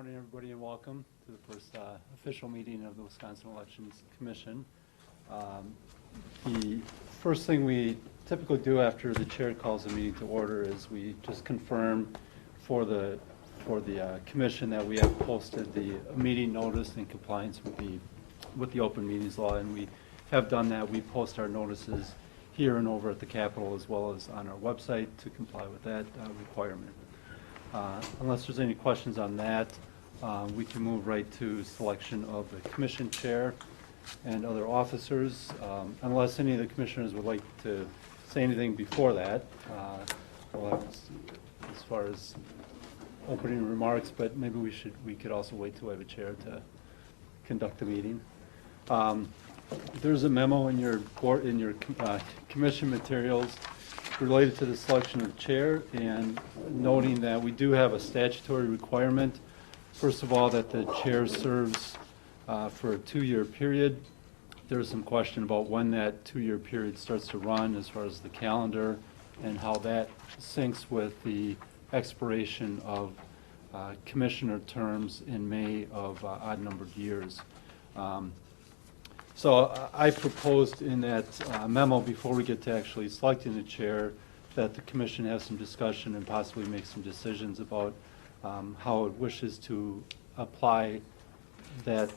morning, everybody, and welcome to the first official meeting of the Wisconsin Elections Commission. The first thing we typically do after the chair calls the meeting to order is we just confirm for the commission that we have posted the meeting notice in compliance with the open meetings law, and we have done that. We post our notices here and over at the Capitol as well as on our website to comply with that requirement. Unless there's any questions on that, we can move right to selection of the commission chair and other officers. Unless any of the commissioners would like to say anything before that, we'll have, as far as opening remarks, but maybe we could also wait till we have a chair to conduct the meeting. There's a memo in your commission materials related to the selection of chair, and noting that we do have a statutory requirement. First of all, that the chair serves for a 2-year period. There's some question about when that 2-year period starts to run as far as the calendar and how that syncs with the expiration of commissioner terms in May of odd-numbered years. So I proposed in that memo, before we get to actually selecting the chair, that the commission have some discussion and possibly make some decisions about how it wishes to apply that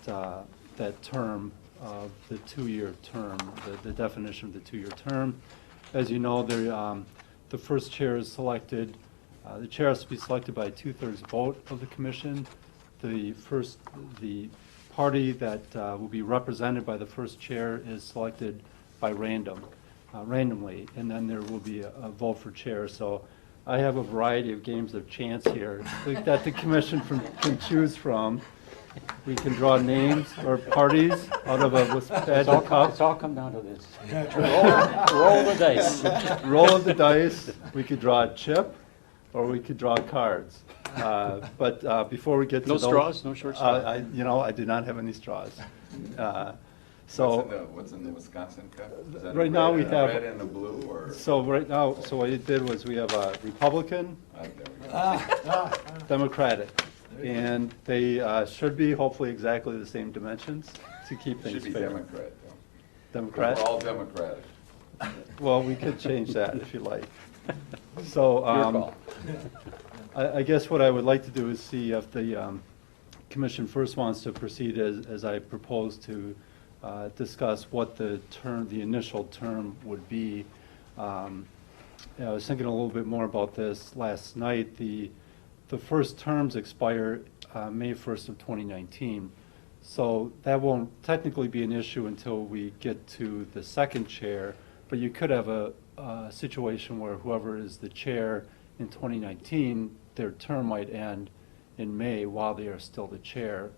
term of the 2-year term, the definition of the 2-year term. As you know, the first chair is selected. The chair has to be selected by a 2/3 vote of the commission. The party that will be represented by the first chair is selected by randomly, and then there will be a vote for chair. So I have a variety of games of chance here that the commission can choose from. We can draw names or parties out of a magic cup. It's all come down to this. Roll the dice. Roll of the dice. We could draw a chip, or we could draw cards. But before we get to No those, straws? No short straws? I did not have any straws. What's in the Wisconsin cup? Is that right now we have red and a blue, or? So right now, so what it did was we have a Republican, Democratic, and they should be hopefully exactly the same dimensions to keep things Should be fair. Democrat, though. Democrat? We're all Democratic. Well, we could change that if you like. So Your call. I guess what I would like to do is see if the commission first wants to proceed as I propose to discuss what the initial term would be. I was thinking a little bit more about this last night. The first terms expire May 1st of 2019. So that won't technically be an issue until we get to the second chair, but you could have a situation where whoever is the chair in 2019, their term might end in May while they are still the chair.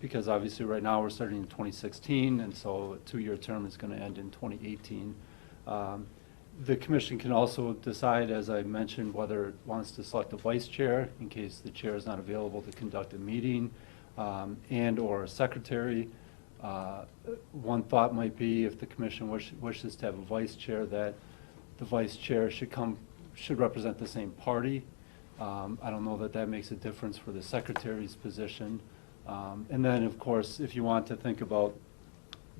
Because obviously right now we're starting in 2016, and so a 2-year term is going to end in 2018. The commission can also decide, as I mentioned, whether it wants to select a vice chair in case the chair is not available to conduct a meeting, and or a secretary. One thought might be, if the commission wishes to have a vice chair, that the vice chair should represent the same party. I don't know that makes a difference for the secretary's position. And then, of course, if you want to think about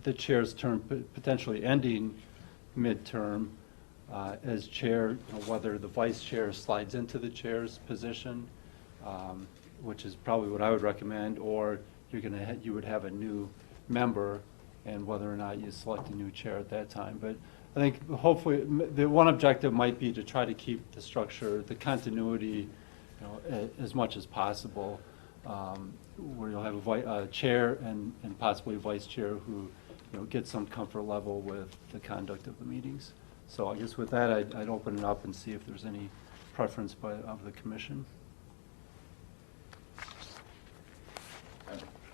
the chair's term potentially ending midterm as chair, whether the vice chair slides into the chair's position, which is probably what I would recommend, or you would have a new member, and whether or not you select a new chair at that time. But I think hopefully the one objective might be to try to keep the structure, the continuity, as much as possible, where you'll have a chair and possibly a vice chair who get some comfort level with the conduct of the meetings. So I guess with that, I'd open it up and see if there's any preference of the commission.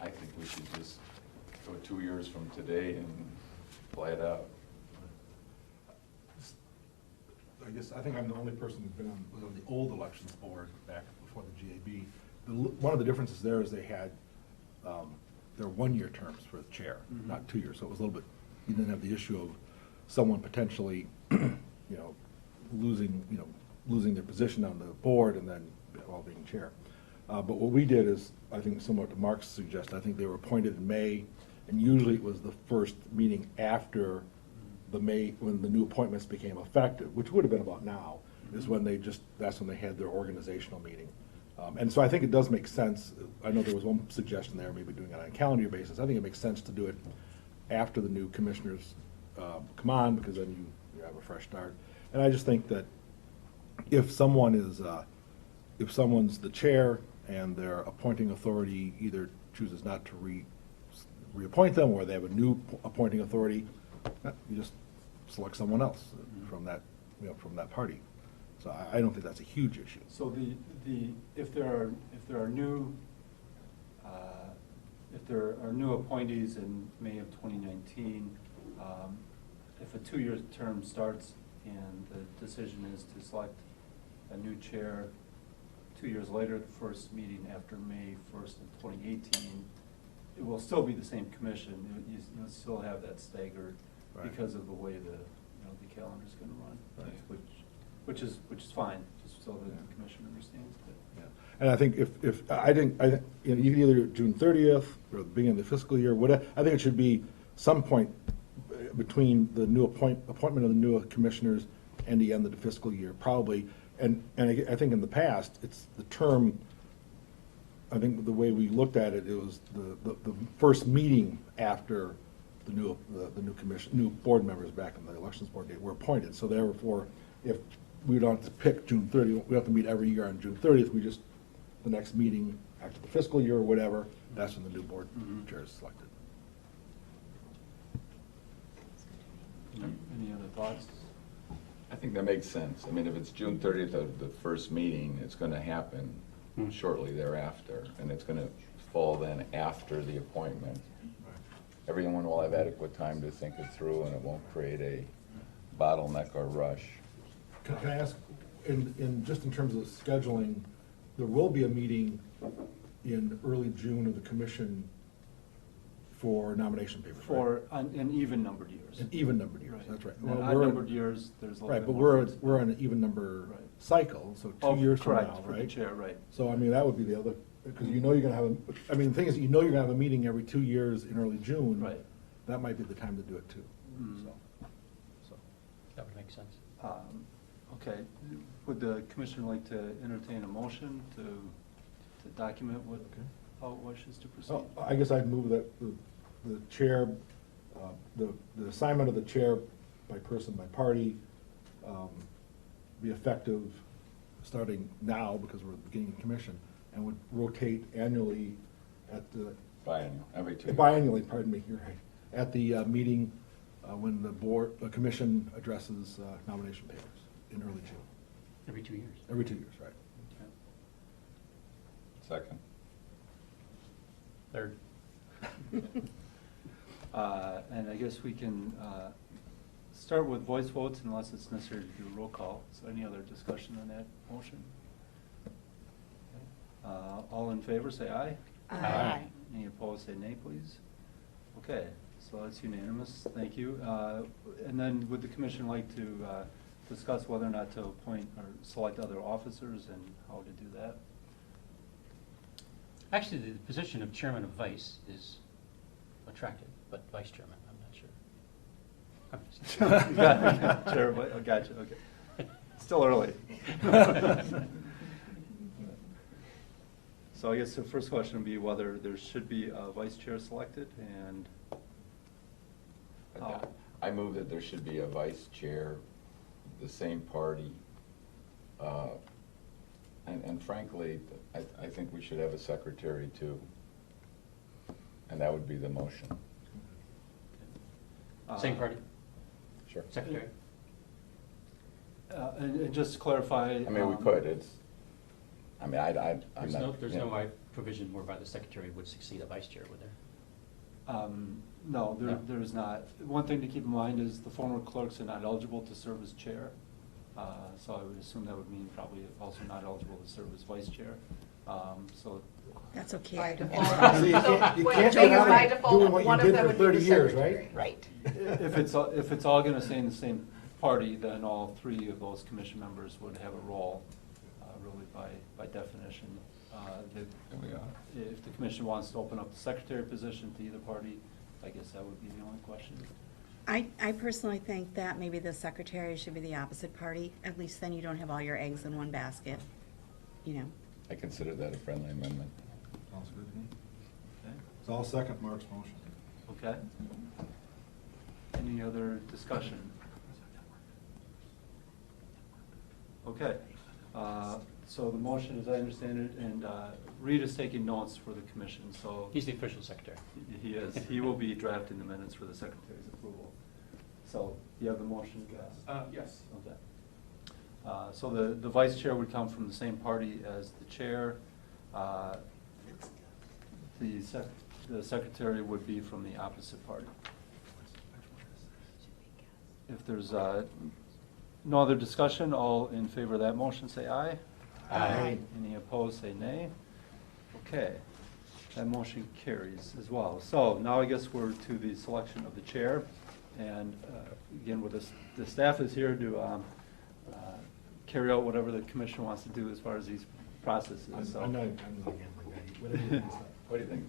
I think we should just go 2 years from today and play it out. I think I'm the only person who's been on the old elections board back before the GAB. One of the differences there is they had their 1-year terms for the chair, not 2 years. So it was a little bit. You didn't have the issue of someone potentially, losing their position on the board and then while being chair. But what we did is, I think similar to Mark's suggestion, I think they were appointed in May, and usually it was the first meeting after the May, when the new appointments became effective, which would have been about now, is when that's when they had their organizational meeting. And so I think it does make sense. I know there was one suggestion there, maybe doing it on a calendar basis. I think it makes sense to do it after the new commissioners come on, because then you have a fresh start. And I just think that if someone is, if someone's the chair and their appointing authority either chooses not to reappoint them, or they have a new appointing authority, you just select someone else from that, from that party. So I don't think that's a huge issue. So if there are new appointees in May of 2019, if a 2-year term starts and the decision is to select a new chair 2 years later, the first meeting after May 1st of 2018, it will still be the same commission. You'll still have that staggered Right. because of the way the calendar's going to run, Right. which is fine, just so that the commission understands that. Yeah. And I think you can either do June 30th or the beginning of the fiscal year, whatever. I think it should be some point between the new appointment of the new commissioners and the end of the fiscal year, probably. And I think in the past, it's the term, I think the way we looked at it, it was the first meeting after the new commission, new board members back in the elections board date were appointed. So therefore, if we don't have to pick June 30th, we have to meet every year on June 30th, we just, the next meeting after the fiscal year or whatever, that's when the new board chair is selected. Any other thoughts? I think that makes sense. I mean, if it's June 30th of the first meeting, it's going to happen shortly thereafter, and it's going to fall then after the appointment. Everyone will have adequate time to think it through, and it won't create a bottleneck or rush. Can I ask, just in terms of scheduling, there will be a meeting in early June of the commission for nomination papers, right? For an even-numbered years. An even-numbered years, Right. that's right. And Well, odd-numbered years, there's a little Right, bit but more. we're on an even-number Right. cycle, so Oh, 2 years from now, correct, for the right? chair, right. So, I mean, that would be the other, because you know you're gonna have, the thing is, you know you're gonna have a meeting every 2 years in early June. Right. That might be the time to do it too, Mm. so. That would make sense. Okay, would the commission like to entertain a motion to document how it wishes to proceed? Oh, I guess I'd move that the chair, the assignment of the chair by person, by party, be effective starting now, because we're beginning of commission, and would rotate annually at the. Biennial, every 2 years. Biannually, pardon me, you're right, at the meeting when the commission addresses nomination papers in early June. Every 2 years. Every 2 years, right. Okay. Second. Third. And I guess we can start with voice votes unless it's necessary to do a roll call. So any other discussion on that motion? All in favor, say aye. Aye. Any opposed, say nay, please. Okay, so that's unanimous, thank you. And then would the commission like to discuss whether or not to appoint or select other officers and how to do that? Actually, the position of chairman of vice is attractive, but vice chairman, I'm not sure. Got it, Chair, I got you, okay. Still early. So I guess the first question would be whether there should be a vice chair selected, and how? I move that there should be a vice chair, the same party. And frankly, I think we should have a secretary too. And that would be the motion. Same party, Sure. secretary. And just to clarify. I mean, we could, it's, I mean, I'm not. There's you know. no provision whereby the secretary would succeed a vice chair, would there? No, No. there's not. One thing to keep in mind is the former clerks are not eligible to serve as chair. So I would assume that would mean probably also not eligible to serve as vice chair. So That's okay. By I don't default. understand. So you Wait, can't so go by on default, doing what one you of did them for would be 30 the years, secretary. right? Right. if it's all gonna stay in the same party, then all three of those commission members would have a role, really by by definition. There we are. If the commission wants to open up the secretary position to either party, I guess that would be the only question. I personally think that maybe the secretary should be the opposite party. At least then you don't have all your eggs in one basket, you know. I consider that a friendly amendment. Sounds good to me. Okay. So I'll second Mark's motion. Okay. Any other discussion? Okay. So the motion, as I understand it, and Reed is taking notes for the commission, so. He's the official secretary. He is. He will be drafting the minutes for the secretary's approval. So you have the motion, Gus? Yes. Okay. So the vice chair would come from the same party as the chair. The secretary would be from the opposite party. If there's no other discussion, all in favor of that motion, say aye. Aye. Any opposed, say nay. Okay, that motion carries as well. So now I guess we're to the selection of the chair. And again, with the staff is here to carry out whatever the commission wants to do as far as these processes. So. I'm not a gambling guy. Whatever you decide. What do you think?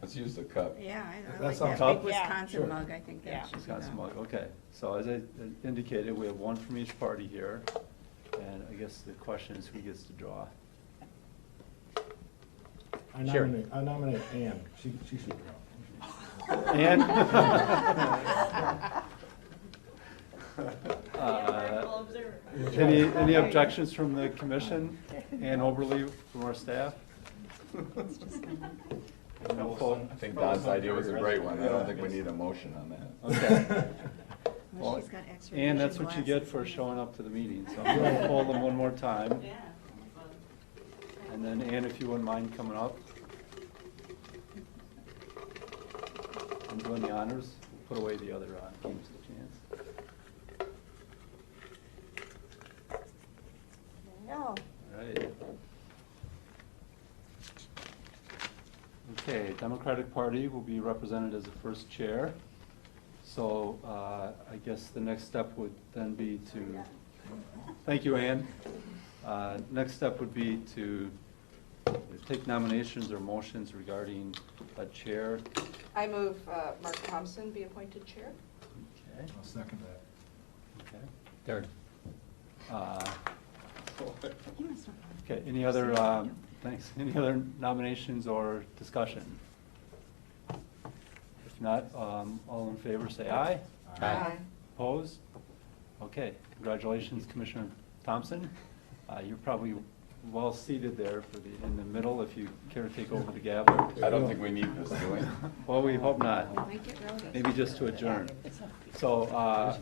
Let's use the cup. Yeah, That I like sounds that big good. Yeah, Wisconsin sure. mug. I think Yeah. that should be Wisconsin the- mug, okay. So as I indicated, we have one from each party here. And I guess the question is who gets to draw. Sure. I nominate Ann. She should go. And any objections from the commission? Ann Oberly from our staff? No vote? I think Don's idea was a great one. I don't think we need a motion on that. Okay. Well, Well, she's got extra and that's vision what you get glasses. for showing up to the meeting, so I'm gonna poll them one more time. And then Ann, if you wouldn't mind coming up. And doing the honors, put away the other games of chance. All right. Okay, Democratic Party will be represented as the first chair. So I guess the next step would then be to, thank you, Ann. Next step would be to take nominations or motions regarding a chair. I move Mark Thompson be appointed chair. Okay. I'll second that. Okay. Third. You must not- Okay, any other, thanks, any other nominations or discussion? If not, all in favor say aye. Aye. Opposed? Okay, congratulations, Commissioner Thompson. You're probably well seated there in the middle if you care to take over the gavel. I don't think we need this, do we? Well, we hope not. We might get rowdy. Maybe just to adjourn. So,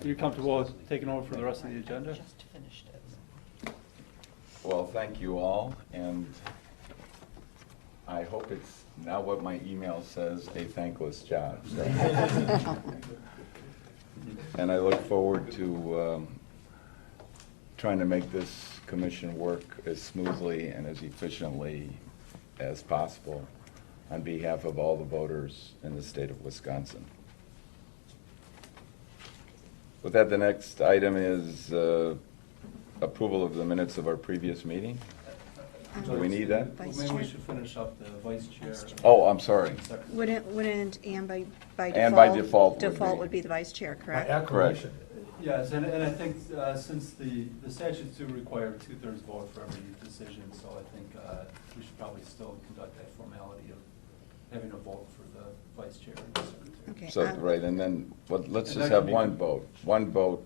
you comfortable with taking over for the rest of the agenda? Just finished it. Well, thank you all, and I hope it's not what my email says, a thankless job. And I look forward to trying to make this commission work as smoothly and as efficiently as possible on behalf of all the voters in the state of Wisconsin. With that, the next item is approval of the minutes of our previous meeting. Do we need that? Well, Vice maybe we chair. should finish up the vice chair. Oh, I'm sorry. Wouldn't Ann by default? Ann by default would Default be. would be the vice chair, By correct? acclamation. Yes, and I think since the statutes do require a 2/3 vote for every decision, so I think we should probably still conduct that formality of having a vote for the vice chair and the secretary. Okay. So, right, and then, let's And just that have can be- one vote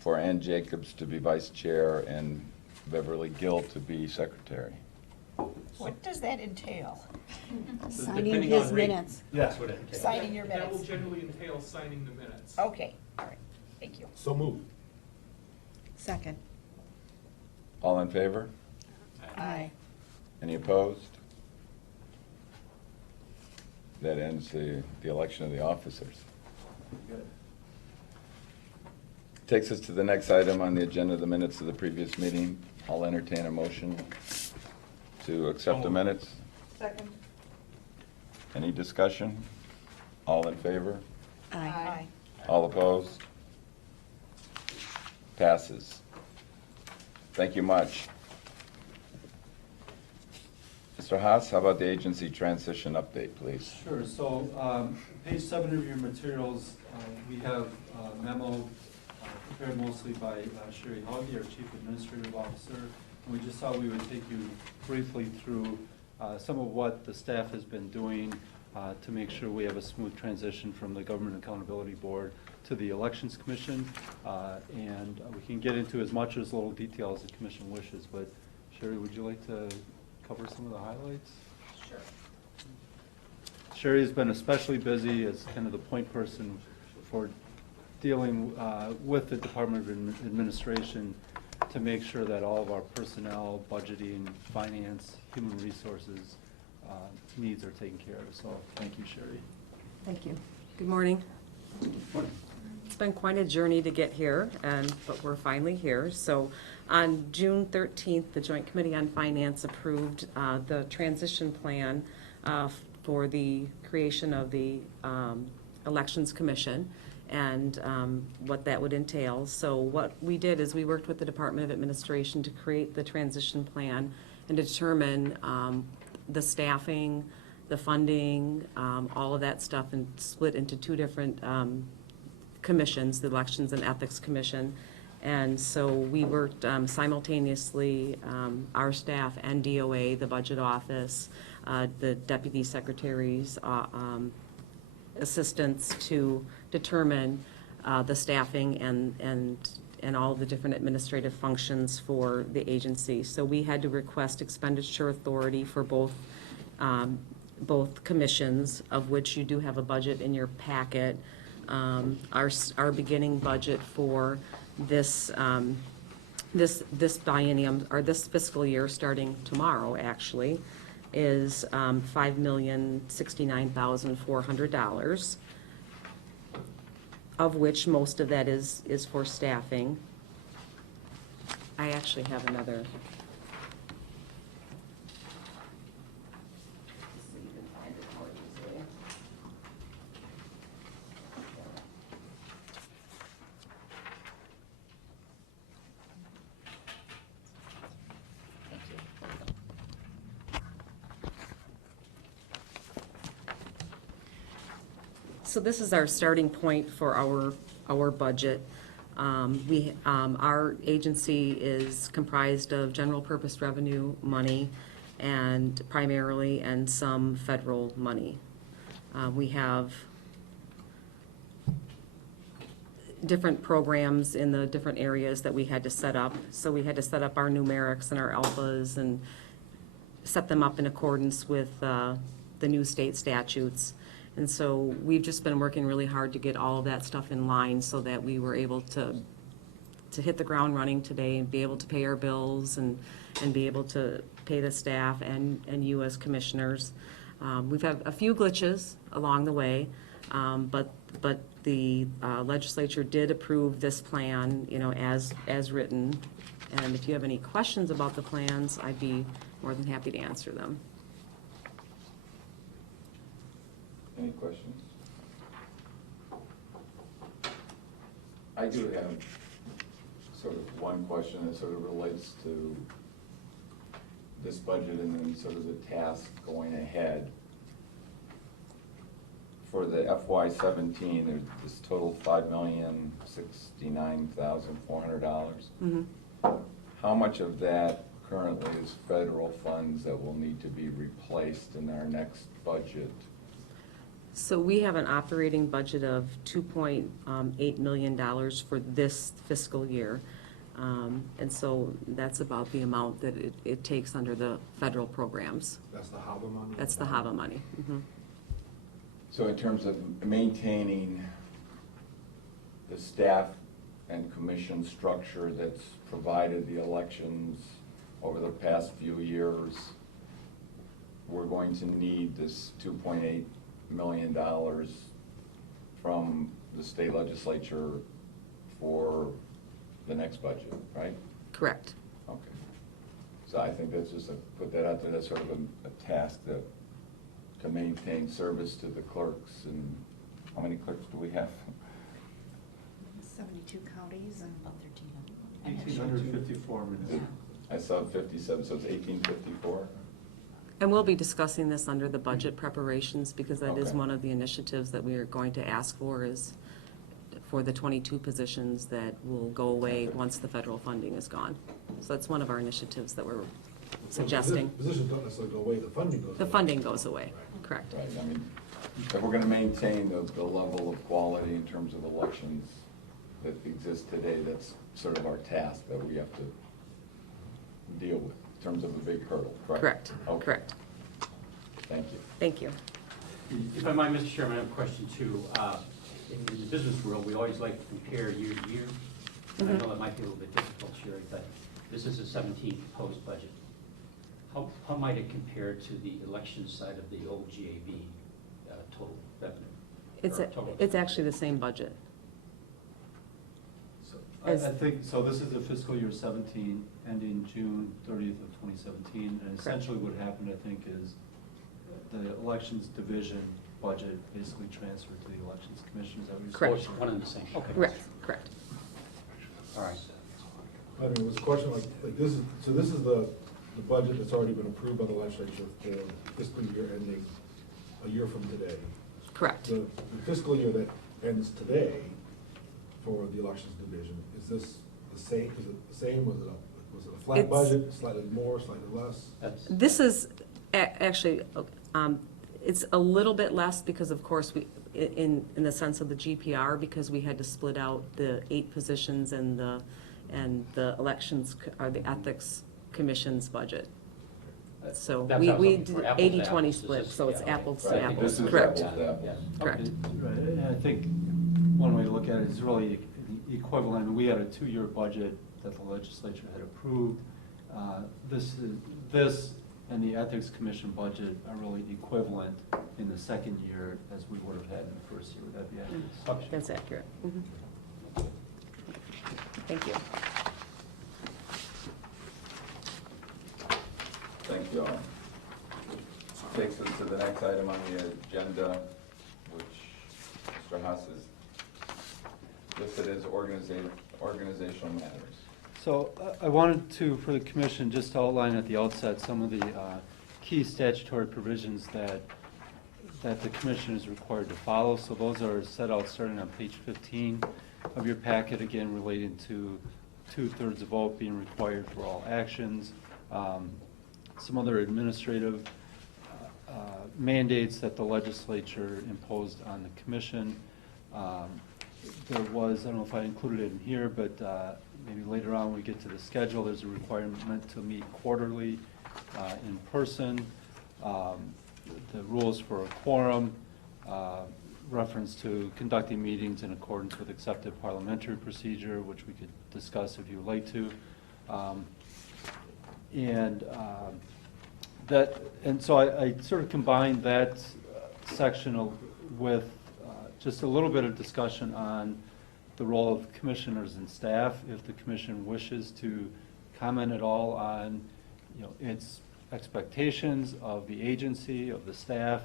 for Ann Jacobs to be vice chair and Beverly Gill to be secretary. What does that entail? Signing Depending his on rate, minutes. That's what it entails. Signing your That will minutes. generally entail signing the minutes. Okay, all right, thank you. So moved. Second. All in favor? Aye. Any opposed? That ends the election of the officers. Good. Takes us to the next item on the agenda, the minutes of the previous meeting. I'll entertain a motion to accept the minutes. Second. Any discussion? All in favor? Aye. All opposed? Passes. Thank you much. Mr. Haas, how about the agency transition update, please? Sure, so, page 7 of your materials, we have a memo prepared mostly by Sherry Hauge, our Chief Administrative Officer. And we just thought we would take you briefly through some of what the staff has been doing to make sure we have a smooth transition from the Government Accountability Board to the Elections Commission. And we can get into as much or as little detail as the commission wishes, but Sherry, would you like to cover some of the highlights? Sure. Sherry has been especially busy as kind of the point person for dealing with the Department of Administration to make sure that all of our personnel, budgeting, finance, human resources needs are taken care of. So thank you, Sherry. Thank you. Good morning. It's been quite a journey to get here, but we're finally here. So on June 13th, the Joint Committee on Finance approved the transition plan for the creation of the Elections Commission and what that would entail. So what we did is we worked with the Department of Administration to create the transition plan and determine the staffing, the funding, all of that stuff, and split into two different commissions, the Elections and Ethics Commission. And so we worked simultaneously, our staff and DOA, the Budget Office, the Deputy Secretary's assistants to determine the staffing and all the different administrative functions for the agency. So we had to request expenditure authority for both commissions, of which you do have a budget in your packet. Our beginning budget for this biennium, or this fiscal year, starting tomorrow actually, is $5,069,400, of which most of that is for staffing. I actually have another. So you can find it more easily. Thank you. So this is our starting point for our budget. Our agency is comprised of general purpose revenue money and primarily, and some federal money. We have different programs in the different areas that we had to set up. So we had to set up our numerics and our alphas and set them up in accordance with the new state statutes. And so we've just been working really hard to get all of that stuff in line so that we were able to hit the ground running today and be able to pay our bills and be able to pay the staff and you as commissioners. We've had a few glitches along the way, but the legislature did approve this plan, as written. And if you have any questions about the plans, I'd be more than happy to answer them. Any questions? I do have sort of one question that sort of relates to this budget and then sort of the task going ahead. For the FY17, there's this total $5,069,400. Mm-hmm. How much of that currently is federal funds that will need to be replaced in our next budget? So we have an operating budget of $2.8 million for this fiscal year. And so that's about the amount that it takes under the federal programs. That's the HAVA money? That's the HAVA money. Mm-hmm. So in terms of maintaining the staff and commission structure that's provided the elections over the past few years, we're going to need this $2.8 million from the state legislature for the next budget, right? Correct. Okay. So I think that's just put that out there, that's sort of a task to maintain service to the clerks. And how many clerks do we have? 72 counties and About 1,300. 1,854 minutes. I saw 57, so it's 1854? And we'll be discussing this under the budget preparations, because that is Okay. one of the initiatives that we are going to ask for, is for the 22 positions that will go away once the federal funding is gone. So that's one of our initiatives that we're suggesting. Positions don't necessarily go away, the funding goes away. The funding goes away, correct. Right, I mean, if we're gonna maintain the level of quality in terms of elections that exists today, that's sort of our task that we have to deal with in terms of a big hurdle, correct? Correct, Okay. correct. Thank you. Thank you. If I might, Mr. Chairman, I have a question too. In the business world, we always like to compare year to year. And I know that might be a little bit difficult, Sherry, but this is a 17 proposed budget. How might it compare to the election side of the old GAB total revenue? It's, or total it's actually the same budget. I think, so this is the fiscal year 17, ending June 30th of 2017, and essentially what happened, I think, is the elections division budget basically transferred to the elections commission. Is that what you're Correct. saying? One and the same, okay. Correct. All right. I mean, it was a question like this is, so this is the budget that's already been approved by the legislature for fiscal year ending a year from today. Correct. The fiscal year that ends today for the elections division, is this the same, is it the same, was it a flat It's- budget, slightly more, slightly less? That's, This is actually, it's a little bit less because, of course, in the sense of the GPR, because we had to split out the 8 positions and the elections, or the ethics commission's budget. So That's we what I was we looking did for, apples to 80-20 apples. split, This is- so it's yeah, okay. apples to Right, apples. this is Correct, apples to apples. Yeah. correct. Okay, right, and I think one way to look at it is really equivalent. I mean, we had a 2-year budget that the legislature had approved. This and the Ethics Commission budget are really equivalent in the second year as we would have had in the first year. Would that be accurate? Okay. That's accurate. Mhm. Thank you. Thank you all. Takes us to the next item on the agenda, which Mr. Haas is listed as organizational matters. So I wanted to, for the commission, just to outline at the outset some of the key statutory provisions that the commission is required to follow. So those are set out starting on page 15 of your packet, again relating to 2/3 vote being required for all actions. Some other administrative mandates that the legislature imposed on the commission. There was, I don't know if I included it in here, but maybe later on when we get to the schedule, there's a requirement to meet quarterly in person. The rules for a quorum, reference to conducting meetings in accordance with accepted parliamentary procedure, which we could discuss if you would like to. And so I sort of combined that section with just a little bit of discussion on the role of commissioners and staff, if the commission wishes to comment at all on, its expectations of the agency, of the staff.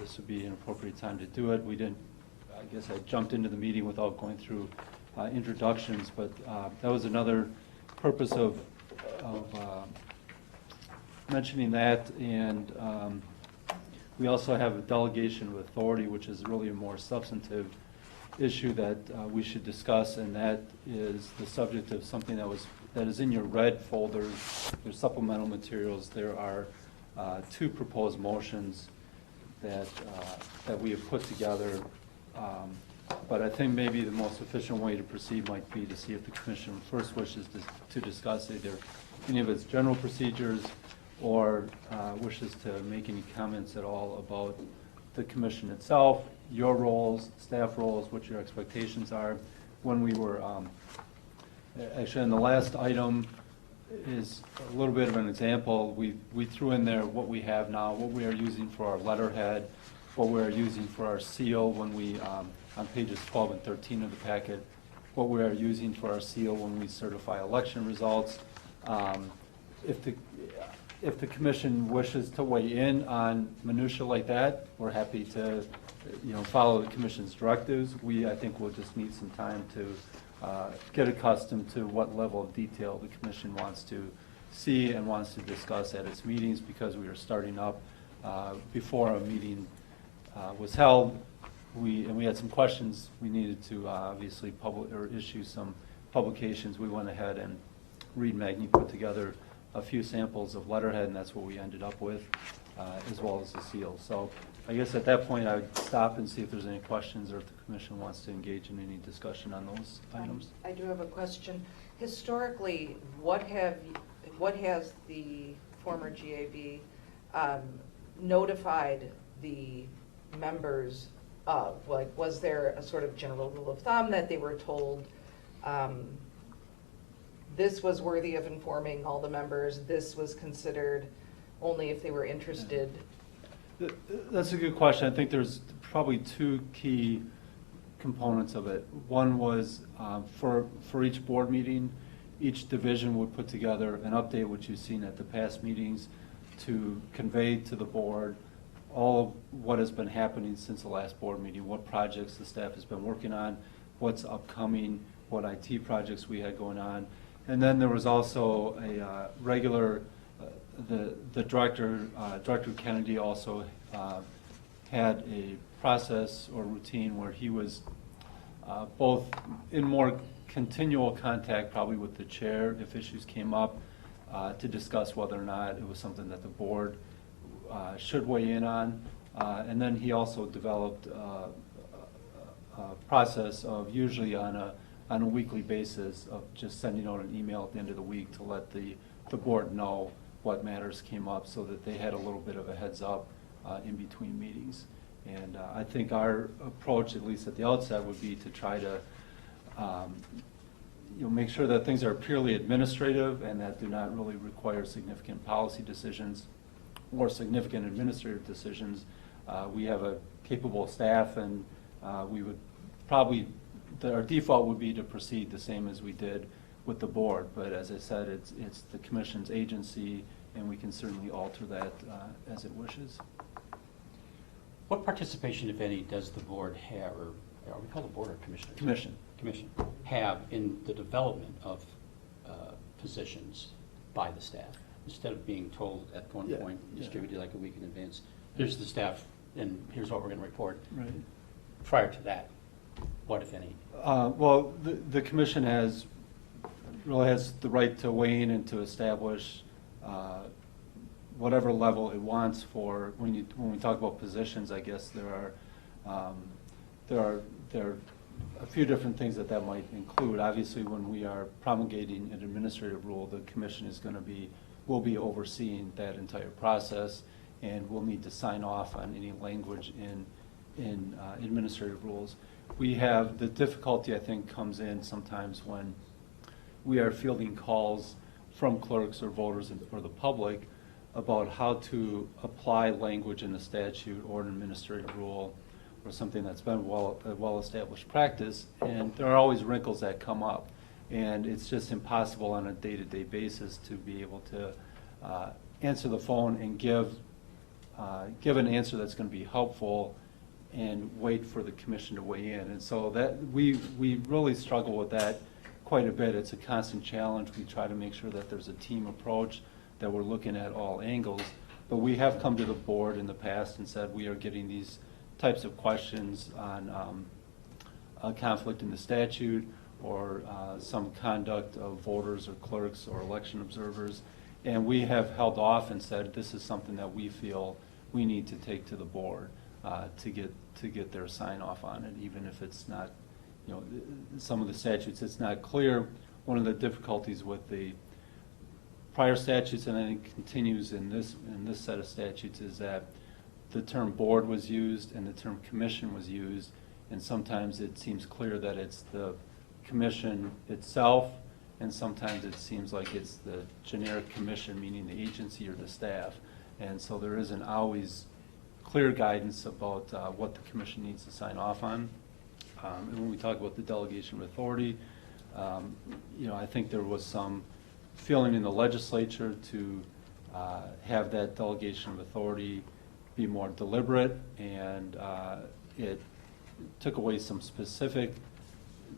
This would be an appropriate time to do it. We didn't, I guess I jumped into the meeting without going through introductions, but that was another purpose of mentioning that. And we also have a delegation of authority, which is really a more substantive issue that we should discuss, and that is the subject of something that is in your red folders, your supplemental materials. There are 2 proposed motions that we have put together. But I think maybe the most efficient way to proceed might be to see if the commission first wishes to discuss either any of its general procedures or wishes to make any comments at all about the commission itself, your roles, staff roles, what your expectations are. When we were, actually in the last item is a little bit of an example. We threw in there what we have now, what we are using for our letterhead, what we are using for our seal when we, on pages 12 and 13 of the packet, what we are using for our seal when we certify election results. If the commission wishes to weigh in on minutia like that, we're happy to, follow the commission's directives. I think we'll just need some time to get accustomed to what level of detail the commission wants to see and wants to discuss at its meetings, because we are starting up before a meeting was held. We had some questions. We needed to obviously issue some publications. We went ahead and Reed Magny put together a few samples of letterhead, and that's what we ended up with, as well as the seal. So I guess at that point, I would stop and see if there's any questions or if the commission wants to engage in any discussion on those items. I do have a question. Historically, what has the former GAB notified the members of? Like, was there a sort of general rule of thumb that they were told this was worthy of informing all the members, this was considered only if they were interested? That's a good question. I think there's probably two key components of it. One was for each board meeting, each division would put together an update, which you've seen at the past meetings, to convey to the board all of what has been happening since the last board meeting, what projects the staff has been working on, what's upcoming, what IT projects we had going on. And then there was also a regular, the director, Director Kennedy also had a process or routine where he was both in more continual contact probably with the chair if issues came up to discuss whether or not it was something that the board should weigh in on. And then he also developed a process of usually on a weekly basis of just sending out an email at the end of the week to let the board know what matters came up so that they had a little bit of a heads up in between meetings. And I think our approach, at least at the outset, would be to try to make sure that things are purely administrative and that do not really require significant policy decisions or significant administrative decisions. We have a capable staff, and we would probably, our default would be to proceed the same as we did with the board. But as I said, it's the commission's agency, and we can certainly alter that as it wishes. What participation, if any, does the board have, or are we called the board or commissioners? Commission have in the development of positions by the staff, instead of being told at one point, distributed like a week in advance, here's the staff and here's what we're going to report. Right. Prior to that, what, if any? Well, the commission really has the right to weigh in and to establish whatever level it wants for, when we talk about positions, I guess there are a few different things that might include. Obviously, when we are promulgating an administrative rule, the commission will be overseeing that entire process, and will need to sign off on any language in administrative rules. We have, the difficulty I think comes in sometimes when we are fielding calls from clerks or voters or the public about how to apply language in a statute or an administrative rule or something that's been a well-established practice, and there are always wrinkles that come up, and it's just impossible on a day-to-day basis to be able to answer the phone and give an answer that's going to be helpful and wait for the commission to weigh in. And so that we really struggle with that quite a bit. It's a constant challenge. We try to make sure that there's a team approach, that we're looking at all angles. But we have come to the board in the past and said we are getting these types of questions on a conflict in the statute or some conduct of voters or clerks or election observers. And we have held off and said this is something that we feel we need to take to the board to get their sign off on it, even if it's not, some of the statutes, it's not clear. One of the difficulties with the prior statutes, and I think continues in this set of statutes, is that the term board was used and the term commission was used, and sometimes it seems clear that it's the commission itself, and sometimes it seems like it's the generic commission, meaning the agency or the staff. And so there isn't always clear guidance about what the commission needs to sign off on. And when we talk about the delegation of authority, I think there was some feeling in the legislature to have that delegation of authority be more deliberate, and it took away some specific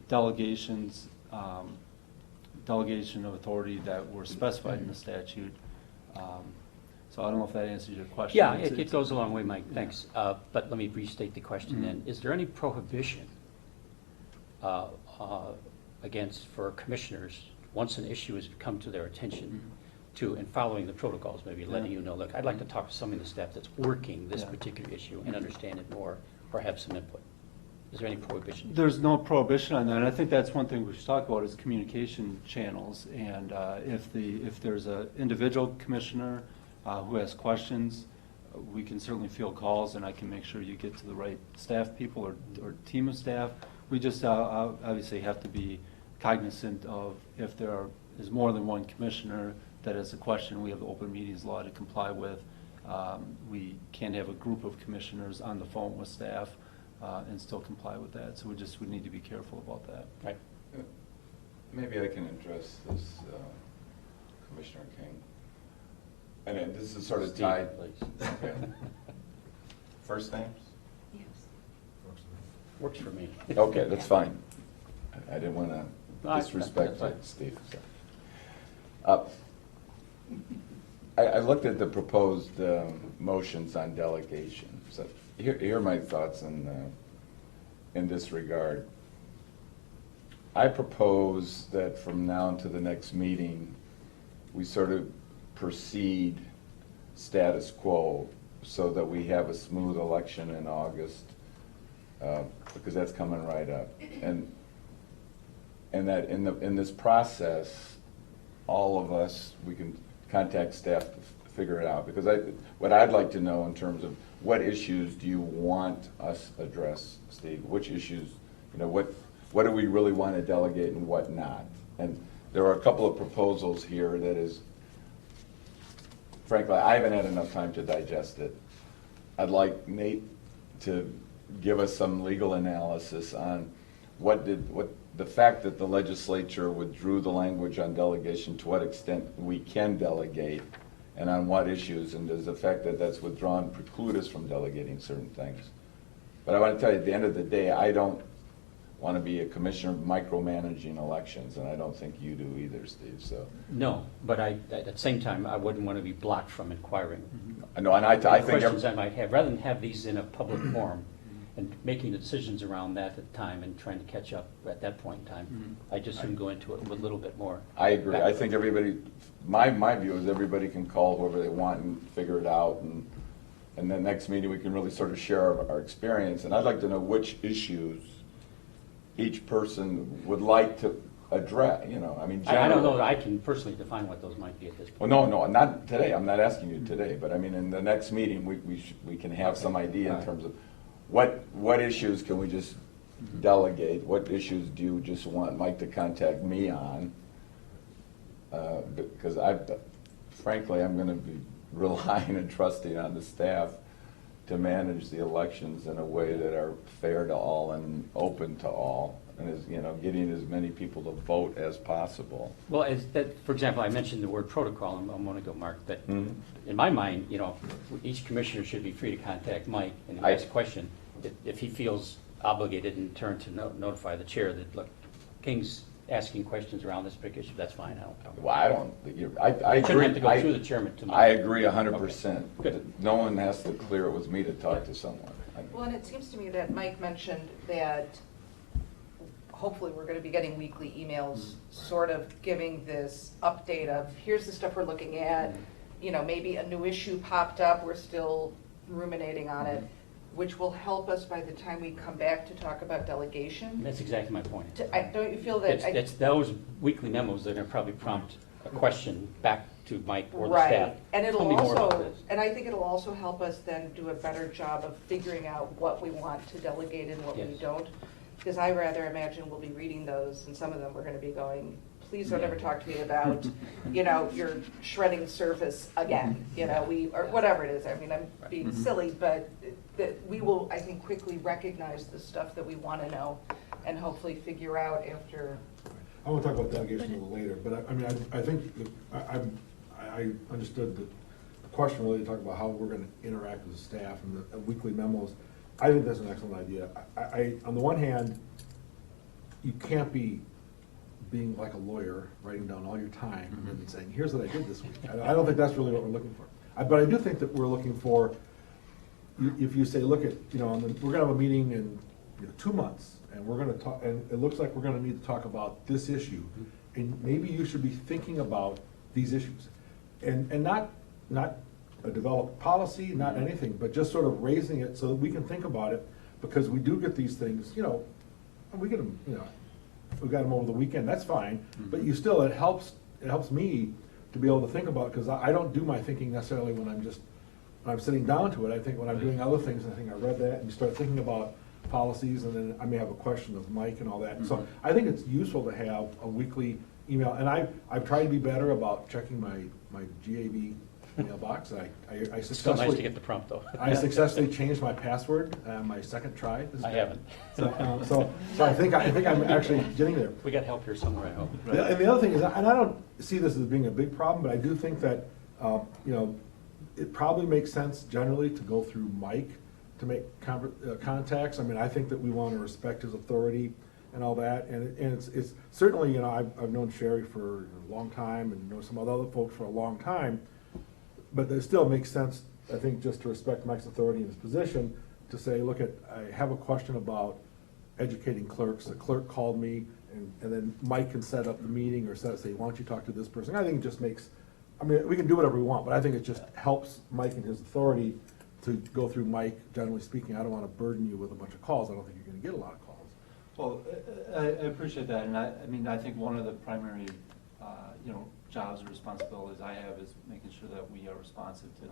delegation delegation of authority that were specified in the statute. So I don't know if that answers your question. Yeah, It's- it goes a long way, Mike, thanks. But let me restate the question then. Mhm. Is there any prohibition against, for commissioners, once an issue has come to their attention, to, and following the protocols, maybe letting Yeah. you know, look, I'd like to talk to somebody in the staff that's working this Yeah. particular issue and understand it more, or have some input? Is there any prohibition? There's no prohibition on that, and I think that's one thing we should talk about is communication channels. And if there's an individual commissioner who has questions, we can certainly field calls, and I can make sure you get to the right staff people or team of staff. We just obviously have to be cognizant of if there is more than one commissioner that has a question, we have the open meetings law to comply with. We can't have a group of commissioners on the phone with staff and still comply with that. So we need to be careful about that. Right. Maybe I can address this, Commissioner King. And then this is sort of Steve, tied. please. Okay. First names? Yes. Works for me. Okay, that's fine. I didn't want No, to that's disrespect you, fine. Steve. I looked at the proposed motions on delegation. So here are my thoughts in this regard. I propose that from now until the next meeting, we sort of proceed status quo so that we have a smooth election in August, because that's coming right up. And that in this process, all of us, we can contact staff to figure it out. Because what I'd like to know in terms of what issues do you want us address, Steve? Which issues, what do we really want to delegate and what not? And there are a couple of proposals here that is, frankly, I haven't had enough time to digest it. I'd like Nate to give us some legal analysis on the fact that the legislature withdrew the language on delegation, to what extent we can delegate, and on what issues, and does the fact that that's withdrawn preclude us from delegating certain things? But I want to tell you, at the end of the day, I don't want to be a commissioner micromanaging elections, and I don't think you do either, Steve, so. No, but at the same time, I wouldn't want to be blocked from inquiring. I know, and I think. Questions I might have, rather than have these in a public forum and making the decisions around that at the time and trying to catch up at that point in time, I just shouldn't go into it with a little bit more. I agree. I background. think everybody, my view is everybody can call whoever they want and figure it out, and then next meeting, we can really sort of share our experience. And I'd like to know which issues each person would like to address, I mean, I don't know generally. that I can personally define what those might be at this Well, point. no, not today. I'm not asking you today, but I mean, in the next meeting, we can have some idea in Alright. terms of what issues can we just delegate? What issues do you just want Mike to contact me on? Because frankly, I'm gonna be relying and trusting on the staff to manage the elections in a way that are fair to all and open to all, and getting as many people to vote as possible. Well, for example, I mentioned the word protocol a moment ago, Mark, but Mhm. in my mind, each commissioner should be free to contact Mike and ask a question if he feels obligated in turn to notify the chair that, look, King's asking questions around this big issue, that's fine, I don't know. Well, I don't, I It shouldn't agree. have to go through the chairman to Mike. I agree 100%. Okay, good. No one has to clear it with me to talk to someone. Well, and it seems to me that Mike mentioned that hopefully we're gonna be getting weekly emails, sort of giving this update of, here's the stuff we're looking at, maybe a new issue popped up, we're still ruminating on it, which will help us by the time we come back to talk about delegation. That's exactly my point. Don't you feel that? It's those weekly memos that are gonna probably prompt a question back to Mike or the Right, staff. and Tell it'll me more about also, this. and I think it'll also help us then do a better job of figuring out what we want to delegate and what we Yes. don't. Because I rather imagine we'll be reading those, and some of them we're gonna be going, please don't ever talk to me about, your shredding surface again, or whatever it is. I mean, I'm being Mhm. silly, but that we will, I think, quickly recognize the stuff that we wanna know and hopefully figure out after. I want to talk about delegation a little later, but I think, I understood the question really talked about how we're going to interact with the staff and the weekly memos. I think that's an excellent idea. On the one hand, you can't be being like a lawyer, writing down all your time and then saying, here's what I did this week. I don't think that's really what we're looking for. But I do think that we're looking for, if you say, look at, we're gonna have a meeting in 2 months, and we're gonna talk, and it looks like we're gonna need to talk about this issue, and maybe you should be thinking about these issues. And not a developed policy, not anything, but just sort of raising it so that we can think about it, because we do get these things, we get them, we got them over the weekend, that's fine, but you still, it helps me to be able to think about it, because I don't do my thinking necessarily when I'm sitting down to it. I think when I'm doing other things, I think I read that, and you start thinking about policies, and then I may have a question of Mike and all that. And so I think it's useful to have a weekly email, and I've tried to be better about checking my GAB mailbox. I Still nice to successfully, get the prompt, though. I successfully changed my password, my second try. I haven't. So I think I'm actually getting there. We got help here somewhere, I hope. And the other thing is, and I don't see this as being a big problem, but I do think that, it probably makes sense generally to go through Mike to make contacts. I mean, I think that we want to respect his authority and all that, and it's certainly, I've known Sherry for a long time, and know some other folks for a long time, but it still makes sense, I think, just to respect Mike's authority in his position, to say, look, I have a question about educating clerks. The clerk called me, and then Mike can set up the meeting, or say, why don't you talk to this person? I think it just makes, we can do whatever we want, but I think it just helps Mike and his authority to go through Mike, generally speaking. I don't want to burden you with a bunch of calls. I don't think you're going to get a lot of calls. Well, I appreciate that, and I think one of the primary, jobs or responsibilities I have is making sure that we are responsive to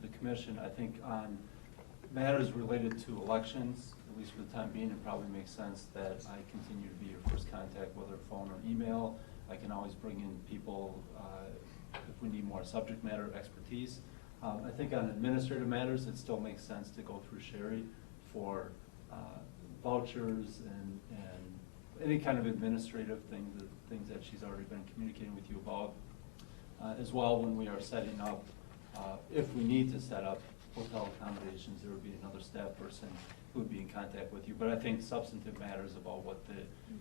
the commission. I think on matters related to elections, at least for the time being, it probably makes sense that I continue to be your first contact, whether phone or email. I can always bring in people if we need more subject matter expertise. I think on administrative matters, it still makes sense to go through Sherry for vouchers and any kind of administrative things that she's already been communicating with you about. As well, when we are setting up, if we need to set up hotel accommodations, there would be another staff person who would be in contact with you. But I think substantive matters about what the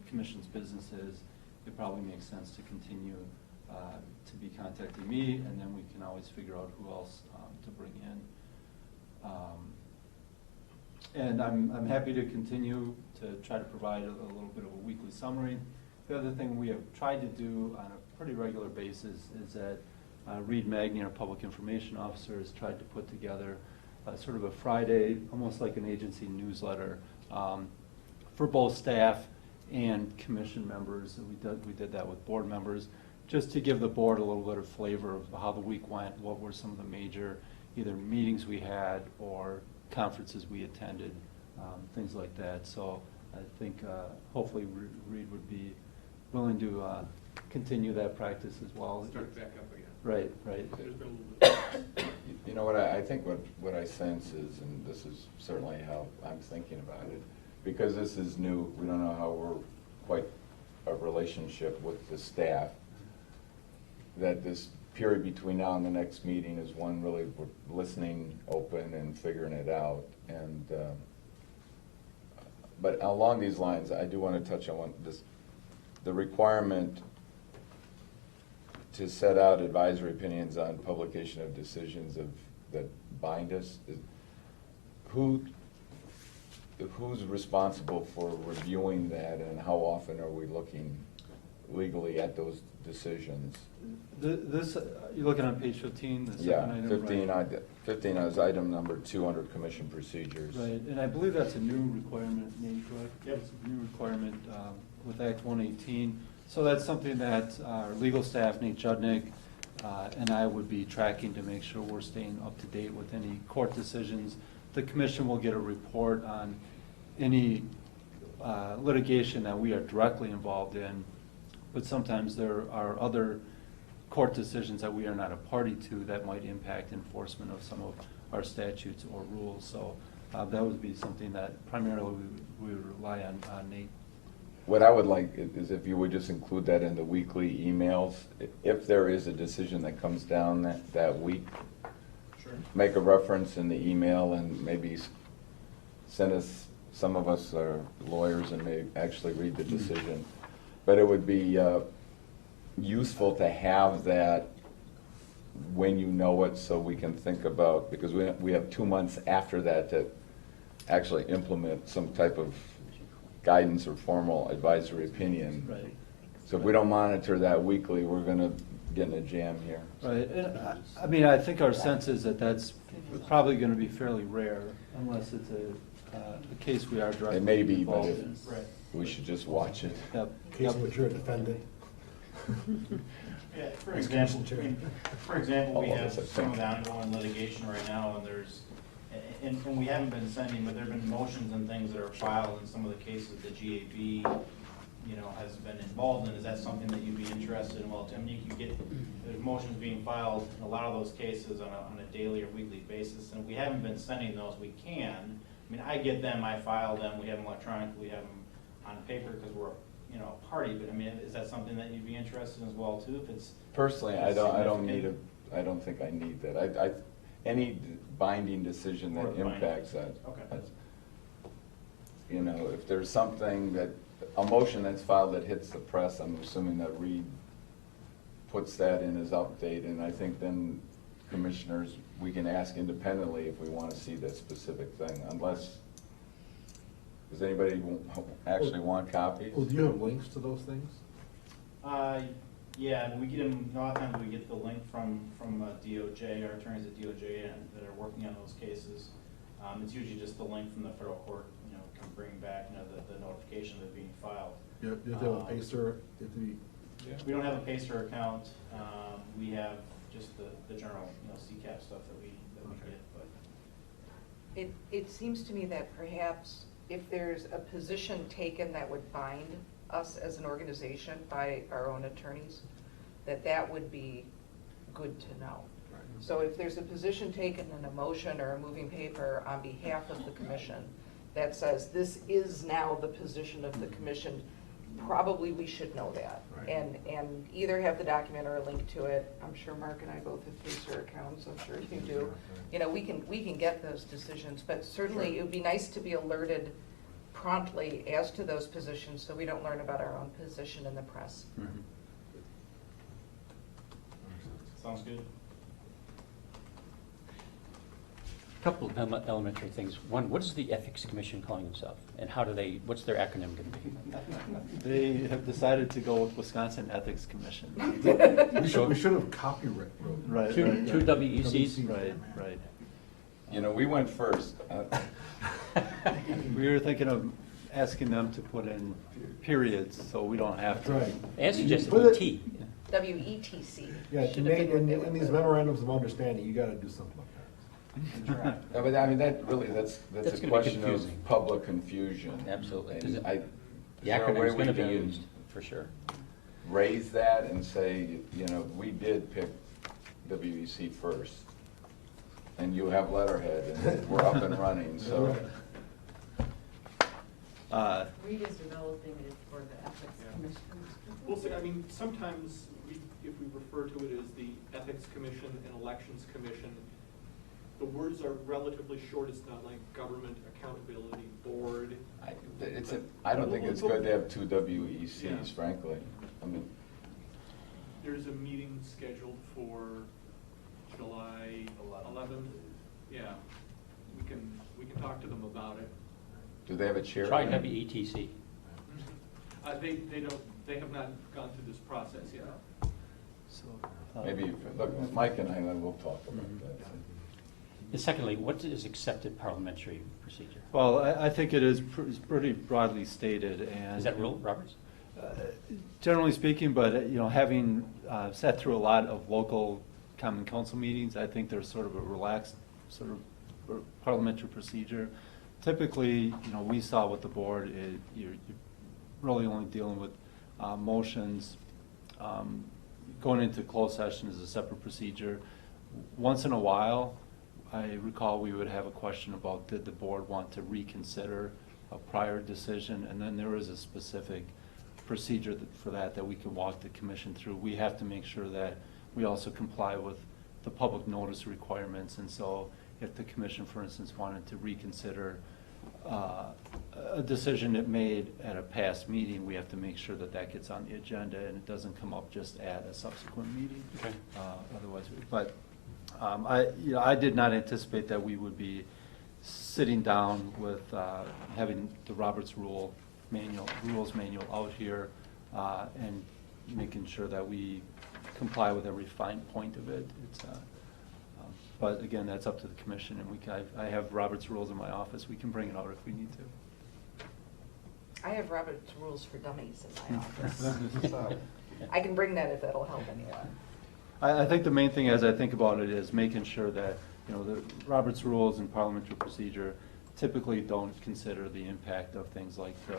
commission's business is, it probably makes sense to continue to be contacting me, and then we can always figure out who else to bring in. And I'm happy to continue to try to provide a little bit of a weekly summary. The other thing we have tried to do on a pretty regular basis is that Reed Magny, our public information officer, has tried to put together sort of a Friday, almost like an agency newsletter for both staff and commission members. And we did that with board members, just to give the board a little bit of flavor of how the week went, what were some of the major either meetings we had or conferences we attended, things like that. So I think hopefully Reed would be willing to continue that practice as well. Start back up again. Right. There's been a little bit. You know what, I think what I sense is, and this is certainly how I'm thinking about it, because this is new, we don't know how we're quite a relationship with the staff, that this period between now and the next meeting is one really we're listening open and figuring it out. And but along these lines, I do want to touch on the requirement to set out advisory opinions on publication of decisions that bind us. Who's responsible for reviewing that, and how often are we looking legally at those decisions? This, you're looking on page 15, the second Yeah, item, 15 is item number 2 under commission procedures. Right, and I believe that's a new requirement, Nate, correct? Yep. It's a new requirement with Act 118. So that's something that our legal staff, Nate Judnick, and I would be tracking to make sure we're staying up to date with any court decisions. The commission will get a report on any litigation that we are directly involved in, but sometimes there are other court decisions that we are not a party to that might impact enforcement of some of our statutes or rules. So that would be something that primarily we would rely on Nate. What I would like is if you would just include that in the weekly emails. If there is a decision that comes down that week, Sure. make a reference in the email, and maybe send us, some of us are lawyers and may actually read the decision. But it would be useful to have that when you know it, so we can think about, because we have 2 months after that to actually implement some type of guidance or formal advisory opinion. Right. So if we don't monitor that weekly, we're gonna get in a jam here. Right, and I mean, I think our sense is that that's probably gonna be fairly rare, unless it's a case we are directly It may be, but involved if, in. Right. we should just watch it. Yep. Case in which you're a defendant. Yeah, for As example, Commission Chair. for example, we All of have us, I some of the think. ongoing litigation right now, and there's, and we haven't been sending, but there've been motions and things that are filed in some of the cases the GAB, you know, has been involved in. Is that something that you'd be interested in? Well, Tim, you get, there's motions being filed in a lot of those cases on a daily or weekly basis, and if we haven't been sending those, we can. I mean, I get them, I file them, we have them electronically, we have them on paper, because we're, you know, a party, but I mean, is that something that you'd be interested in as well, too, if it's? Personally, I don't need significant? I don't think I need that. Any binding decision that Or binding. impacts that. Okay. that's- You know, if there's something that, a motion that's filed that hits the press, I'm assuming that Reed puts that in his update, and I think then commissioners, we can ask independently if we want to see that specific thing, unless, does anybody actually want copies? Well, do you have links to those things? Yeah, we get them, a lot of times we get the link from DOJ, our attorneys at DOJ that are working on those cases. It's usually just the link from the federal court, you know, can bring back, you know, the notification of it being filed. You have to have a pacer, you have to be, We don't have a Pacer account, we have just the general, you know, CCAP stuff that we Okay. get, but. It seems to me that perhaps if there's a position taken that would bind us as an organization by our own attorneys, that would be good to know. Right. So if there's a position taken in a motion or a moving paper on behalf of the commission that says this is now the position of the commission, probably we should know that. Right. And either have the document or a link to it. I'm sure Mark and I both have Pacer accounts, I'm sure you do. You know, we can get those decisions, but certainly it would be nice to be alerted promptly as to those positions, so we don't learn about our own position in the press. Sounds good. Couple of elementary things. One, what is the Ethics Commission calling themselves? And how do they, what's their acronym going to be? They have decided to go with Wisconsin Ethics Commission. we should have copyright. Right, Two right, right. WECs? Right, right. You know, we went first. We were thinking of asking them to put in periods, so we don't have to. Right. And suggested Put it- ET. WETC. Yeah, Should have been right in these there. memorandums of understanding, you gotta do something like that. Yeah, but I mean, that's That's a gonna be question of confusing. public confusion. Absolutely. And Is it- I, is The there a way acronym's we going to be can used, for sure. raise that and say, you know, we did pick WEC first, and you have letterhead, and we're up and running, so. Reed is developing it for the Ethics Yeah. Commission. We'll see, I mean, sometimes if we refer to it as the Ethics Commission and Elections Commission, the words are relatively short. It's not like Government Accountability Board. I don't think it's good to have two WECs, Yeah. frankly. I mean, There's a meeting scheduled for July 11th. Yeah, we can talk to them about it. do they have a chair? Try WETC. They have not gone through this process yet. So, Maybe, look, Mike and I will talk about Mhm. that. And secondly, what is accepted parliamentary procedure? Well, I think it is it's pretty broadly stated, and. Is that rule, Roberts? Generally speaking, but, you know, having sat through a lot of local common council meetings, I think there's sort of a relaxed sort of parliamentary procedure. Typically, you know, we saw with the board, you're really only dealing with motions. Going into closed session is a separate procedure. Once in a while, I recall we would have a question about, did the board want to reconsider a prior decision? And then there is a specific procedure for that we can walk the commission through. We have to make sure that we also comply with the public notice requirements. And so if the commission, for instance, wanted to reconsider a decision it made at a past meeting, we have to make sure that that gets on the agenda and it doesn't come up just at a subsequent meeting. Okay. Otherwise, but I did not anticipate that we would be sitting down with having the Roberts rules manual out here and making sure that we comply with every fine point of it. But again, that's up to the commission, and I have Roberts rules in my office. We can bring it out if we need to. I have Robert's Rules for Dummies in my office, so I can bring that if that'll help anyone. I think the main thing as I think about it is making sure that, the Roberts rules and parliamentary procedure typically don't consider the impact of things like the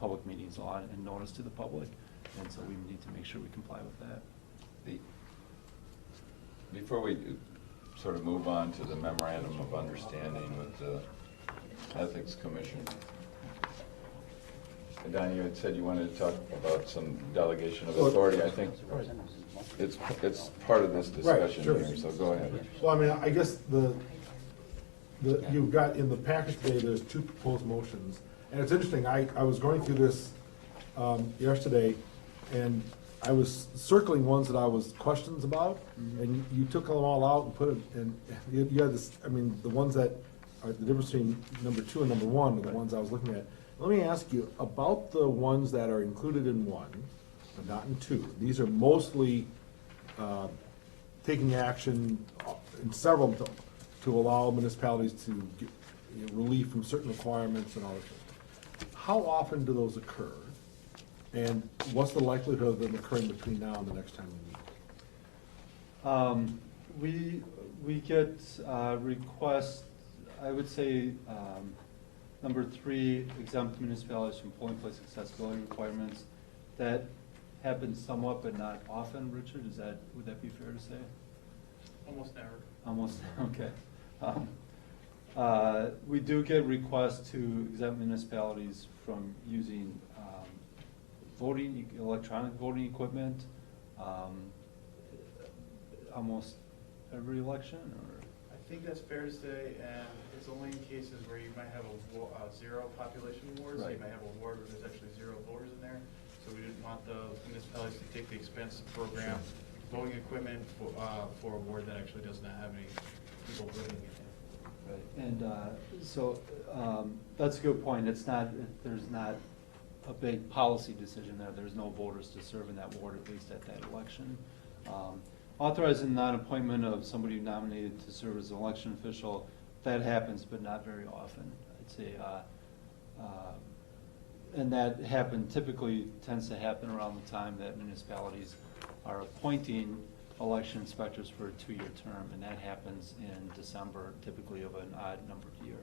public meetings law and notice to the public. And so we need to make sure we comply with that. Before we sort of move on to the memorandum of understanding with the Ethics Commission, Donnie, you had said you wanted to talk about some delegation of authority. I think it's part of this discussion sure. here, so go ahead. Well, I mean, I guess you've got in the package today, there's two proposed motions. And it's interesting, I was going through this yesterday, and I was circling ones that I was questions about, and you took them all out and put it, and you had this, I mean, the ones that are the difference between number 2 and number 1 are the ones I was looking at. Let me ask you about the ones that are included in 1, but not in 2. These are mostly taking action in several to allow municipalities to get relief from certain requirements and all that. How often do those occur? And what's the likelihood of them occurring between now and the next time we meet? We get requests, I would say, number 3, exempt municipalities from polling place accessibility requirements. That happens somewhat, but not often, Richard, would that be fair to say? Almost never. Almost, okay. We do get requests to exempt municipalities from using electronic voting equipment, almost every election, or? I think that's fair to say, and it's only in cases where you might have a zero population ward, so you Right. might have a ward where there's actually 0 voters in there. So we didn't want the municipalities to take the expense to program voting equipment for a ward that actually does not have any people living in it. Right, and so that's a good point. There's not a big policy decision there. There's no voters to serve in that ward, at least at that election. Authorizing non-appointment of somebody nominated to serve as an election official, that happens, but not very often. I'd say, and that typically tends to happen around the time that municipalities are appointing election inspectors for a 2-year term, and that happens in December, typically of an odd numbered year.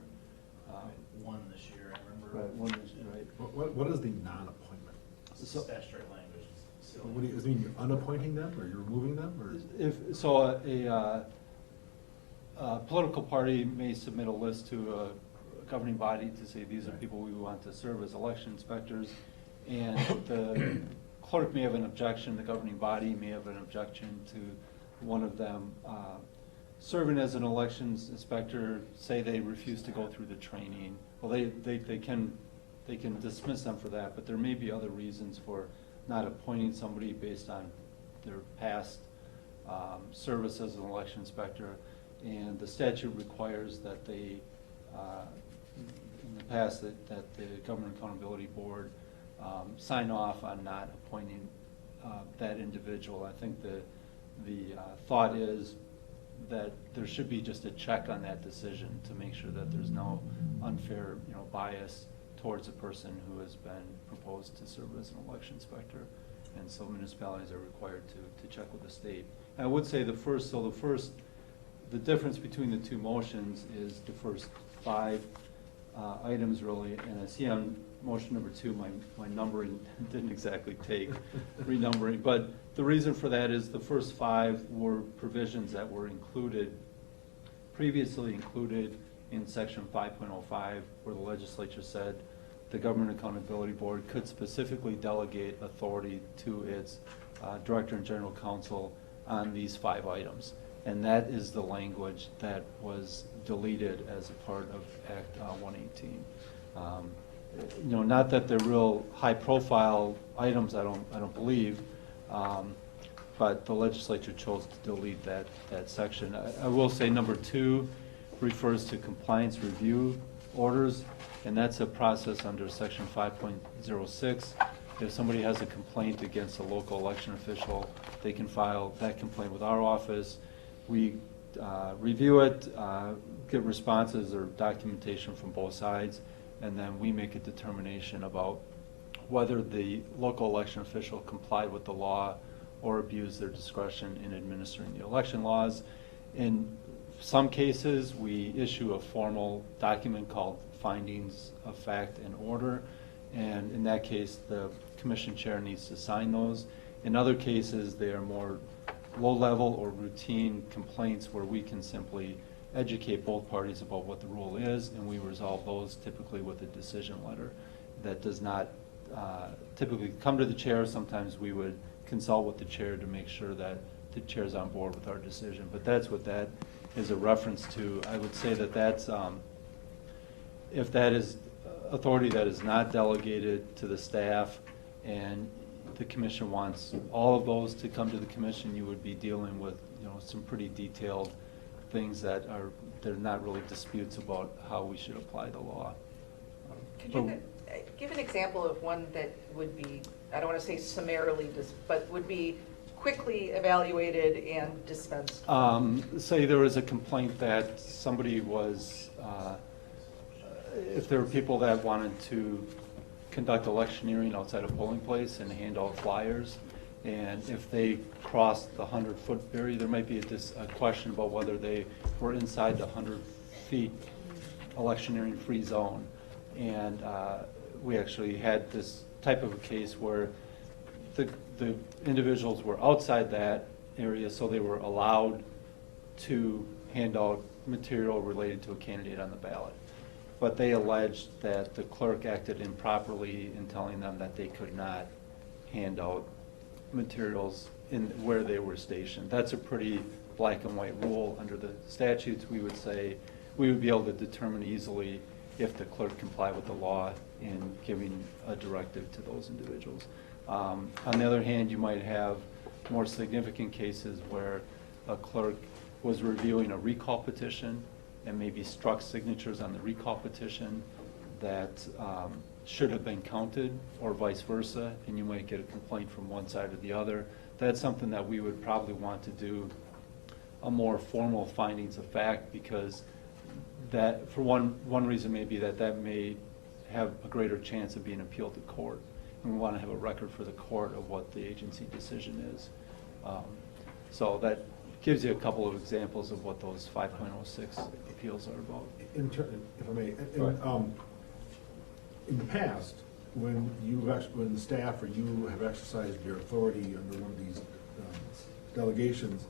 One this year, I remember. Right, one is, right. What is the non-appointment? It's So- statutory language. It's silly. What do you, does it mean you're unappointing them, or you're removing them, or? A political party may submit a list to a governing body to say these are people we want to serve as election inspectors, and the clerk may have an objection, the governing body may have an objection to one of them serving as an elections inspector. Say they refuse to go through the training. Well, they can dismiss them for that, but there may be other reasons for not appointing somebody based on their past service as an election inspector. And the statute requires that they, in the past, that the Government Accountability Board sign off on not appointing that individual. I think the thought is that there should be just a check on that decision to make sure that there's no unfair, bias towards a person who has been proposed to serve as an election inspector. And so municipalities are required to check with the state. I would say the the difference between the two motions is the first 5 items really, and I see on motion number 2, my numbering didn't exactly take renumbering, but the reason for that is the first 5 were provisions that were previously included in section 5.05, where the legislature said the Government Accountability Board could specifically delegate authority to its Director and General Counsel on these 5 items. And that is the language that was deleted as a part of Act 118. You know, not that they're real high-profile items, I don't believe, but the legislature chose to delete that section. I will say number 2 refers to compliance review orders, and that's a process under section 5.06. If somebody has a complaint against a local election official, they can file that complaint with our office. We review it, get responses or documentation from both sides, and then we make a determination about whether the local election official complied with the law or abused their discretion in administering the election laws. In some cases, we issue a formal document called findings of fact and order, and in that case, the commission chair needs to sign those. In other cases, they are more low-level or routine complaints where we can simply educate both parties about what the rule is, and we resolve those typically with a decision letter that does not typically come to the chair. Sometimes we would consult with the chair to make sure that the chair's on board with our decision. But that's what that is a reference to. I would say that that's, if that is authority that is not delegated to the staff and the commission wants all of those to come to the commission, you would be dealing with, you know, some pretty detailed things that are, they're not really disputes about how we should apply the law. Could you give an example of one that would be, I don't want to say summarily, but would be quickly evaluated and dispensed? Say there was a complaint that somebody was, if there were people that wanted to conduct electioneering outside a polling place and hand out flyers, and if they crossed the 100-foot barrier, there might be a question about whether they were inside the 100-feet electioneering free zone. And we actually had this type of a case where the individuals were outside that area, so they were allowed to hand out material related to a candidate on the ballot. But they alleged that the clerk acted improperly in telling them that they could not hand out materials in where they were stationed. That's a pretty black and white rule. Under the statutes, we would say, we would be able to determine easily if the clerk complied with the law in giving a directive to those individuals. On the other hand, you might have more significant cases where a clerk was reviewing a recall petition and maybe struck signatures on the recall petition that should have been counted, or vice versa, and you might get a complaint from one side or the other. That's something that we would probably want to do a more formal findings of fact, because that, for one reason may be that may have a greater chance of being appealed to court. And we want to have a record for the court of what the agency decision is. So that gives you a couple of examples of what those 5.06 appeals are about. If I may, in the past, when the staff or you have exercised your authority under one of these delegations,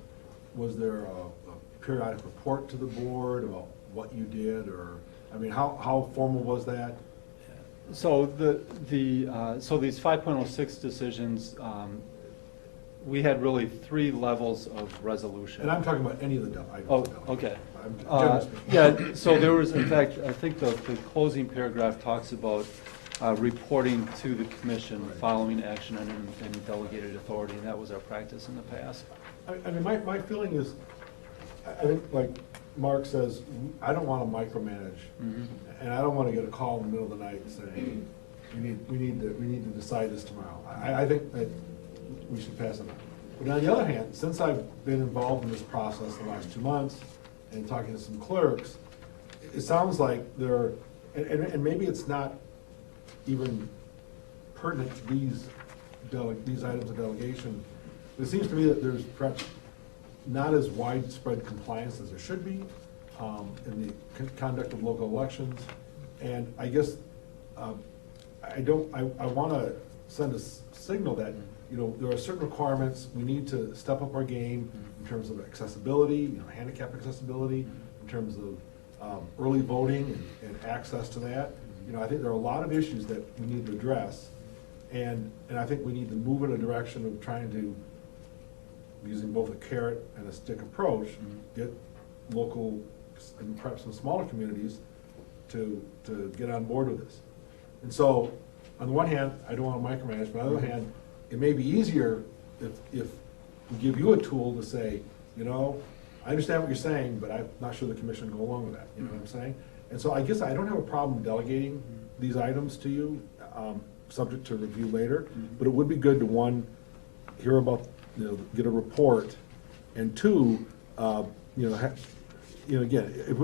was there a periodic report to the board about what you did, or, I mean, how formal was that? So so these 5.06 decisions, we had really 3 levels of resolution. And I'm talking about any of the items. Oh, okay. Generally speaking. Yeah, so there was, in fact, I think the closing paragraph talks about reporting to the commission following action on any delegated authority, and that was our practice in the past. I mean, my feeling is, I think, like Mark says, I don't want to micromanage, and I don't want to get a call in the middle of the night saying, we need to decide this tomorrow. I think that we should pass it on. But on the other hand, since I've been involved in this process the last 2 months and talking to some clerks, it sounds like there, and maybe it's not even pertinent to these items of delegation. It seems to me that there's perhaps not as widespread compliance as there should be in the conduct of local elections. And I guess I want to send a signal that, you know, there are certain requirements. We need to step up our game in terms of accessibility, you know, handicap accessibility, in terms of early voting and access to that. You know, I think there are a lot of issues that we need to address, and I think we need to move in a direction of trying to, using both a carrot and a stick approach, get local and perhaps some smaller communities to get on board with this. And so, on the one hand, I don't want to micromanage, but on the other hand, it may be easier if we give you a tool to say, you know, I understand what you're saying, but I'm not sure the commission will go along with that, you know what I'm saying? And so I guess I don't have a problem delegating these items to you, subject to review later, but it would be good to, one, hear about, you know, get a report, and two, you know, again, if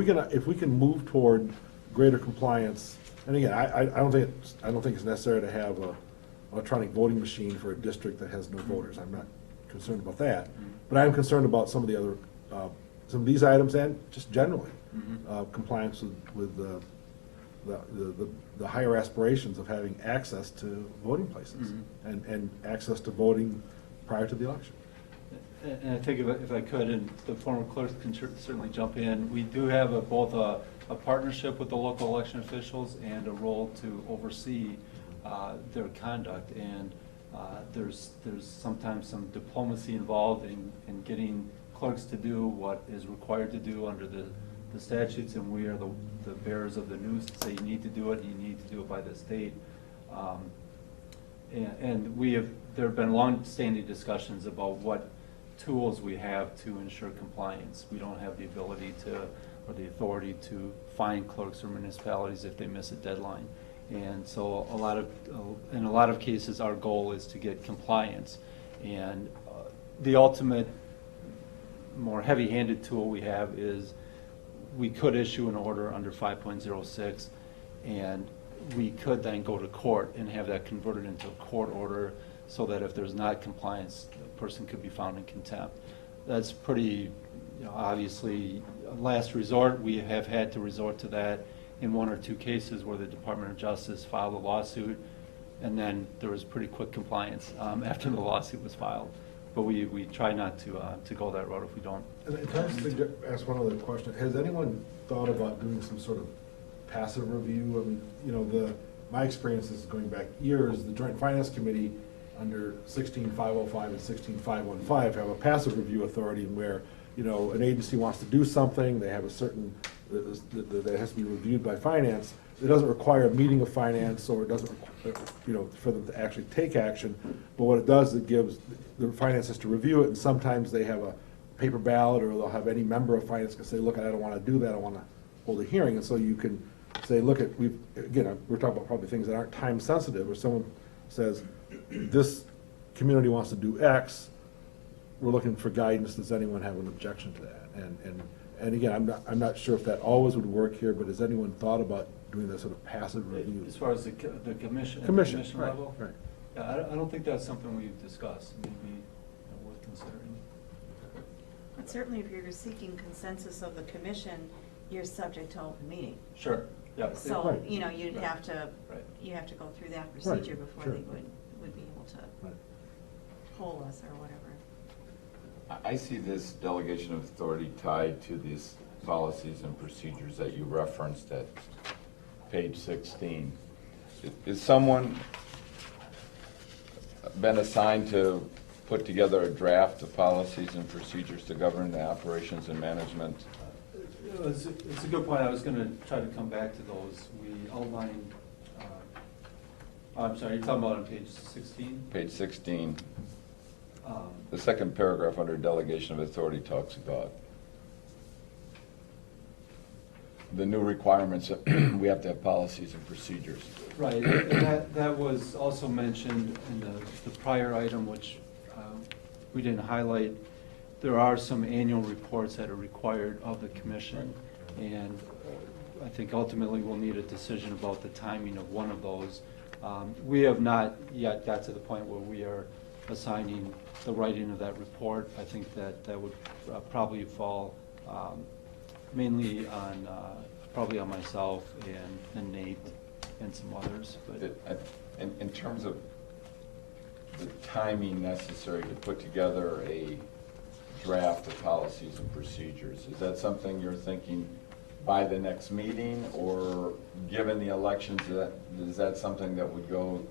we can move toward greater compliance, and again, I don't think it's necessary to have a electronic voting machine for a district that has no voters. I'm not concerned about that, but I am concerned about some of the other, some of these items and just generally compliance with the higher aspirations of having access to voting places and access to voting prior to the election. And I think if I could, and the former clerks can certainly jump in, we do have both a partnership with the local election officials and a role to oversee their conduct. And there's sometimes some diplomacy involved in getting clerks to do what is required to do under the statutes, and we are the bearers of the news to say you need to do it, you need to do it by the state. And there have been long-standing discussions about what tools we have to ensure compliance. We don't have the ability to, or the authority to fine clerks or municipalities if they miss a deadline. And so in a lot of cases, our goal is to get compliance. And the ultimate, more heavy-handed tool we have is we could issue an order under 5.06, and we could then go to court and have that converted into a court order so that if there's not compliance, the person could be found in contempt. That's pretty, obviously, a last resort. We have had to resort to that in one or two cases where the Department of Justice filed a lawsuit, and then there was pretty quick compliance after the lawsuit was filed. But we try not to go that route if we don't. And can I just ask one other question? Has anyone thought about doing some sort of passive review? I mean, my experience is going back years, the Joint Finance Committee under 16505 and 16515 have a passive review authority where, an agency wants to do something, they have a certain, that has to be reviewed by finance. It doesn't require a meeting of finance, or it doesn't, for them to actually take action. But what it does, it gives the finances to review it, and sometimes they have a paper ballot, or they'll have any member of finance can say, look, I don't want to do that, I want to hold a hearing. And so you can say, look, we're talking about probably things that aren't time sensitive, or someone says, this community wants to do X, we're looking for guidance, does anyone have an objection to that? And again, I'm not sure if that always would work here, but has anyone thought about doing that sort of passive review? As far as the commission Right, level? right. Yeah, I don't think that's something we've discussed, maybe worth considering. But certainly if you're seeking consensus of the commission, you're subject to open meeting. Sure, yeah. So, Right. you'd have to, Right. you have to go through that procedure before sure. they would be able to Right. poll us or whatever. I see this delegation of authority tied to these policies and procedures that you referenced at page 16. Is someone been assigned to put together a draft of policies and procedures to govern the operations and management? It's a good point. I was going to try to come back to those. We outlined, I'm sorry, you're talking about on page 16? Page 16. The second paragraph under delegation of authority talks about the new requirements that we have to have policies and procedures. Right, and that was also mentioned in the prior item, which we didn't highlight. There are some annual reports that are required of the commission, and I think ultimately we'll need a decision about the timing of one of those. We have not yet got to the point where we are assigning the writing of that report. I think that would probably fall mainly on probably on myself and Nate and some others. But In terms of the timing necessary to put together a draft of policies and procedures, is that something you're thinking by the next meeting, or given the elections, is that something that would go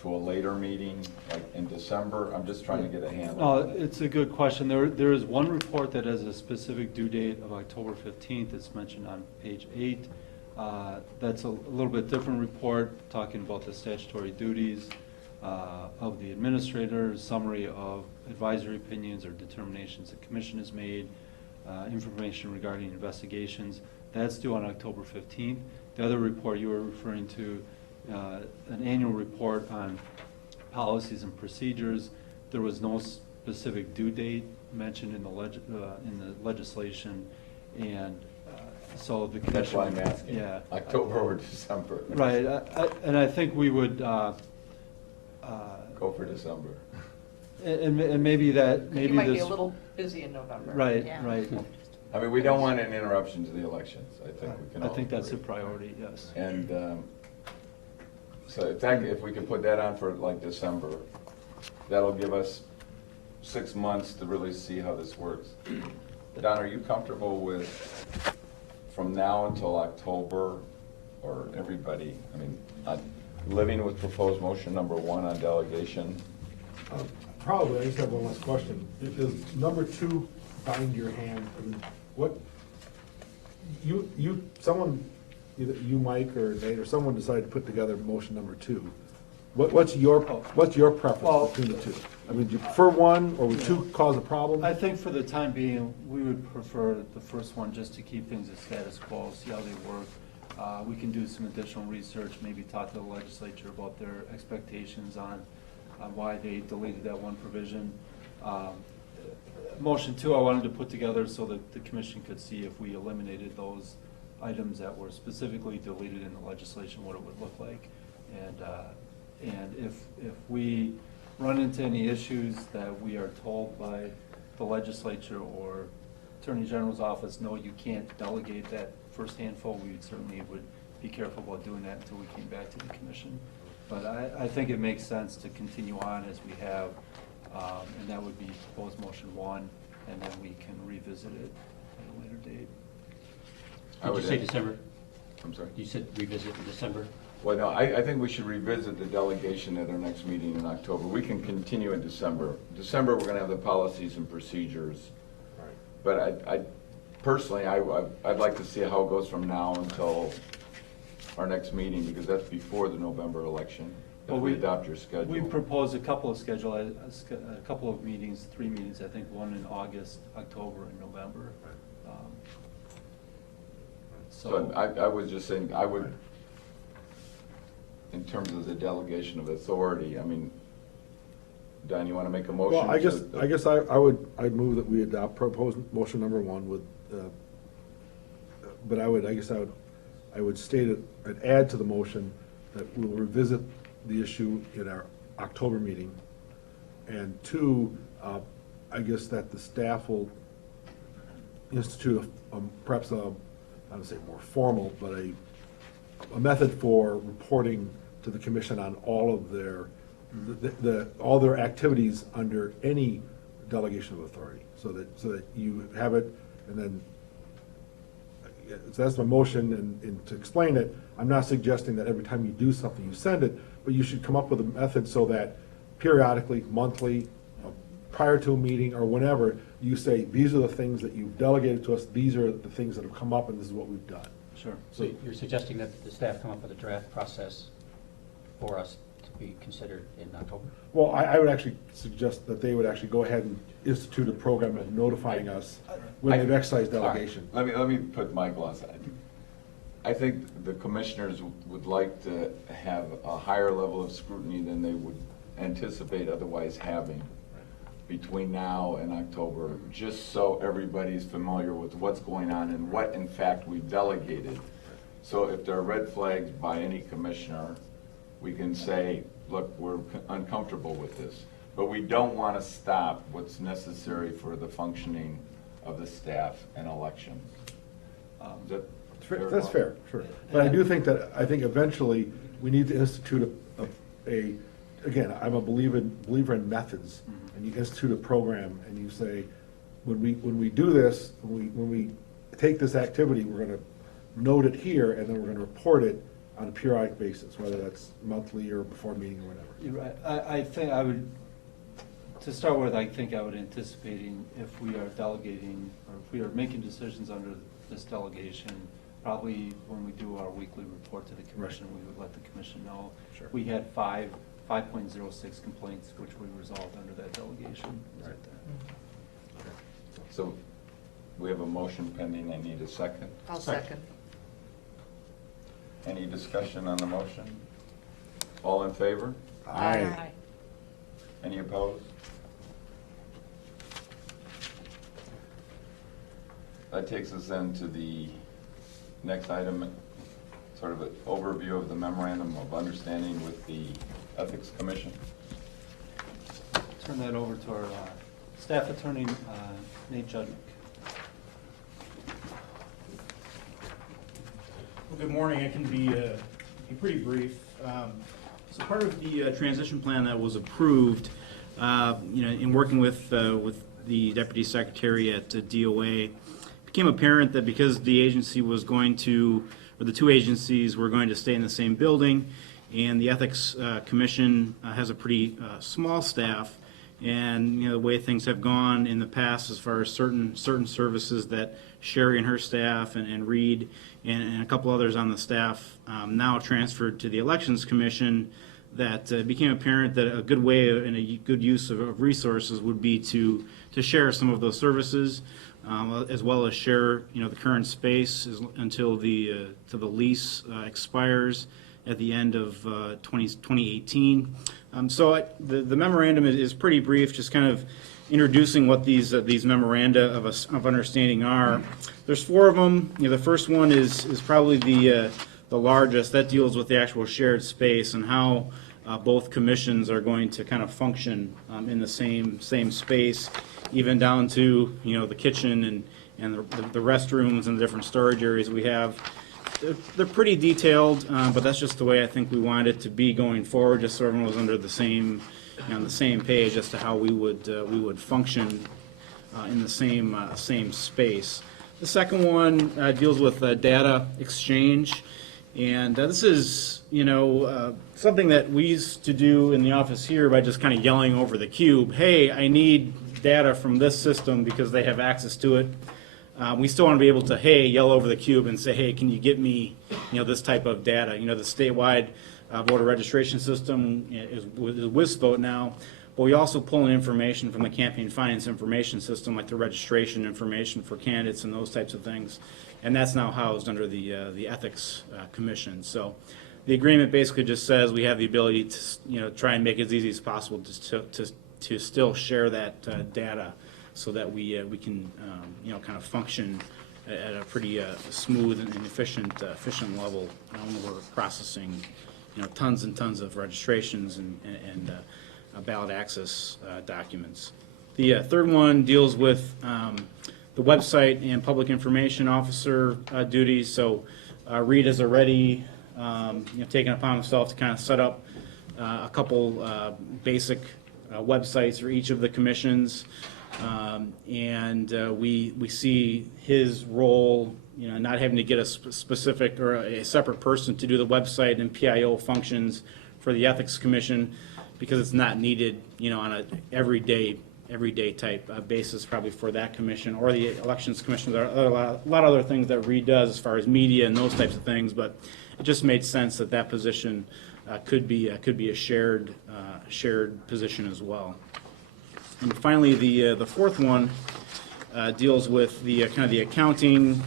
to a later meeting, like in December? I'm just trying to get a handle. No, it's a good question. There is one report that has a specific due date of October 15th. It's mentioned on page 8. That's a little bit different report, talking about the statutory duties of the administrator, summary of advisory opinions or determinations the commission has made, information regarding investigations. That's due on October 15th. The other report you were referring to, an annual report on policies and procedures. There was no specific due date mentioned in the legislation, and so the commission. That's why I'm asking. Yeah. October or December? Right, and I think we would. Go for December. And maybe that, maybe You might be this. a little busy in November. Right, Yeah. right. I mean, we don't want an interruption to the elections, I think we can I all think that's a agree. priority, yes. And so if we could put that on for like December, that'll give us 6 months to really see how this works. Don, are you comfortable with, from now until October, or everybody, I mean, living with proposed motion number 1 on delegation? Probably, I just have one last question. Does number 2 bind your hand? I mean, what, someone, either you, Mike, or Nate, or someone decided to put together motion number 2. What's your preference Well- between the two? I mean, do you prefer one, or would 2 cause a problem? I think for the time being, we would prefer the first one just to keep things as status quo, see how they work. We can do some additional research, maybe talk to the legislature about their expectations on why they deleted that one provision. Motion 2, I wanted to put together so that the commission could see if we eliminated those items that were specifically deleted in the legislation, what it would look like. And if we run into any issues that we are told by the legislature or Attorney General's office, no, you can't delegate that first handful, we certainly would be careful about doing that until we came back to the commission. But I think it makes sense to continue on as we have, and that would be proposed motion 1, and then we can revisit it at a later date. I Did would you say add- December? I'm sorry? You said revisit in December? Well, no, I think we should revisit the delegation at our next meeting in October. We can continue in December. December, we're gonna have the policies and procedures. Right. But I personally, I'd like to see how it goes from now until our next meeting, because that's before the November election, if Well, we adopt your schedule. We proposed a couple of a couple of meetings, 3 meetings, I think, one in August, October, and November. So I was just saying, I would, in terms of the delegation of authority, I mean, Don, you wanna make a motion? Well, I guess I'd move that we adopt proposed motion number 1 with, but I would state it, I'd add to the motion that we'll revisit the issue in our October meeting. And 2, I guess that the staff will institute perhaps I don't say more formal, but a method for reporting to the commission on all of all their activities under any delegation of authority, so that you have it, and then, so that's my motion, and to explain it, I'm not suggesting that every time you do something, you send it, but you should come up with a method so that periodically, monthly, prior to a meeting, or whenever, you say, these are the things that you've delegated to us, these are the things that have come up, and this is what we've done. Sure. So you're suggesting that the staff come up with a draft process for us to be considered in October? Well, I would actually suggest that they would actually go ahead and institute a program of notifying us when they've exercised delegation. Let me put my gloss on it. I think the commissioners would like to have a higher level of scrutiny than they would anticipate otherwise having between now and October, just so everybody's familiar with what's going on and what in fact we've delegated. So if there are red flags by any commissioner, we can say, look, we're uncomfortable with this. But we don't want to stop what's necessary for the functioning of the staff and elections. Is that fair? That's fair, sure. But I do think eventually, we need to institute again, I'm a believer in methods, and you institute a program, and you say, when we do this, when we take this activity, we're gonna note it here, and then we're gonna report it on a periodic basis, whether that's monthly or before a meeting or whatever. You're right. I think I would, to start with, I think I would anticipating if we are delegating, or if we are making decisions under this delegation, probably when we do our weekly report to the commission, we would let the commission know. Sure. We had 5.06 complaints, which we resolved under that delegation. Right. So we have a motion pending. I need a second. I'll second. Any discussion on the motion? All in favor? Aye. Any opposed? That takes us then to the next item, sort of an overview of the memorandum of understanding with the Ethics Commission. Turn that over to our staff attorney, Nate Judnick. Well, good morning. I can be pretty brief. So part of the transition plan that was approved, in working with the Deputy Secretary at DOA, it became apparent that because the agency was going to, or the two agencies were going to stay in the same building, and the Ethics Commission has a pretty small staff, and the way things have gone in the past as far as certain services that Sherry and her staff and Reed and a couple others on the staff now transferred to the Elections Commission, that became apparent that a good way and a good use of resources would be to share some of those services, as well as share the current space until the lease expires at the end of 2018. So the memorandum is pretty brief, just kind of introducing what these memoranda of understanding are. There's 4 of them. The first one is probably the largest. That deals with the actual shared space and how both commissions are going to kind of function in the same space, even down to the kitchen and the restrooms and the different storage areas we have. They're pretty detailed, but that's just the way I think we wanted it to be going forward, just so everyone was under the same, on the same page as to how we would function in the same space. The second one deals with data exchange, and this is something that we used to do in the office here by just kind of yelling over the cube, "Hey, I need data from this system," because they have access to it. We still want to be able to, yell over the cube and say, "Hey, can you get me, this type of data?" The statewide voter registration system is WISVOTE now, but we also pull in information from the campaign finance information system, like the registration information for candidates and those types of things, and that's now housed under the Ethics Commission. So the agreement basically just says we have the ability to, try and make it as easy as possible to still share that data, so that we can kind of function at a pretty smooth and efficient level when we're processing tons and tons of registrations and ballot access documents. The third one deals with the website and public information officer duties. So Reed has already taken upon himself to kind of set up a couple basic websites for each of the commissions. We see his role, not having to get a specific or a separate person to do the website and PIO functions for the Ethics Commission, because it's not needed, on a everyday type basis, probably for that commission or the Elections Commission. There are a lot of other things that Reed does as far as media and those types of things, but it just made sense that position could be a shared position as well. And finally, the fourth one deals with the kind of the accounting,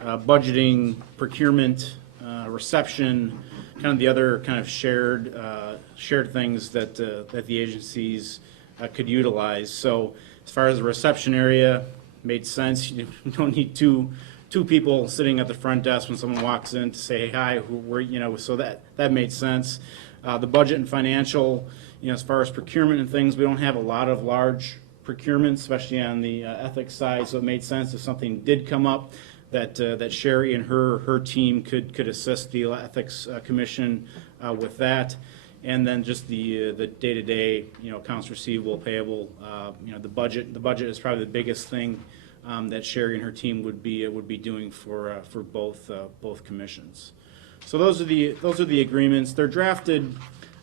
budgeting, procurement, reception, kind of the other kind of shared things that the agencies could utilize. So as far as the reception area, made sense. You don't need two people sitting at the front desk when someone walks in to say, "Hey, hi, so that made sense. The budget and financial, as far as procurement and things, we don't have a lot of large procurements, especially on the ethics side, so it made sense if something did come up that Sherry and her team could assist the Ethics Commission with that. And then just the day-to-day, accounts receivable, payable, the budget. The budget is probably the biggest thing that Sherry and her team would be doing for both commissions. So those are the agreements. They're drafted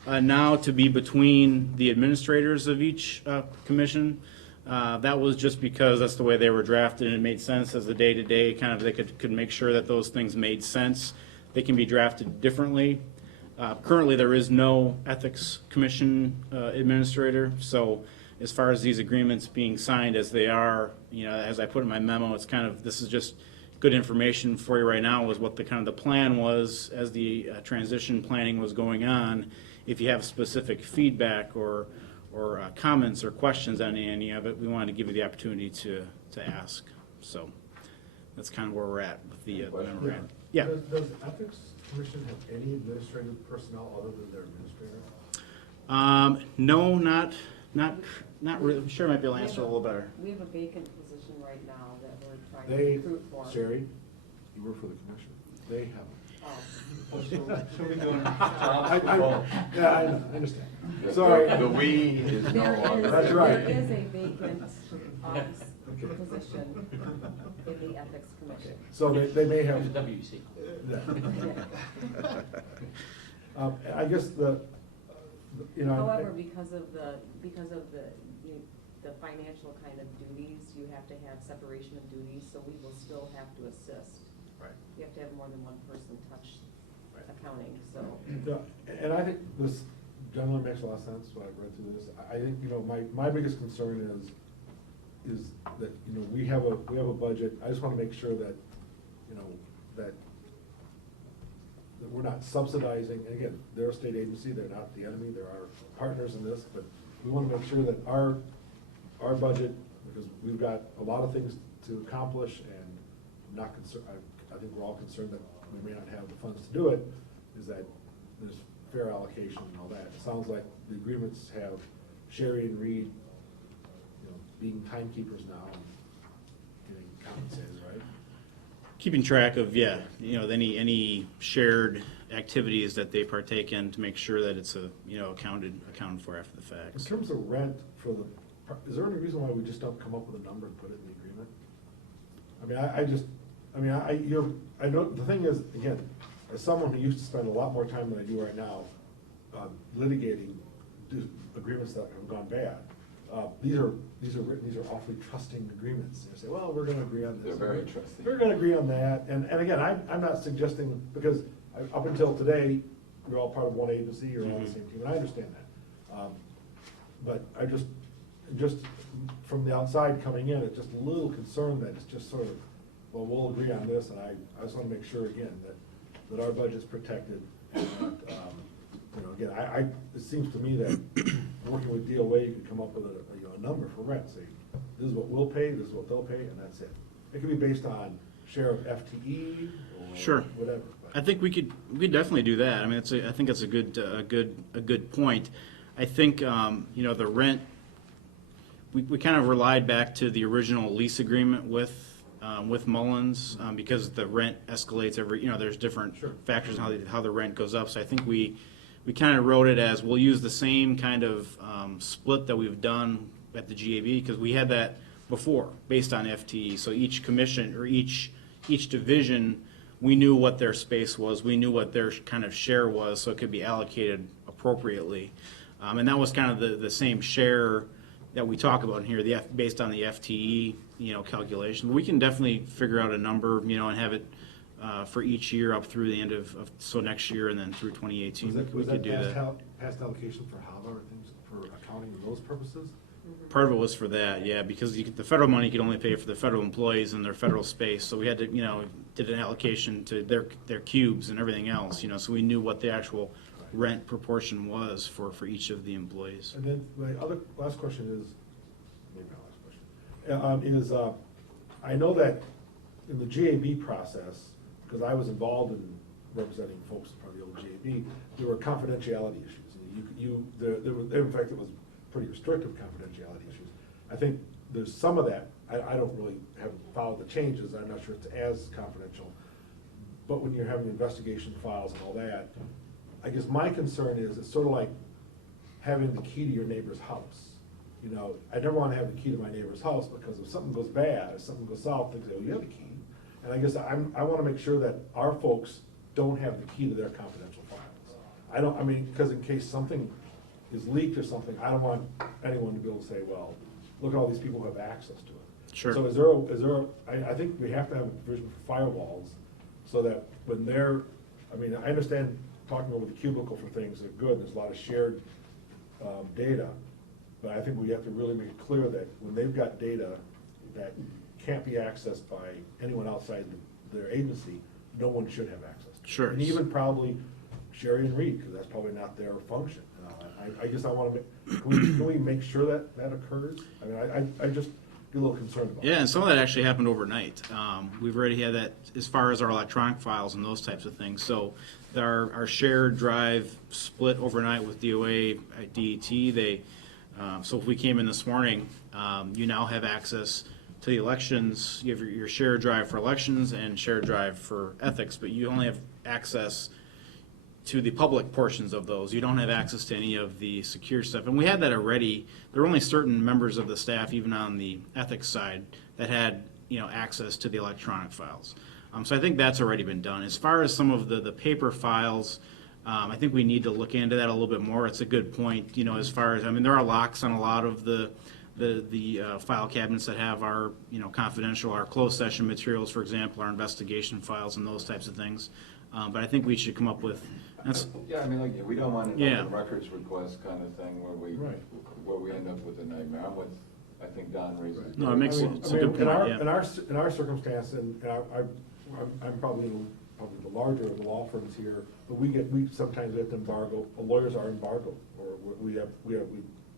now to be between the administrators of each commission. That was just because that's the way they were drafted, and it made sense as the day-to-day, kind of, they could make sure that those things made sense. They can be drafted differently. Currently, there is no Ethics Commission administrator, so as far as these agreements being signed as they are, as I put in my memo, it's kind of, this is just good information for you right now, was what the kind of the plan was as the transition planning was going on. If you have specific feedback or comments or questions on any of it, we wanted to give you the opportunity to ask. So that's kind of where we're at with the memorandum. Yeah. Does Ethics Commission have any administrative personnel other than their administrator? No, not really. I'm sure I might be able to answer a little better. We have a vacant position right now that we're trying They, to recruit for. Sherry, you work for the commission. They have. Oh, She'll be doing Yeah, I understand. Sorry. The we is no There longer. is, That's right. there is a vacant office position in the Ethics Commission. So they may have. WC. I guess However, because of the financial kind of duties, you have to have separation of duties, so we will still have to assist. Right. You have to have more than one person touch accounting, so. Yeah, and I think this generally makes a lot of sense when I've read through this. I think, my biggest concern is that, we have a budget. I just want to make sure that, that we're not subsidizing, and again, they're a state agency, they're not the enemy, they're our partners in this, but we want to make sure that our budget, because we've got a lot of things to accomplish, and I'm not concerned, I think we're all concerned that we may not have the funds to do it, is that there's fair allocation and all that. It sounds like the agreements have Sherry and Reed, being timekeepers now and getting compensated, right? Keeping track of, any shared activities that they partake in to make sure that it's accounted for after the fact. In terms of rent is there any reason why we just don't come up with a number and put it in the agreement? I know, the thing is, again, as someone who used to spend a lot more time than I do right now litigating agreements that have gone bad, these are written, these are awfully trusting agreements. You say, well, we're gonna agree on this. They're very trusting. We're gonna agree on that, and again, I'm not suggesting, because up until today, we're all part of one agency, you're all on the same team, and I understand that. But I just from the outside coming in, it's just a little concerned that it's just sort of, well, we'll agree on this, and I just wanna make sure again that our budget's protected. And again, it seems to me that working with DOA, you could come up with a number for rent, say, this is what we'll pay, this is what they'll pay, and that's it. It could be based on share of FTE or Sure. whatever. I think we could definitely do that. I mean, I think it's a good point. I think, the rent, we kind of relied back to the original lease agreement with Mullins, because the rent escalates there's different Sure. factors in how the rent goes up. So I think we kind of wrote it as, we'll use the same kind of split that we've done at the GAB, because we had that before, based on FTE. So each commission, or each division, we knew what their space was, we knew what their kind of share was, so it could be allocated appropriately. And that was kind of the same share that we talk about in here, based on the FTE, calculation. We can definitely figure out a number, and have it for each year up through the end of so next year and then through 2018. We could do that. Past allocation for HAVA or things, for accounting and those purposes? Part of it was for that, yeah, because the federal money could only pay for the federal employees and their federal space, so we had to, did an allocation to their cubes and everything else, so we knew what the actual rent proportion was for each of the employees. And then my last question is, maybe my last question, I know that in the GAB process, because I was involved in representing folks from the old GAB, there were confidentiality issues. In fact, it was pretty restrictive confidentiality issues. I think there's some of that, I don't really have followed the changes, I'm not sure it's as confidential, but when you're having investigation files and all that, I guess my concern is, it's sort of like having the key to your neighbor's house. I never want to have the key to my neighbor's house, because if something goes bad, if something goes south, they say, oh, you have a key. And I guess I want to make sure that our folks don't have the key to their confidential files. Because in case something is leaked or something, I don't want anyone to be able to say, well, look at all these people who have access to it. Sure. So I think we have to have a provision for firewalls, so that when they're, I mean, I understand talking over the cubicle for things are good, there's a lot of shared data, but I think we have to really make it clear that when they've got data that can't be accessed by anyone outside their agency, no one should have access to it. Sure. And even probably Sherry and Reed, because that's probably not their function. I guess I want to make, can we make sure that that occurs? I mean, I just get a little concerned about it. Yeah, and some of that actually happened overnight. We've already had that as far as our electronic files and those types of things. So our shared drive split overnight with DOA at DET. So if we came in this morning, you now have access to the elections. You have your shared drive for elections and shared drive for ethics, but you only have access to the public portions of those. You don't have access to any of the secure stuff. And we had that already. There were only certain members of the staff, even on the ethics side, that had access to the electronic files. So I think that's already been done. As far as some of the paper files, I think we need to look into that a little bit more. It's a good point. As far as, I mean, there are locks on a lot of the file cabinets that have our confidential, our closed session materials, for example, our investigation files and those types of things. But I think we should come up with. Yeah, I mean, like, we don't want an Yeah. open records request kind of thing Right. where we end up with a nightmare. I think Don raises. No, it makes it's a good point. Yeah. In our circumstance, and I'm probably the larger of the law firms here, but we sometimes have to embargo. Lawyers are embargoed, or we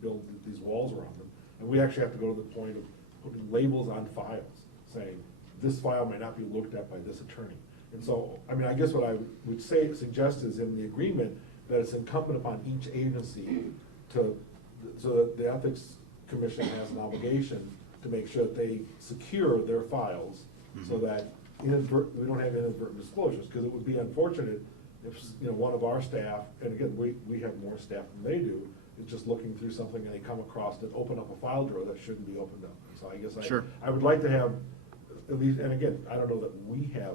build these walls around them, and we actually have to go to the point of putting labels on files saying this file may not be looked at by this attorney. And so, I mean, I guess what I would suggest is in the agreement that it's incumbent upon each agency so that the Ethics Commission has an obligation to make sure that they secure their files so that we don't have inadvertent disclosures, because it would be unfortunate if, one of our staff, and again, we have more staff than they do, is just looking through something and they come across it, open up a file drawer that shouldn't be opened up. So I guess Sure. I would like to have at least, and again, I don't know that we have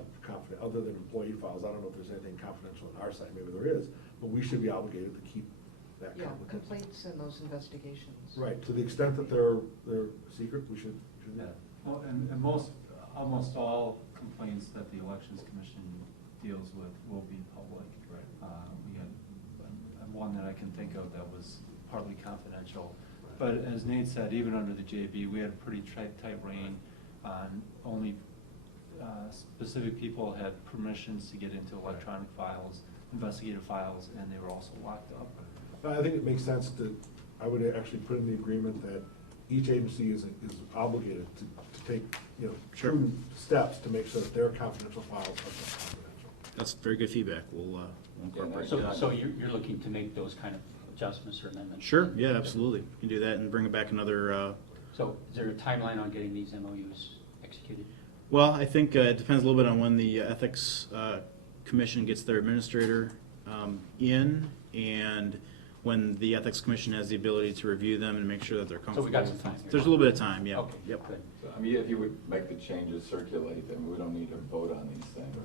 other than employee files, I don't know if there's anything confidential on our side, maybe there is, but we should be obligated to keep that Yeah, confidential. complaints and those investigations. Right, to the extent that they're secret, we should do Yeah, that. well, and almost all complaints that the Elections Commission deals with will be public. Right. We had one that I can think of that was partly confidential. But as Nate said, even under the JB, we had a pretty tight rein on only specific people had permissions to get into electronic files, investigative files, and they were also locked up. I think it makes sense I would actually put in the agreement that each agency is obligated to take, true steps to make sure that their confidential files are confidential. That's very good feedback. We'll incorporate So, that. so you're looking to make those kind of adjustments or amendments? Sure, yeah, absolutely. We can do that and bring it back another. So is there a timeline on getting these MOUs executed? Well, I think it depends a little bit on when the Ethics Commission gets their administrator in, and when the Ethics Commission has the ability to review them and make sure that they're So comfortable. we got some time here. There's a little bit of time, yeah. Okay, Yep. good. So, I mean, if you would make the changes, circulate them, we don't need to vote on these things.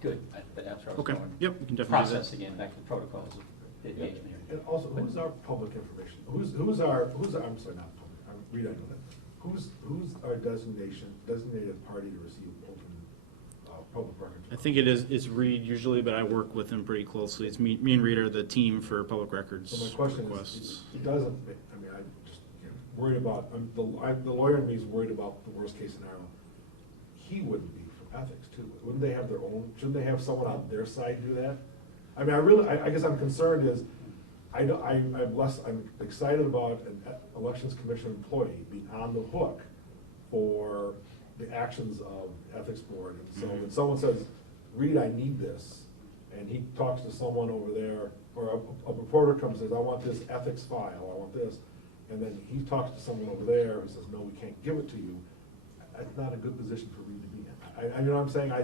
Good, but that's where I was Okay, going. yep, we can definitely do that. Process again, back to the protocols of the engagement here. And also, who's our public information? Who's our, I'm sorry, not public, I know that. Who's our designated party to receive open, public records? I think it's Reed usually, but I work with him pretty closely. It's me and Reed are the team for public records So my question requests. is, it doesn't, I mean, I'm just worried about, the lawyer in me is worried about the worst case scenario. He wouldn't be from ethics too. Wouldn't they have their own, shouldn't they have someone on their side do that? I mean, I guess I'm concerned is, I'm excited about an Elections Commission employee being on the hook for the actions of Ethics Board. And so when someone says, Reed, I need this, and he talks to someone over there, or a reporter comes and says, I want this ethics file, I want this, and then he talks to someone over there who says, no, we can't give it to you, that's not a good position for Reed to be in. You know what I'm saying? I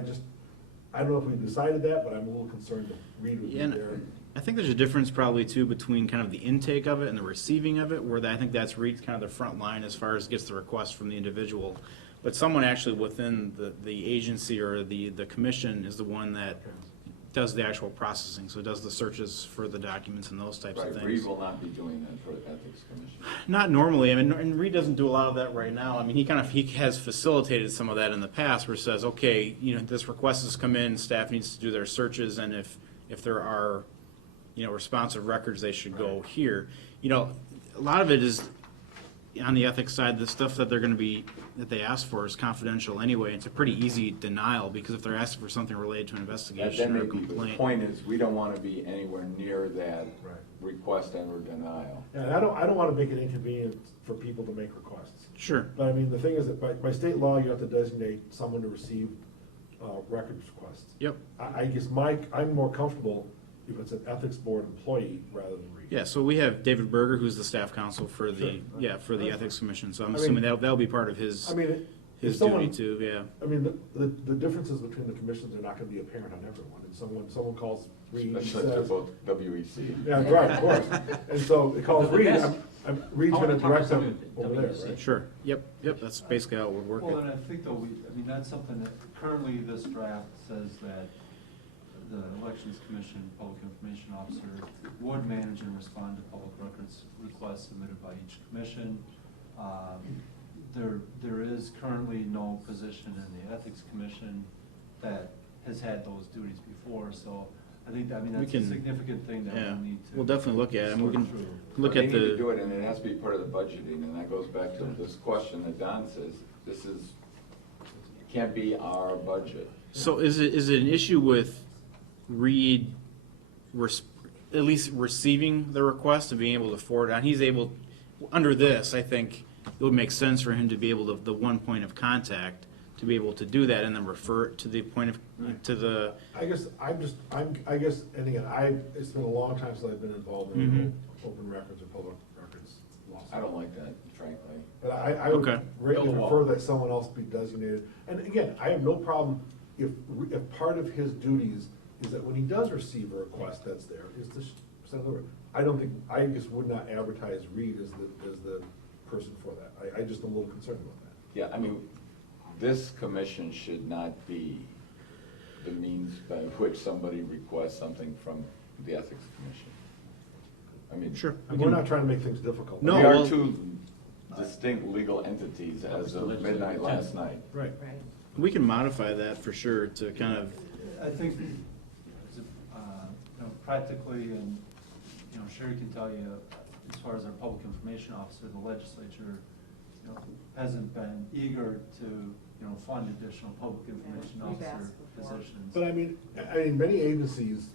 don't know if we decided that, but I'm a little concerned that Reed would be Yeah, and there. I think there's a difference probably too between kind of the intake of it and the receiving of it, where I think that's Reed's kind of the front line as far as gets the request from the individual. But someone actually within the agency or the commission is the one that does the actual processing, so it does the searches for the documents and those types of Right, things. Reed will not be doing that for the Ethics Commission. Not normally. I mean, and Reed doesn't do a lot of that right now. I mean, he has facilitated some of that in the past, where it says, okay, this request has come in, staff needs to do their searches, and if there are, responsive records, they should go here. A lot of it is on the ethics side. The stuff that that they ask for is confidential anyway. It's a pretty easy denial, because if they're asking for something related to an That investigation may or a be, but the complaint. point is, we don't want to be anywhere near that Right. request and or denial. And I don't want to make it inconvenient for people to make requests. Sure. But I mean, the thing is that by state law, you have to designate someone to receive records requests. Yep. I guess I'm more comfortable if it's an ethics board employee rather than Reed. Yeah, so we have David Berger, who's the staff counsel for Sure. for the Ethics Commission, so I'm I mean- assuming that'll be part of his I mean, if duty someone, too, yeah. I mean, the differences between the commissions are not gonna be apparent on everyone, and someone calls Reed and Especially if says. they're both WEC. Yeah, right, of course, and so it calls But Reed, that's- Reed's I wanna gonna talk to direct them somebody with over there, WEC. right? Sure, yep, that's basically how it would work. Well, and I think though, that's something that currently this draft says that the Elections Commission, Public Information Officer would manage and respond to public records requests submitted by each commission. There is currently no position in the Ethics Commission that has had those duties before, so I think, We that's a can- significant thing that Yeah, we'll need to. we'll definitely look at it, and we can sort through. look They at need to the, do it, and it has to be part of the budgeting, and that goes back to this question that Don says, it can't be our budget. so is it an issue with Reed at least receiving the request and being able to forward it on? He's able, under this, I think it would make sense for him to be able to, the one point of contact, to be able to do that and then refer it to the point of, to the, I guess, and again, it's been a long time since I've been involved in Mhm. open records or public records laws. I don't like that, frankly. But I would Okay. greatly Build a wall. prefer that someone else be designated. And again, I have no problem if part of his duties is that when he does receive a request that's there, is to send it over. I just would not advertise Reed as the person for that. I just am a little concerned about that. Yeah, I mean, this commission should not be the means by which somebody requests something from the Ethics Commission. I mean. sure. And we're not trying to make things difficult. No, We are well- two distinct legal entities as of midnight last night. Right. Right. We can modify that for sure to kind of, I think, practically, and, Sherry can tell you, as far as our public information officer, the legislature, hasn't been eager to, fund additional public information We've officer asked before. positions. But I mean, many agencies,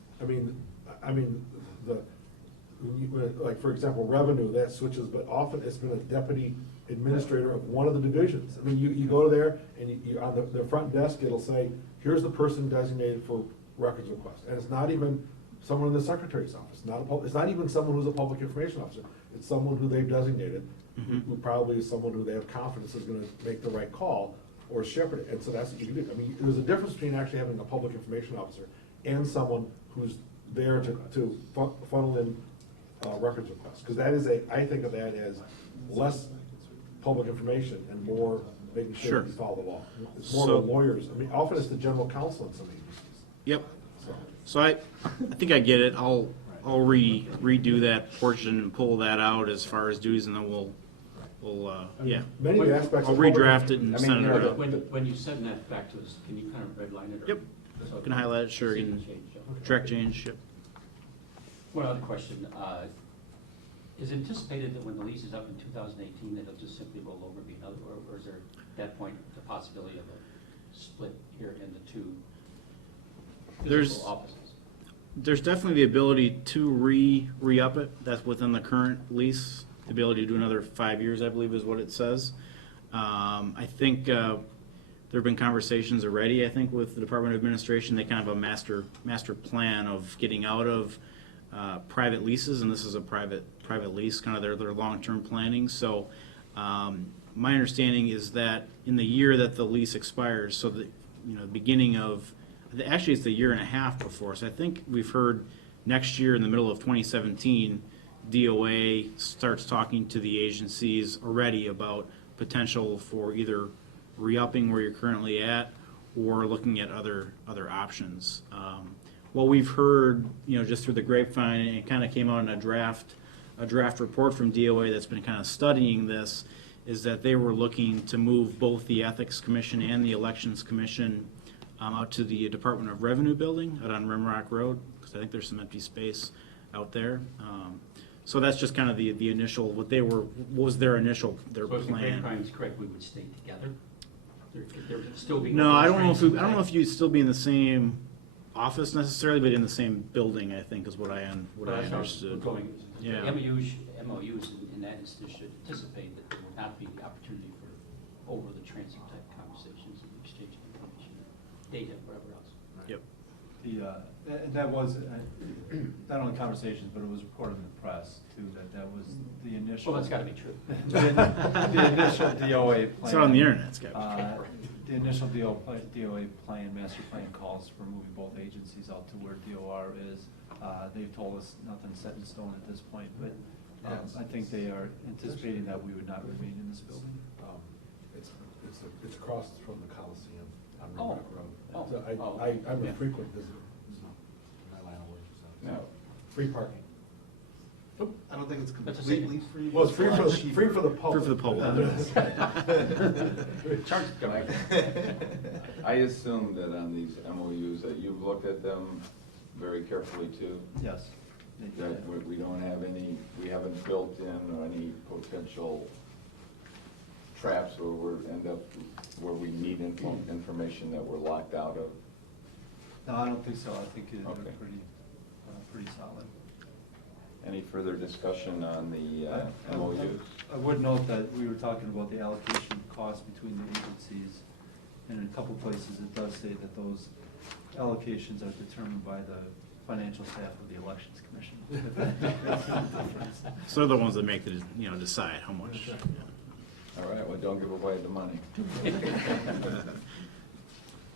like, for example, revenue, that switches, but often it's been a deputy administrator of one of the divisions. I mean, you go there and you, on the front desk, it'll say, here's the person designated for records request. And it's not even someone in the secretary's office, it's not even someone who's a public information officer. It's someone who they've designated, who probably is someone who they have confidence is gonna make the right call or shepherd it. And so that's what you can do. I mean, there's a difference between actually having a public information officer and someone who's there to funnel in records requests. Because that is I think of that as less public information and more making sure Sure. that you follow the law. It's more So- of lawyers. I mean, often it's the general counsel in some agencies. yep. So, So I think I get it. I'll redo that portion and pull that out as far as duties, and then we'll, I mean, yeah. Many of the aspects. I'll of public- redraft it and I mean, send it you know, around. When you send that back to us, can you kind of redline it? Or Yep. so Can highlight it, sure, see the and change, yeah. track change, yep. One other question, is it anticipated that when the lease is up in 2018, that it'll just simply roll over and be another, or is there at that point the possibility of a split here in the two There's- physical offices? There's definitely the ability to re-up it. That's within the current lease. The ability to do another 5 years, I believe, is what it says. I think there have been conversations already, I think, with the Department of Administration. They kind of have a master plan of getting out of private leases, and this is a private lease, kind of their long-term planning. So my understanding is that in the year that the lease expires, so the beginning of, actually it's the year and a half before, so I think we've heard next year in the middle of 2017, DOA starts talking to the agencies already about potential for either re-upping where you're currently at or looking at other options. what we've heard, just through the grapevine, and it kind of came out in a draft report from DOA that's been kind of studying this, is that they were looking to move both the Ethics Commission and the Elections Commission out to the Department of Revenue building out on Rimrock Road, because I think there's some empty space out there. So that's just kind of the initial, what was their So if the plan. grapevine is correct, we would stay together? There would still be. No, I don't know transit I don't know if you'd still be in the same office necessarily, but in the same building, I think, is what I understood. Yeah. MOUs in that instance should anticipate that there will not be the opportunity for over-the-transit type conversations and exchange of information, data, whatever else. Yep. That was, not only conversations, but it was reported in the press too, that was the initial. Well, that's gotta be true. The initial DOA plan. It's out on the internet, it's got The initial DOA plan, master plan calls for moving both agencies out to where DOR is. They've told us nothing's set in stone at this point, but I think they are anticipating that we would not remain in this building. It's across from the Coliseum on Oh. Rimrock Road. Oh. So I'm a Yeah. frequent visitor, so, my line of work, so. No. Free parking. I don't think it's That's a completely saving. free. Well, it's free a for, lot the cheaper. free for the public. For the public. Charge the government. I assume that on these MOUs that you've looked at them very carefully too? Yes. That we don't have any, we haven't built in any potential traps where where we need information that we're locked out of? No, I don't think so. I think they're Okay. pretty solid. Any further discussion on the MOUs? I would note that we were talking about the allocation of costs between the agencies, and in a couple places it does say that those allocations are determined by the financial staff of the Elections Commission. So they're the ones that make decide how much. All right, well, don't give away the money.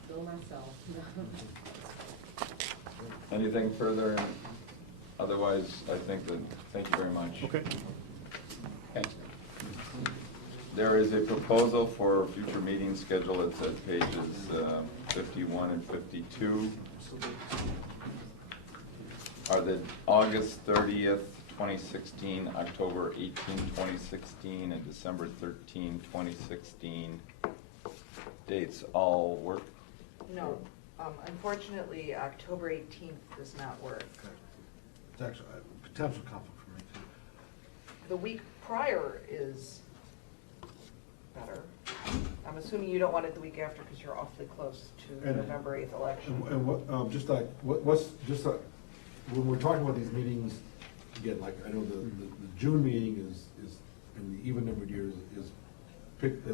Bill myself. Anything further? Otherwise, I think thank you very much. Okay. Thanks. There is a proposal for future meeting schedule. It's at pages 51 and 52. Are the August 30th, 2016, October 18, 2016, and December 13, 2016 dates all work? No, unfortunately, October 18th does not work. It's actually a potential conflict for me too. The week prior is better. I'm assuming you don't want it the week after because you're awfully close to And- November 8th election. And what, when we're talking about these meetings, again, like, I know the June meeting is, in the even numbered years, is picked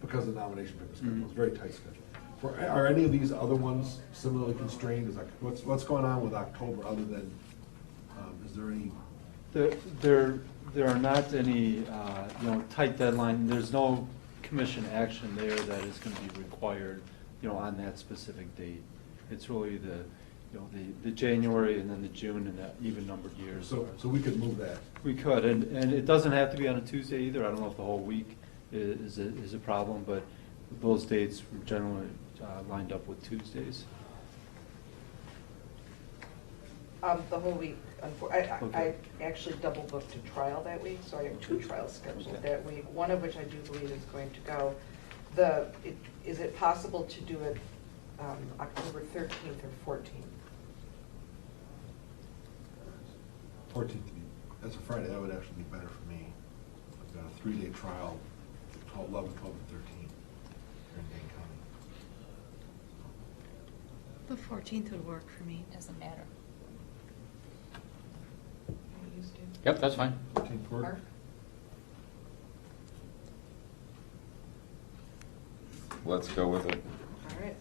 because the nomination paper schedule, it's a very tight schedule. Are any of these other ones similarly constrained? Is like, what's going on with October other than, is there any? There are not any, tight deadline. There's no commission action there that is going to be required, on that specific date. It's really the January and then the June and the even numbered years. So we could move that. We could, and it doesn't have to be on a Tuesday either. I don't know if the whole week is a problem, but those dates were generally lined up with Tuesdays. The whole week, I actually double booked a trial that week, so I have 2 trials scheduled Okay. that week, one of which I do believe is going to go. Is it possible to do it October 13th or 14th? 14th, that's a Friday, that would actually be better for me. I've got a 3-day trial, 11, 12, and 13 here in Dane County. The 14th would work for me. Doesn't matter. Yep, that's fine. 14th work? Mark? Let's go with it. All right.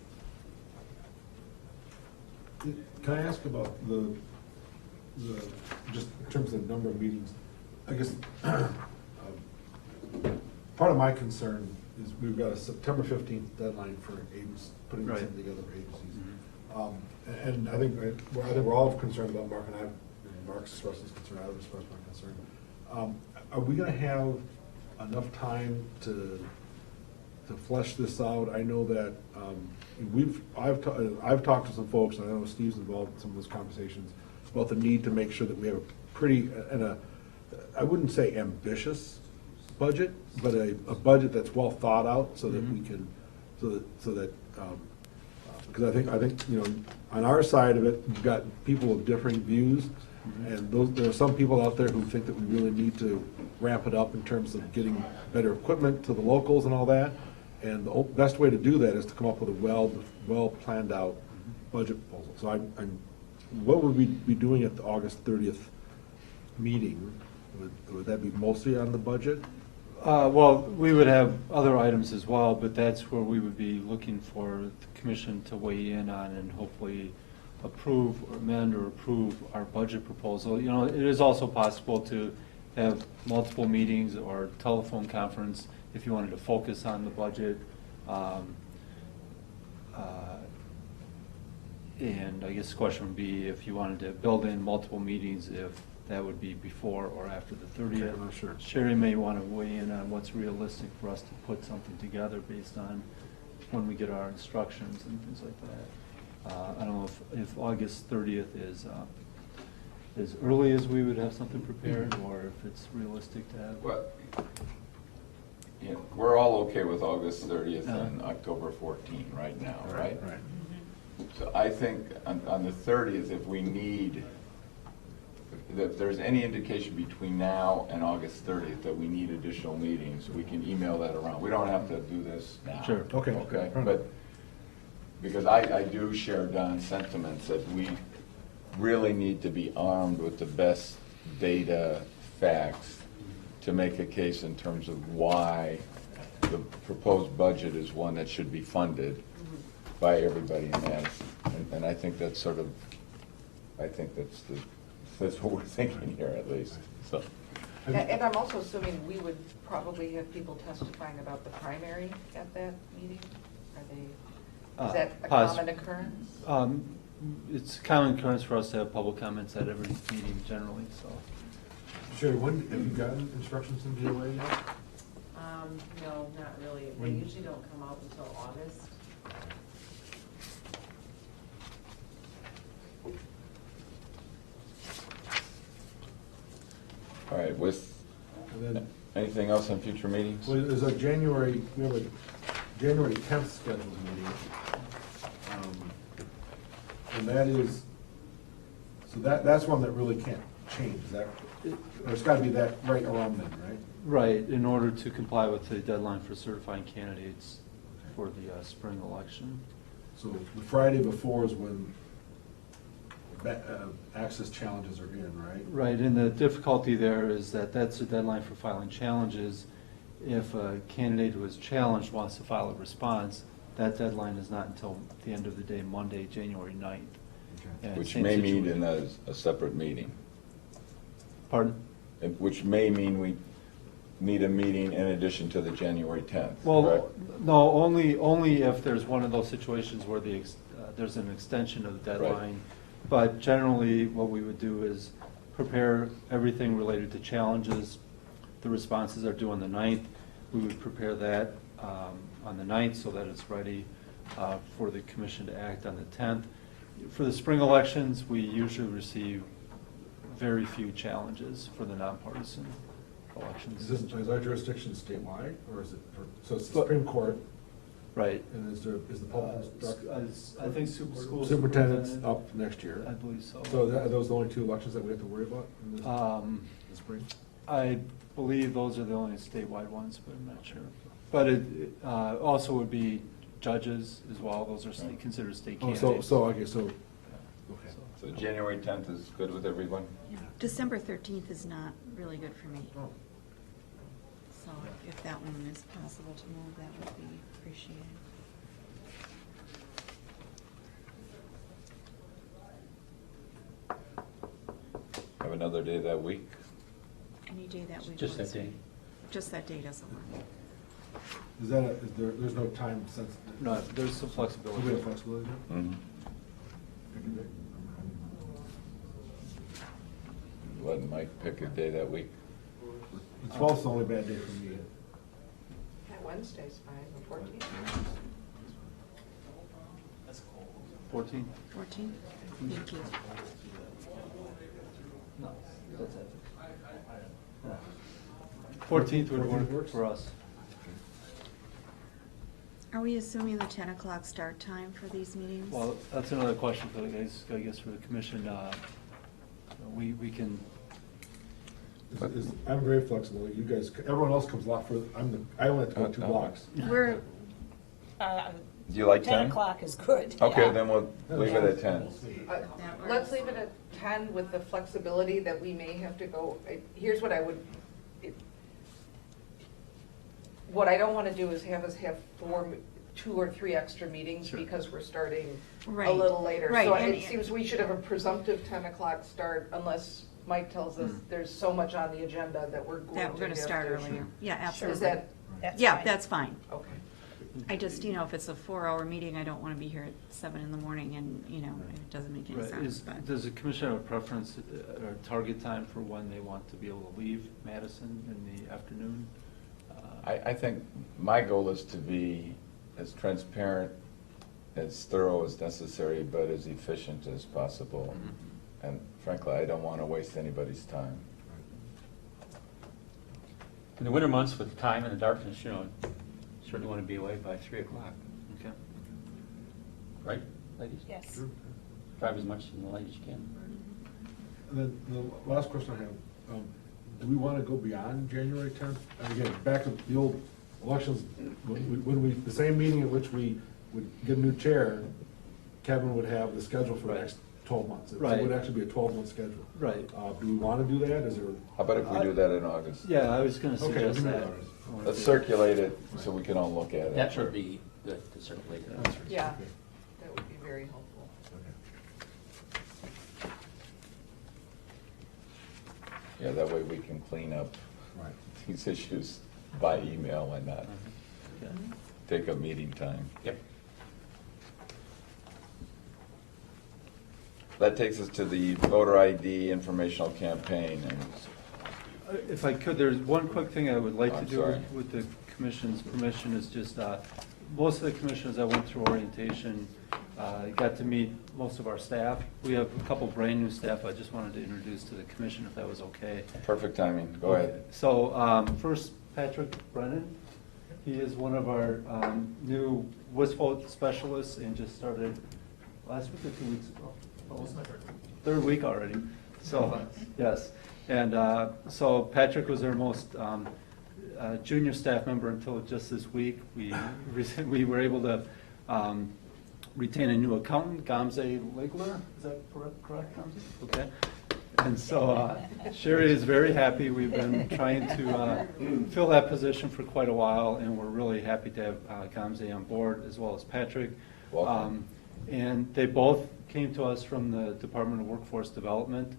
Can I ask about just in terms of the number of meetings, I guess, part of my concern is we've got a September 15th deadline for agents, putting Right. something together for agencies. And I think we're all concerned about Mark and Mark's expressed his concern, I've expressed my concern. Are we gonna have enough time to to flesh this out. I know that, I've talked to some folks, and I know Steve's involved in some of those conversations, about the need to make sure that we have a pretty, I wouldn't say ambitious budget, but a budget that's well thought out, so that we can, because I think, you know, on our side of it, we've got people with differing views, and there are some people out there who think that we really need to ramp it up in terms of getting better equipment to the locals and all that. And the best way to do that is to come up with a well planned out budget proposal. So what would we be doing at the August 30th meeting? Would that be mostly on the budget? Well, we would have other items as well, but that's where we would be looking for the commission to weigh in on and hopefully approve or amend or approve our budget proposal. You know, it is also possible to have multiple meetings or telephone conference if you wanted to focus on the budget. And I guess the question would be if you wanted to build in multiple meetings, if that would be before or after the 30th. I'm not sure. Sherry may want to weigh in on what's realistic for us to put something together based on when we get our instructions and things like that. I don't know if August 30th is as early as we would have something prepared, or if it's realistic to have. Well, yeah, we're all okay with August 30th and October 14 right now, right? Right. So I think on the 30th, if there's any indication between now and August 30th that we need additional meetings, we can email that around. We don't have to do this now. Sure. Okay. Okay, but, because I do share Don's sentiments that we really need to be armed with the best data, facts, to make a case in terms of why the proposed budget is one that should be funded by everybody in Madison. And I think that's sort of, that's what we're thinking here at least, so. And I'm also assuming we would probably have people testifying about the primary at that meeting? Is that a common occurrence? It's a common occurrence for us to have public comments at every meeting generally, so. Sherry, have you gotten instructions from DOA yet? No, not really. They When- usually don't come out until August. All right, And then, anything else on future meetings? well, there's we have a January 10th scheduled meeting. And that is, so that's one that really can't change, is that, or it's gotta be that right around then, right? Right, in order to comply with the deadline for certifying candidates for the spring election. So the Friday before is when access challenges are in, right? Right, and the difficulty there is that that's the deadline for filing challenges. If a candidate who is challenged wants to file a response, that deadline is not until the end of the day, Monday, January 9th. And Which same may mean situation- in a separate meeting. Pardon? Which may mean we need a meeting in addition to the January 10th, Well, correct? no, only if there's one of those situations where there's an extension of the deadline. But generally, what we would do is prepare everything related to challenges. The responses are due on the 9th. We would prepare that on the 9th so that it's ready for the commission to act on the 10th. For the spring elections, we usually receive very few challenges for the nonpartisan elections. Is our jurisdiction statewide, or is it, so it's the Supreme Court, Right. and is the public I think school superintendent's up next year? I believe so. So are those the only two elections that we have to worry about in the spring? I believe those are the only statewide ones, but I'm not sure. But it also would be judges as well. Those are considered state Oh, candidates. okay. So January 10th is good with everyone? December 13th is not really good for me. Oh. So if that one is possible to move, that would be appreciated. Have another day that week? Any day that week. Just that works for day? me. Just that day doesn't work. There's no time sense? No, there's some Do flexibility. we have flexibility there? Mhm. Let Mike pick a day that week. The 12th's the only bad day for me. That one? Wednesday's fine, the 14th. 14? 14? Thank you. No, that's it. 14th would work for us. Are we assuming the 10 o'clock start time for these meetings? Well, that's another question for the guys, I guess, for the commission. We can, I'm very flexible, you guys, everyone else comes a lot further, I only have to go 2 blocks. We're, Do you like 10? 10 o'clock is good. Okay, yeah. then we'll leave it at 10. Let's leave it at 10 with the flexibility that we may have to go, here's what I would, what I don't want to do is have us have 2 or 3 extra meetings Sure. because we're starting a Right. little later. Right, So and- it seems we should have a presumptive 10 o'clock start unless Mike tells us there's so much on the agenda that we're going to that we're gonna have start to- earlier. Yeah, Is absolutely. that, Yeah, fine. that's fine. okay. I just, if it's a 4-hour meeting, I don't wanna be here at 7 in the morning and, it doesn't make any right, sense, but. does the commission have a preference or target time for when they want to be able to leave Madison in the afternoon? I think my goal is to be as transparent, as thorough as necessary, but as efficient as possible. And frankly, I don't want to waste anybody's time. In the winter months with the time and the darkness, certainly want to be away by 3 o'clock, Okay. right, ladies? Yes. Drive as much in the light as you can. And then the last question I have, do we want to go beyond January 10th? And again, back to the old elections, the same meeting in which we would get a new chair, Kevin would have the schedule for the next 12 months. It Right. would actually be a 12-month schedule. Right. Do we want to do that? Is there? How about if we do that in August? Yeah, I was gonna Okay, suggest we can do that. that. Let's circulate it so we can all look at it. That would be good to circulate. Yeah, Okay. that would be very helpful. Yeah, that way we can clean up Right. these issues by email and not Okay. take up meeting time. Yep. That takes us to the voter ID informational campaign. And If I could, there's one quick thing I would like to I'm do sorry. with the commission's permission is just, most of the commissioners that went through orientation, got to meet most of our staff. We have a couple brand-new staff I just wanted to introduce to the commission, if that was okay. Perfect timing, go ahead. So, first, Patrick Brennan. He is one of our new WISFO specialists and just started last week or 2 weeks ago. Third week already, so, yes. And so Patrick was our most junior staff member until just this week. We were able to retain a new accountant, Gamze Legler, is that correct, Gamze? Okay. And so Sherry is very happy. We've been trying to fill that position for quite a while, and we're really happy to have Gamze on board, as well as Patrick. Welcome. And they both came to us from the Department of Workforce Development,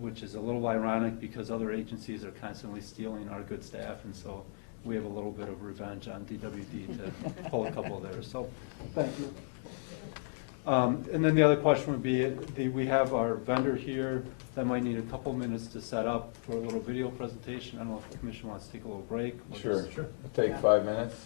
which is a little ironic because other agencies are constantly stealing our good staff, and so we have a little bit of revenge on DWD to pull a couple of theirs. So, thank you. And then the other question would be, we have our vendor here that might need a couple minutes to set up for a little video presentation. I don't know if the commission wants to take a little break. or Sure, just- we'll take 5 minutes.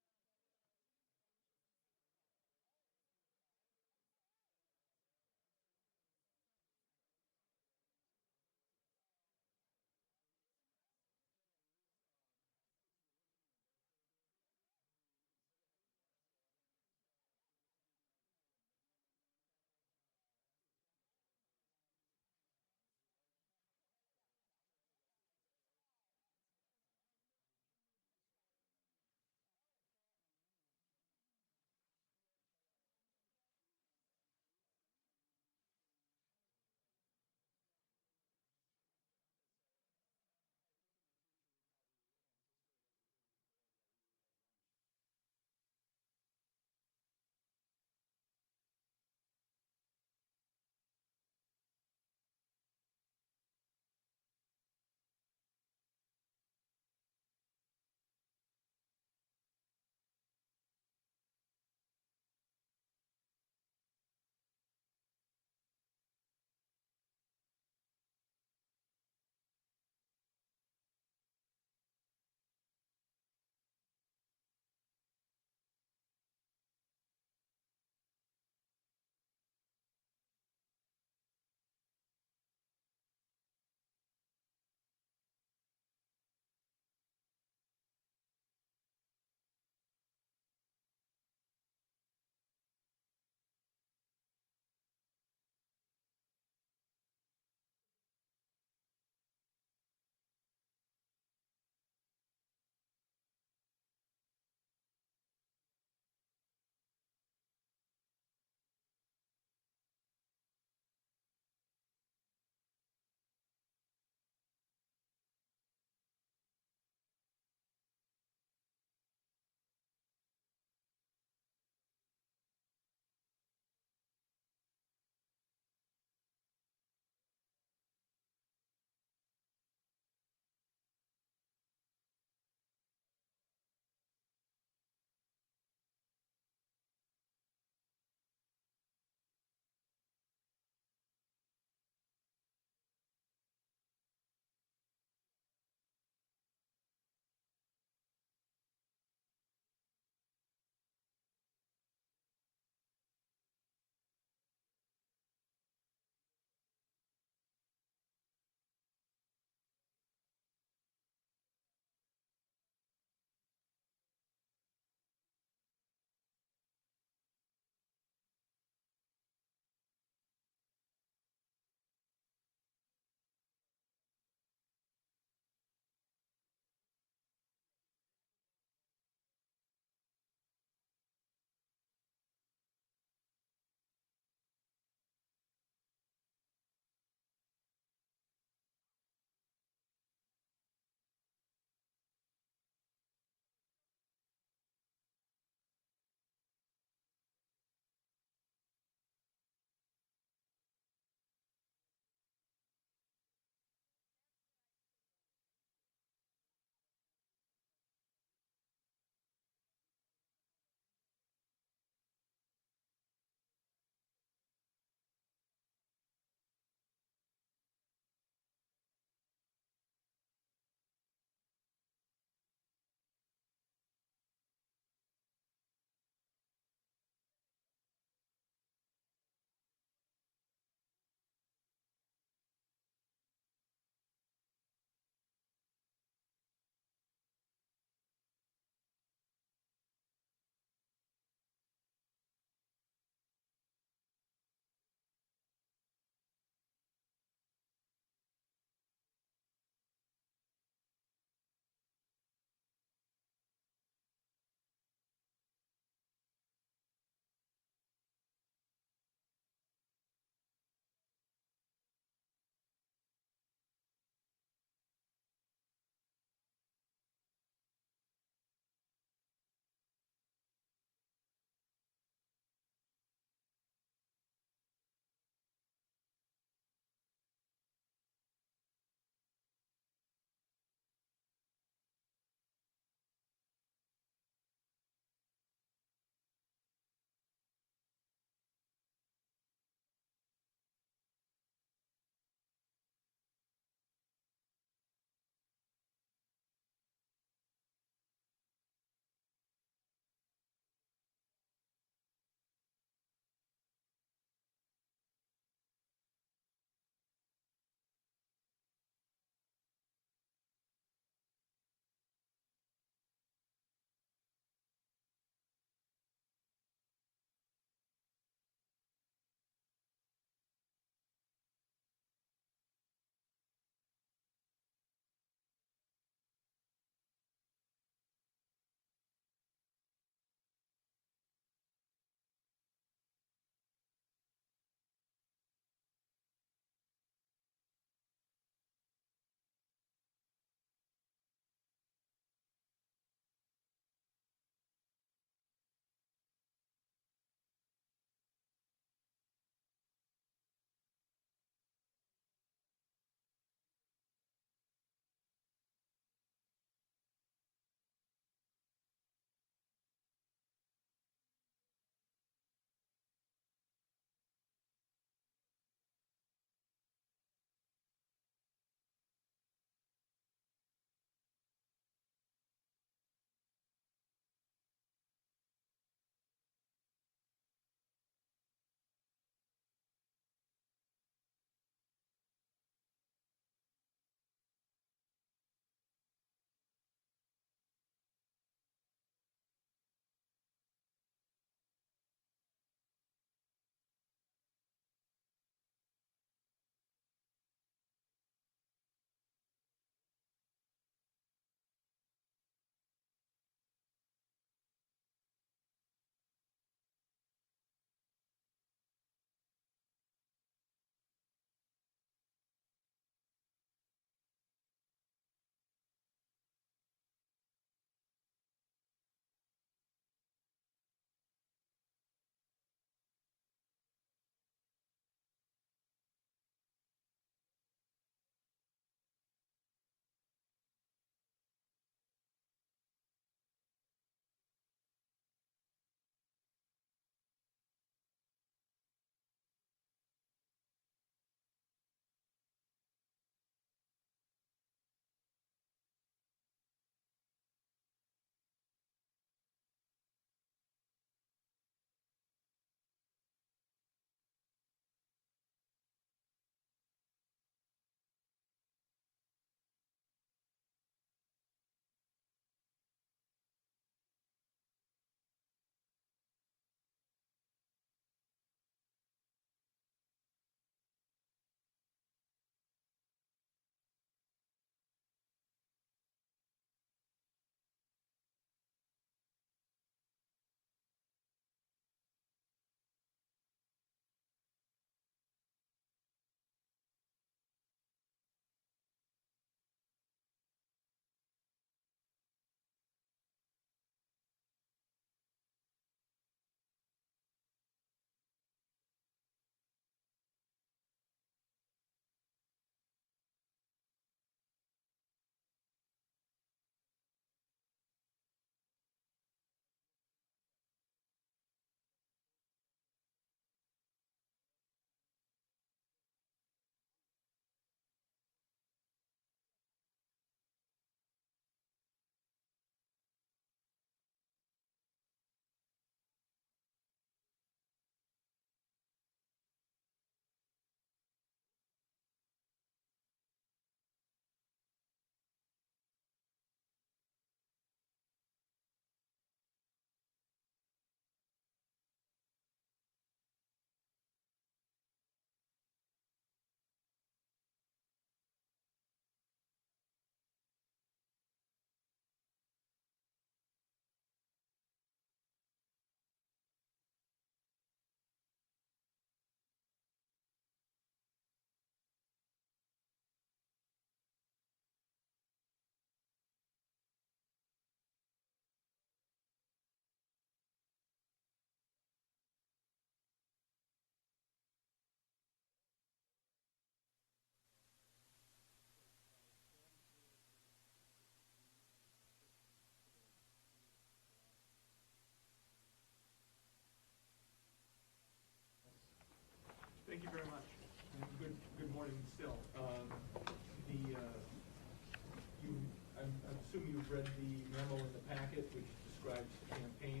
read the memo in the packet, which describes the campaign.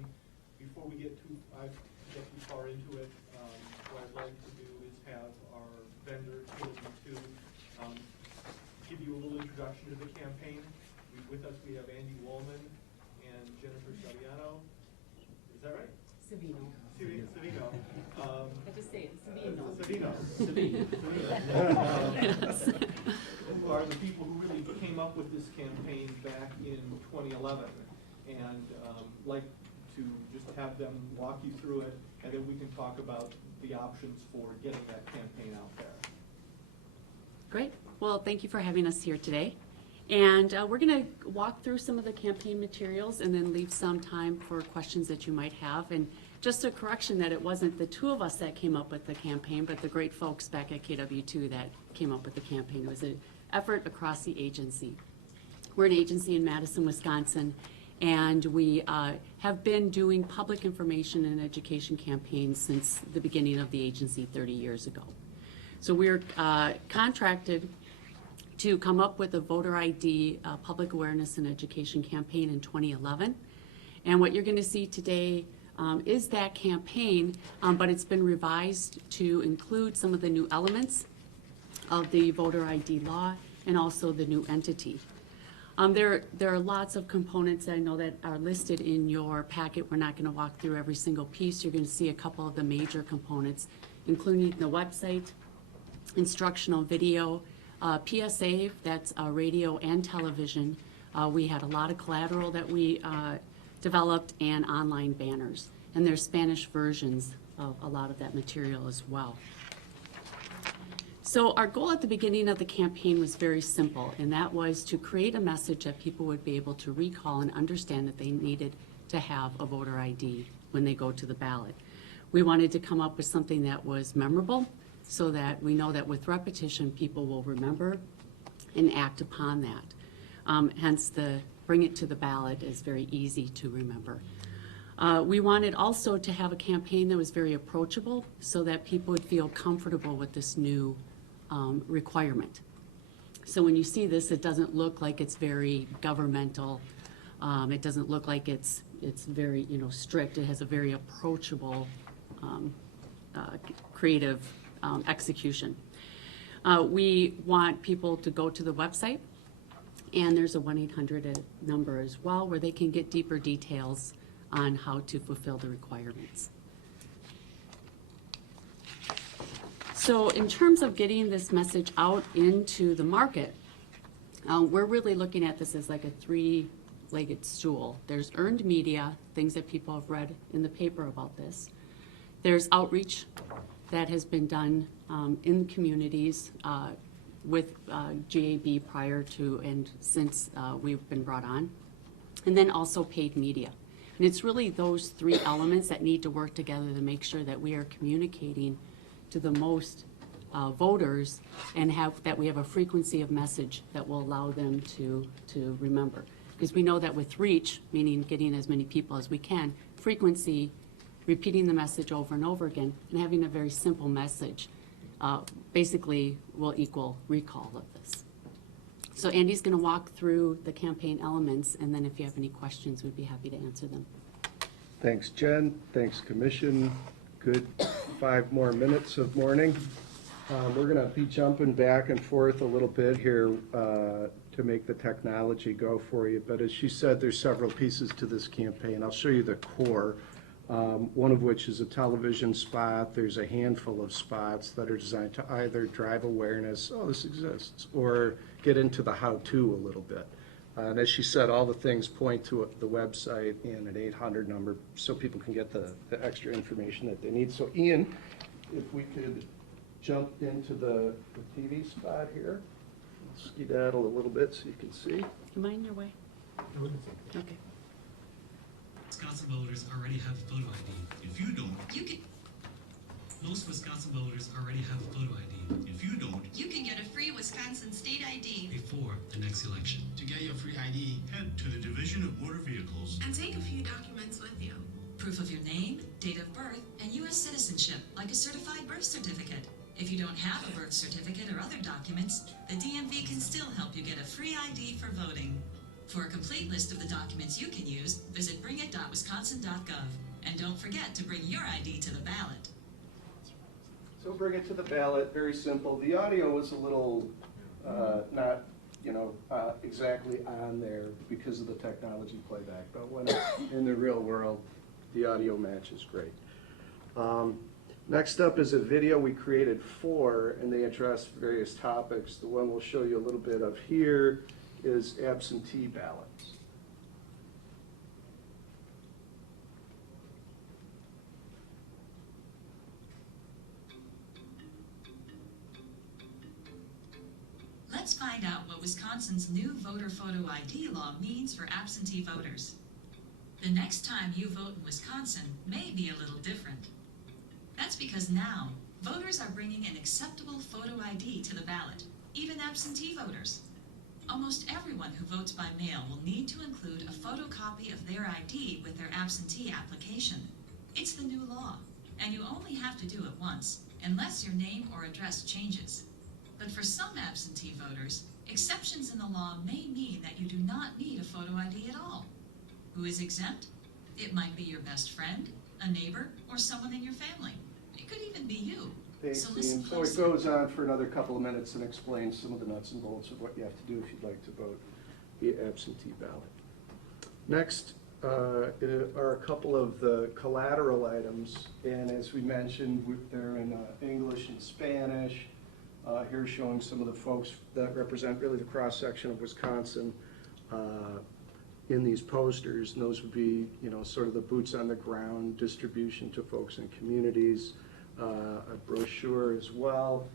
Before we get too far into it, what I'd like to do is have our vendor, KW2, give you a little introduction to the campaign. With us, we have Andy Woolman and Jennifer Saviano. Is that right? Savino. Savino. I just say it, Savino. Savino. Who are the people who really came up with this campaign back in 2011. And like to just have them walk you through it, and then we can talk about the options for getting that campaign out there. Great. Well, thank you for having us here today. And we're going to walk through some of the campaign materials and then leave some time for questions that you might have. And just a correction that it wasn't the two of us that came up with the campaign, but the great folks back at KW2 that came up with the campaign. It was an effort across the agency. We're an agency in Madison, Wisconsin, and we have been doing public information and education campaigns since the beginning of the agency 30 years ago. So we're contracted to come up with a voter ID public awareness and education campaign in 2011. And what you're going to see today is that campaign, but it's been revised to include some of the new elements of the voter ID law and also the new entity. There are lots of components I know that are listed in your packet. We're not going to walk through every single piece. You're going to see a couple of the major components, including the website, instructional video, PSA, that's radio and television. We had a lot of collateral that we developed, and online banners. And there's Spanish versions of a lot of that material as well. So our goal at the beginning of the campaign was very simple, and that was to create a message that people would be able to recall and understand that they needed to have a voter ID when they go to the ballot. We wanted to come up with something that was memorable, so that we know that with repetition, people will remember and act upon that. Hence, the bring it to the ballot is very easy to remember. We wanted also to have a campaign that was very approachable, so that people would feel comfortable with this new requirement. So when you see this, it doesn't look like it's very governmental. It doesn't look like it's very strict. It has a very approachable, creative execution. We want people to go to the website, and there's a 1-800 number as well where they can get deeper details on how to fulfill the requirements. So in terms of getting this message out into the market, we're really looking at this as like a three-legged stool. There's earned media, things that people have read in the paper about this. There's outreach that has been done in communities with GAB prior to and since we've been brought on. And then also paid media. And it's really those three elements that need to work together to make sure that we are communicating to the most voters and that we have a frequency of message that will allow them to remember. Because we know that with reach, meaning getting as many people as we can, frequency, repeating the message over and over again, and having a very simple message basically will equal recall of this. So Andy's going to walk through the campaign elements, and then if you have any questions, we'd be happy to answer them. Thanks, Jen. Thanks, Commission. Good 5 more minutes of morning. We're going to be jumping back and forth a little bit here to make the technology go for you. But as she said, there's several pieces to this campaign. I'll show you the core, one of which is a television spot. There's a handful of spots that are designed to either drive awareness, oh, this exists, or get into the how-to a little bit. And as she said, all the things point to the website and an 800 number so people can get the extra information that they need. So Ian, if we could jump into the TV spot here. Skedaddle a little bit so you can see. Am I in your way? Okay. Wisconsin voters already have a photo ID. If you don't, you can. Most Wisconsin voters already have a photo ID. If you don't, you can get a free Wisconsin state ID before the next election. To get your free ID, Head to the Division of Motor Vehicles and take a few documents with you. Proof of your name, date of birth, and U.S. citizenship, like a certified birth certificate. If you don't have a birth certificate or other documents, the DMV can still help you get a free ID for voting. For a complete list of the documents you can use, visit bringit.wisconsin.gov. And don't forget to bring your ID to the ballot. So bring it to the ballot, very simple. The audio was a little not, exactly on there because of the technology playback, but when it's in the real world, the audio matches great. Next up is a video we created and they address various topics. The one we'll show you a little bit of here is absentee ballots. Let's find out what Wisconsin's new voter photo ID law means for absentee voters. The next time you vote in Wisconsin may be a little different. That's because now, voters are bringing an acceptable photo ID to the ballot, even absentee voters. Almost everyone who votes by mail will need to include a photocopy of their ID with their absentee application. It's the new law, and you only have to do it once, unless your name or address changes. But for some absentee voters, exceptions in the law may mean that you do not need a photo ID at all. Who is exempt? It might be your best friend, a neighbor, or someone in your family. It could even be you. Thanks, So listen Ian. So it closely. goes on for another couple of minutes and explains some of the nuts and bolts of what you have to do if you'd like to vote via absentee ballot. Next are a couple of the collateral items, and as we mentioned, they're in English and Spanish. Here's showing some of the folks that represent really the cross-section of Wisconsin in these posters, and those would be, sort of the boots on the ground distribution to folks in communities. A brochure as well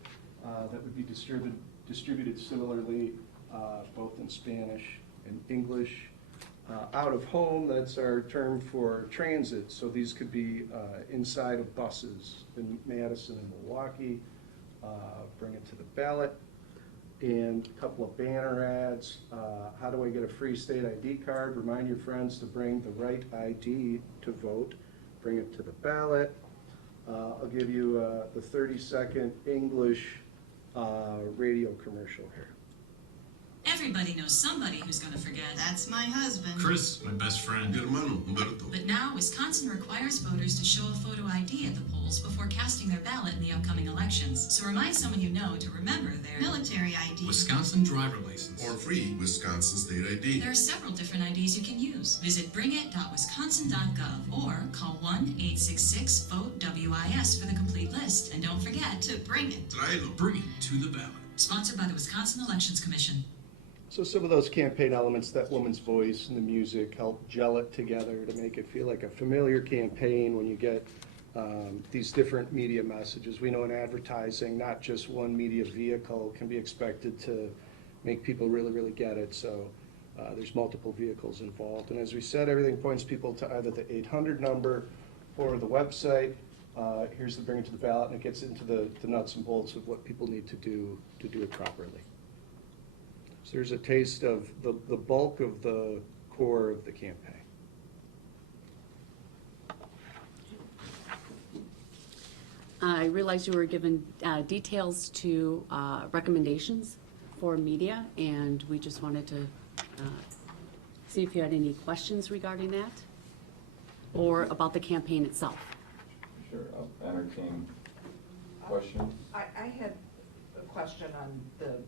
that would be distributed similarly, both in Spanish and English. Out of home, that's our term for transit, so these could be inside of buses in Madison and Milwaukee. Bring it to the ballot. And a couple of banner ads. How do I get a free state ID card? Remind your friends to bring the right ID to vote. Bring it to the ballot. I'll give you the 30-second English radio commercial here. Everybody knows somebody who's going to forget. That's my husband. Chris, my best friend. Hermano, Humberto. But now, Wisconsin requires voters to show a photo ID at the polls before casting their ballot in the upcoming elections. So remind someone you know to remember their Military ID. Wisconsin driver license. Or free Wisconsin state ID. There are several different IDs you can use. Visit bringit.wisconsin.gov or call 1-866-VOTE-WIS for the complete list. And don't forget to bring it. Tráelo. Bring it to the ballot. Sponsored by the Wisconsin Elections Commission. So some of those campaign elements, that woman's voice and the music, help gel it together to make it feel like a familiar campaign when you get these different media messages. We know in advertising, not just one media vehicle can be expected to make people really, really get it. So there's multiple vehicles involved. And as we said, everything points people to either the 800 number or the website. Here's the bring it to the ballot, and it gets into the nuts and bolts of what people need to do it properly. So there's a taste of the bulk of the core of the campaign. I realized you were given details to recommendations for media, and we just wanted to see if you had any questions regarding that or about the campaign itself. Sure, I'll entertain questions. I had a question on the,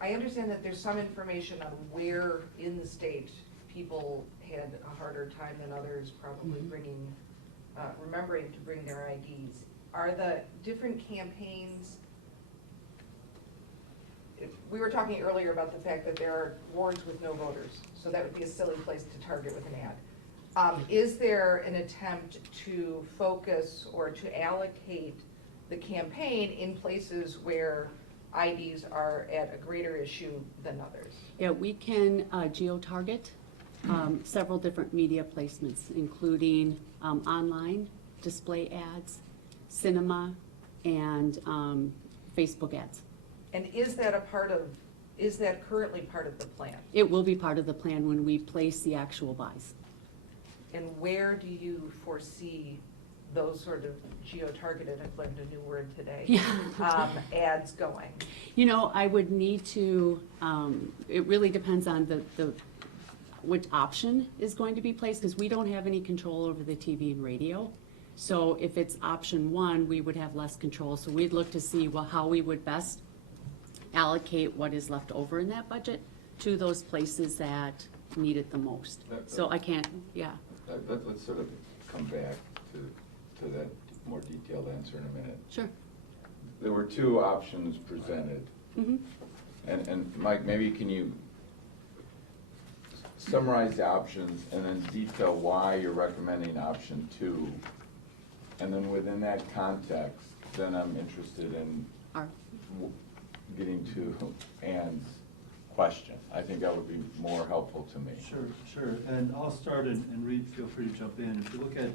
I understand that there's some information on where in the state people had a harder time than others probably bringing, remembering to bring their IDs. Are the different campaigns, we were talking earlier about the fact that there are wards with no voters, so that would be a silly place to target with an ad. Is there an attempt to focus or to allocate the campaign in places where IDs are at a greater issue than others? Yeah, we can geo-target several different media placements, including online display ads, cinema, and Facebook ads. And is that currently part of the plan? It will be part of the plan when we place the actual buys. And where do you foresee those sort of geo-targeted, I've learned a new word today. Yeah. Ads going? You know, I would need to, it really depends on the which option is going to be placed, because we don't have any control over the TV and radio. So if it's option one, we would have less control. So we'd look to see how we would best allocate what is left over in that budget to those places that need it the most. So I can't, yeah. Let's sort of come back to that more detailed answer in a minute. Sure. There were two options presented. Mm-hmm. And Mike, maybe can you summarize the options and then detail why you're recommending option 2? And then within that context, then I'm interested in getting to Ann's question. I think that would be more helpful to me. Sure. And I'll start, and Reed, feel free to jump in. If you look at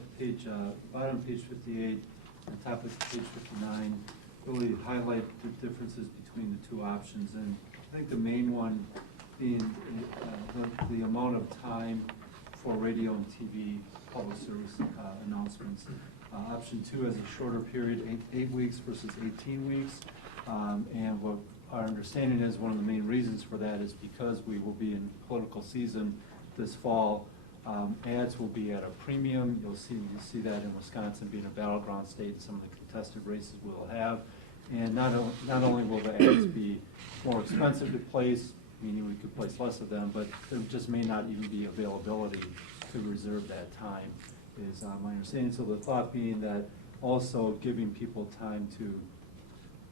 bottom of page 58 and top of page 59, really highlight the differences between the two options. And I think the main one being the amount of time for radio and TV public service announcements. Option 2 has a shorter period, 8 weeks versus 18 weeks. And what our understanding is, one of the main reasons for that is because we will be in political season this fall. Ads will be at a premium. You'll see that in Wisconsin being a battleground state, and some of the contested races we'll have. And not only will the ads be more expensive to place, meaning we could place less of them, but there just may not even be availability to reserve that time, is my understanding. So the thought being that also giving people time to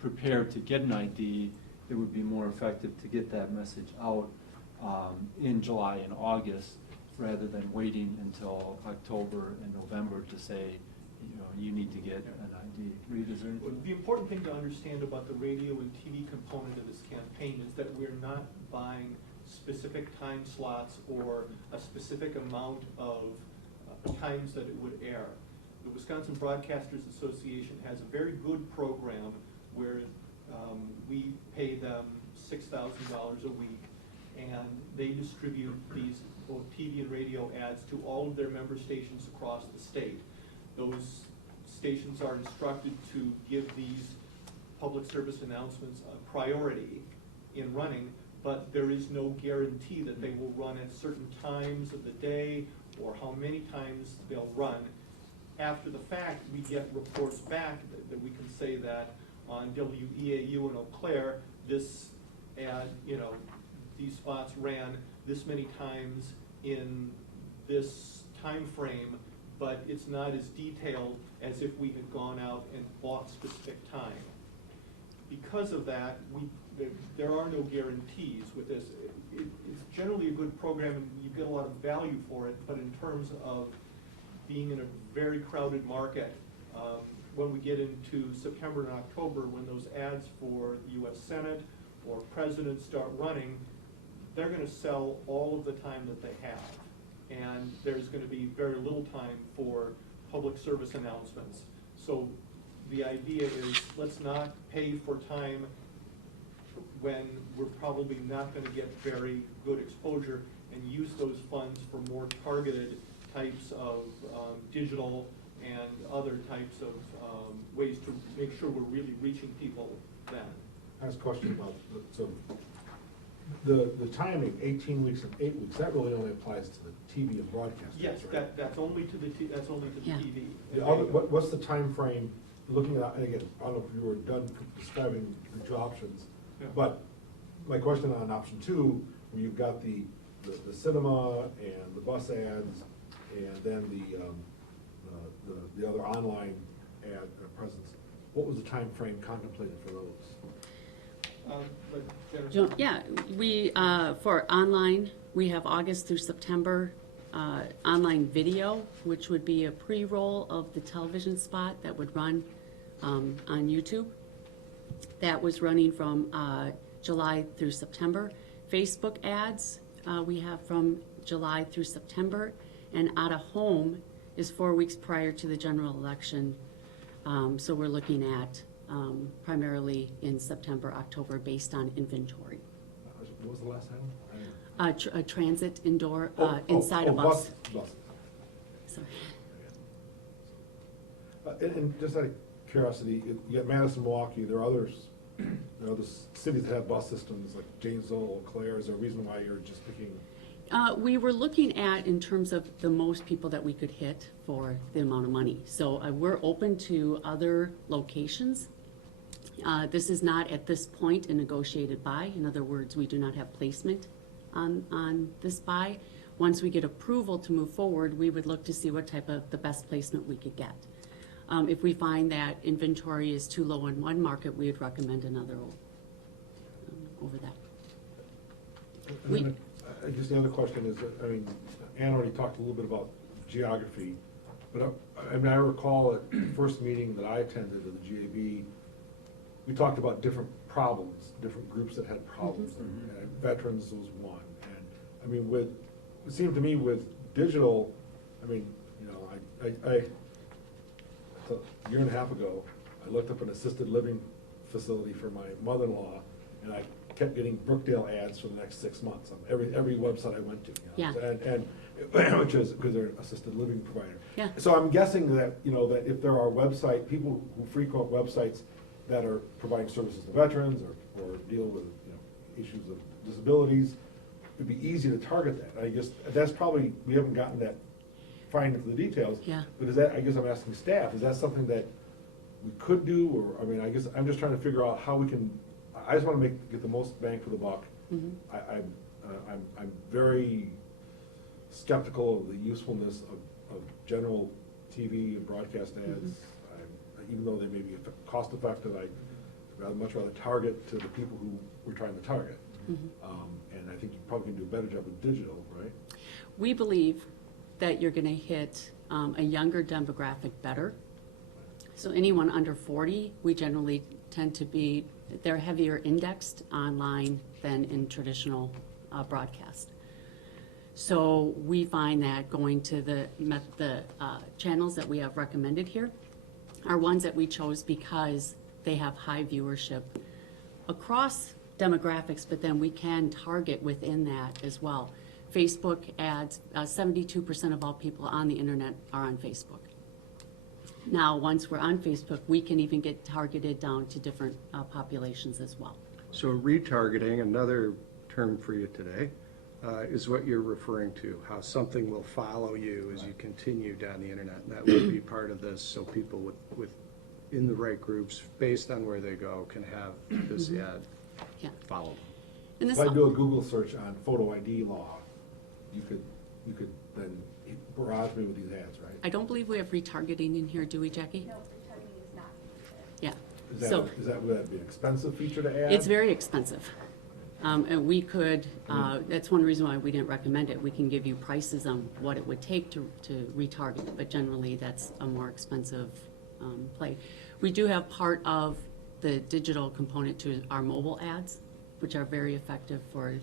prepare to get an ID, it would be more effective to get that message out in July and August, rather than waiting until October and November to say, you need to get an ID. Reed, is there anything? The important thing to understand about the radio and TV component of this campaign is that we're not buying specific time slots or a specific amount of times that it would air. The Wisconsin Broadcasters Association has a very good program where we pay them $6,000 a week, and they distribute these both TV and radio ads to all of their member stations across the state. Those stations are instructed to give these public service announcements a priority in running, but there is no guarantee that they will run at certain times of the day or how many times they'll run. After the fact, we get reports back that we can say that on WEAU in Eau Claire, this ad, these spots ran this many times in this time frame, but it's not as detailed as if we had gone out and bought specific time. Because of that, there are no guarantees with this. It's generally a good program and you get a lot of value for it, but in terms of being in a very crowded market, when we get into September and October, when those ads for the U.S. Senate or President start running, they're going to sell all of the time that they have. And there's going to be very little time for public service announcements. So the idea is, let's not pay for time when we're probably not going to get very good exposure, and use those funds for more targeted types of digital and other types of ways to make sure we're really reaching people then. I have a question about, the timing, 18 weeks and 8 weeks, that really only applies to the TV and broadcast. Yes, right? that's only to the Yeah. TV. The other, what's the time frame, looking at, and again, I don't know if you were done describing the two options, Yeah. but my question on option 2, where you've got the cinema and the bus ads, and then the other online ad presence, what was the time frame contemplated for those? Yeah, we, for online, we have August through September, online video, which would be a pre-roll of the television spot that would run on YouTube. That was running from July through September. Facebook ads, we have from July through September, and out of home is 4 weeks prior to the general election. So we're looking at primarily in September, October, based on inventory. What was the last item? A transit indoor, inside a bus. Bus. Sorry. And just out of curiosity, you got Madison, Milwaukee, there are others, the cities that have bus systems like Janesville, Eau Claire. Is there a reason why you're just picking? We were looking at in terms of the most people that we could hit for the amount of money. So we're open to other locations. This is not at this point a negotiated buy. In other words, we do not have placement on this buy. Once we get approval to move forward, we would look to see what type of the best placement we could get. If we find that inventory is too low in one market, we would recommend another over that. I guess the other question is, I mean, Ann already talked a little bit about geography, but I mean, I recall at the first meeting that I attended of the GAB, we talked about different problems, different groups that had problems. And veterans was one. And I mean, it seemed to me with digital, I mean, you know, a year and a half ago, I looked up an assisted living facility for my mother-in-law, and I kept getting Brookdale ads for the next 6 months on every website I went to. You know? Yeah. And which is because they're an assisted living provider. Yeah. So I'm guessing that, you know, that if there are people who frequent websites that are providing services to veterans or deal with, you know, issues of disabilities, it'd be easy to target that. I guess that's probably, we haven't gotten that fine into the details. Yeah. But is that, I guess I'm asking staff, is that something that we could do, or, I mean, I guess I'm just trying to figure out how we can, I just want to get the most bang for the buck. I'm very skeptical of the usefulness of general TV and broadcast ads. Even though they may be cost effective, I'd much rather target to the people who we're trying to target. And I think you probably can do a better job with digital, right? We believe that you're going to hit a younger demographic better. So anyone under 40, we generally tend to be, they're heavier indexed online than in traditional broadcast. So we find that going to the channels that we have recommended here are ones that we chose because they have high viewership across demographics, but then we can target within that as well. Facebook ads, 72% of all people on the internet are on Facebook. Now, once we're on Facebook, we can even get targeted down to different populations as well. So retargeting, another term for you today, is what you're referring to, how something will follow you as you continue down the internet. And that will be part of this, so people with in the right groups, based on where they go, can have this ad follow them. And If I do a Google search on photo ID law, you could then barrage me with these ads, right? I don't believe we have retargeting in here, do we, Jackie? No, retargeting is not. Yeah. Would that be an expensive feature to add? It's very expensive. And we could, that's one reason why we didn't recommend it. We can give you prices on what it would take to retarget, but generally that's a more expensive play. We do have part of the digital component to our mobile ads, which are very effective for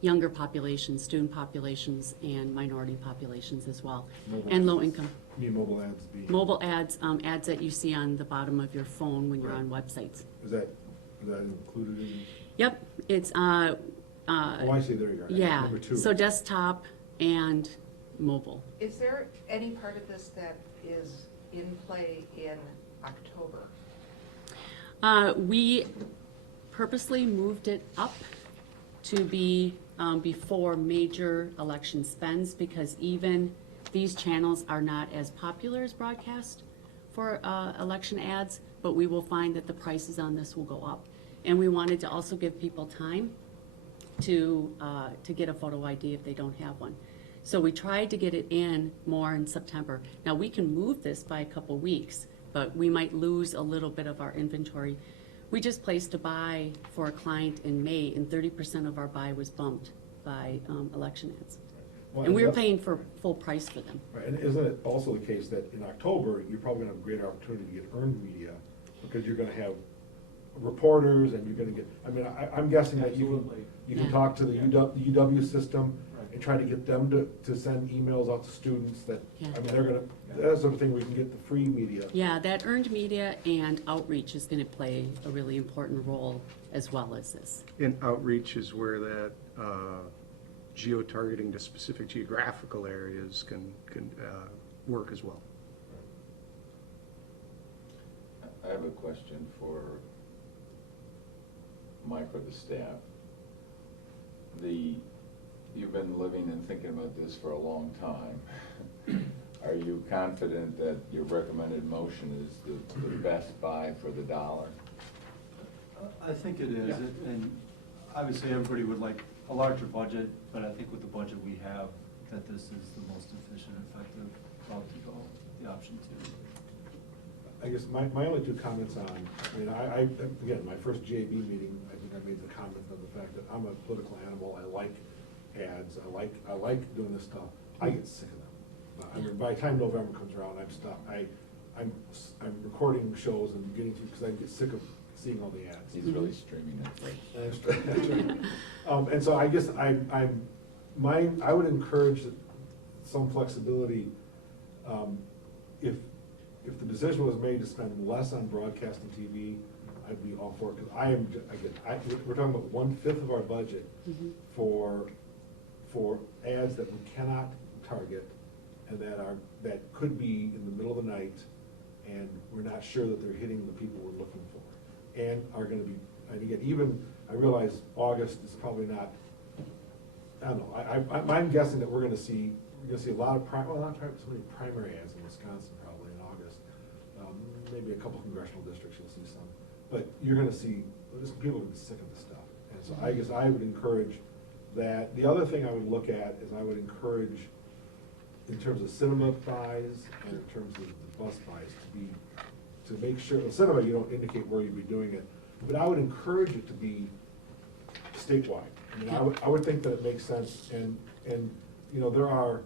younger populations, student populations, and minority populations as well, and low income. You mean mobile ads be? Mobile ads, ads that you see on the bottom of your phone when you're on websites. Is that included in? Yep, it's, Oh, I see, there you go. yeah, Number 2. so desktop and mobile. Is there any part of this that is in play in October? We purposely moved it up to be before major election spends, because even these channels are not as popular as broadcast for election ads, but we will find that the prices on this will go up. And we wanted to also give people time to get a photo ID if they don't have one. So we tried to get it in more in September. Now, we can move this by a couple weeks, but we might lose a little bit of our inventory. We just placed a buy for a client in May, and 30% of our buy was bumped by election ads. Well, And we were that's- paying for full price for them. Right, and isn't it also the case that in October, you're probably gonna have a greater opportunity to get earned media, because you're gonna have reporters, and you're gonna get, I mean, I'm guessing that you can Yeah. talk to the UW system and try to get them to send emails out to students that, Yeah. I mean, that's the thing where you can get the free media. Yeah, that earned media and outreach is gonna play a really important role as well as this. And outreach is where that geo-targeting to specific geographical areas can work as well. have a question for Mike or the staff. You've been living and thinking about this for a long time. Are you confident that your recommended motion is the best buy for the dollar? I think it is, Yeah. and obviously everybody would like a larger budget, but I think with the budget we have, that this is the most efficient, effective route to go, the option two. I guess my only two comments on, I mean, again, my first GAB meeting, I think I made the comment of the fact that I'm a political animal, I like ads, I like doing this stuff, I get sick of them. I mean, by the time November comes around, I'm recording shows and getting through, because I get sick of seeing all the ads. He's really streaming it. That's right. And so I guess I would encourage some flexibility, if the decision was made to spend less on broadcasting TV, I'd be all for it, because we're talking about 1/5 of our budget for ads that we cannot target, and that could be in the middle of the night, and we're not sure that they're hitting the people we're looking for, and are gonna be, and again, I realize August is probably not, I don't know, I'm guessing that we're gonna see a lot of so many primary ads in Wisconsin probably in August. Maybe a couple congressional districts you'll see some, but you're gonna see, people are gonna be sick of this stuff. And so I guess I would encourage that. The other thing I would look at is I would encourage, in terms of cinema buys and in terms of the bus buys, to make sure, the cinema, you don't indicate where you'd be doing it, but I would encourage it to be statewide. I mean, I would think that it makes sense, and you know, there are,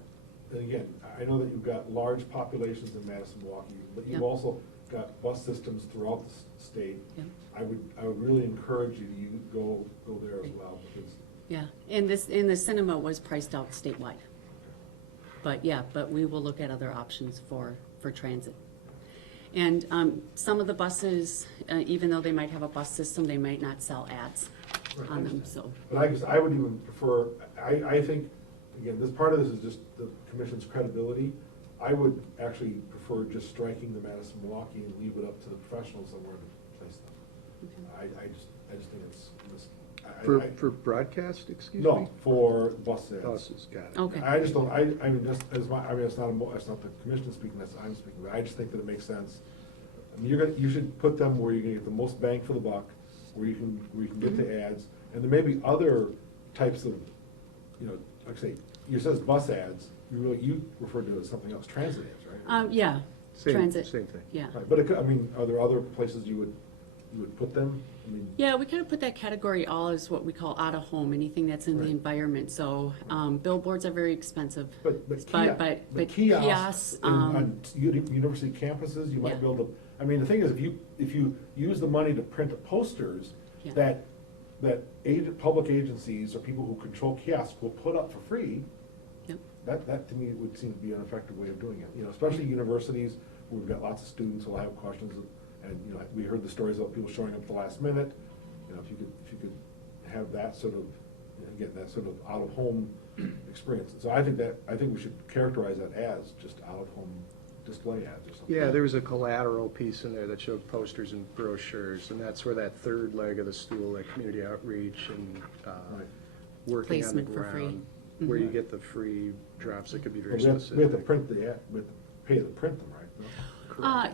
and again, I know that you've got large populations in Madison, Milwaukee, but you've also got bus systems throughout the state. Yeah. I would really encourage you to go there as well, because. Yeah, and the cinema was priced out statewide. But yeah, but we will look at other options for transit. And some of the buses, even though they might have a bus system, they might not sell ads on them, so. But I would even prefer, I think, again, part of this is just the commission's credibility. I would actually prefer just striking the Madison, Milwaukee and leave it up to the professionals somewhere to place them. I just think it's risky. For broadcast, excuse me? No, for bus ads. Buses, got it. Okay. I just don't, I mean, just as it's not the commission speaking, I'm speaking, but I just think that it makes sense. I mean, you should put them where you're gonna get the most bang for the buck, where you can get the ads, and there may be other types of, you know, like I say, you says bus ads, you referred to it as something else, transit ads, right? Yeah, transit. Same thing. Yeah. Right, but I mean, are there other places you would put them? I mean. Yeah, we kind of put that category all as what we call out of home, anything that's in the Right. environment. So billboards are very expensive. But But kiosks kiosks, on university campuses, you might Yeah. be able to, I mean, the thing is, if you use the money to print posters, Yeah. that public agencies or people who control kiosks will put up for free, Yep. that to me would seem to be an effective way of doing it. You know, especially universities, where we've got lots of students who will have questions, and, you know, we heard the stories about people showing up at the last minute. You know, if you could have that sort of, again, that sort of out-of-home experience. So I think we should characterize that as just out-of-home display ads or something. Yeah, there was a collateral piece in there that showed posters and brochures, and that's where that third leg of the stool, that community outreach and Right. working on the Placement for free. ground, where you get the free drops that could be very But we have specific. to print the ad, we have to pay to print them, right? No?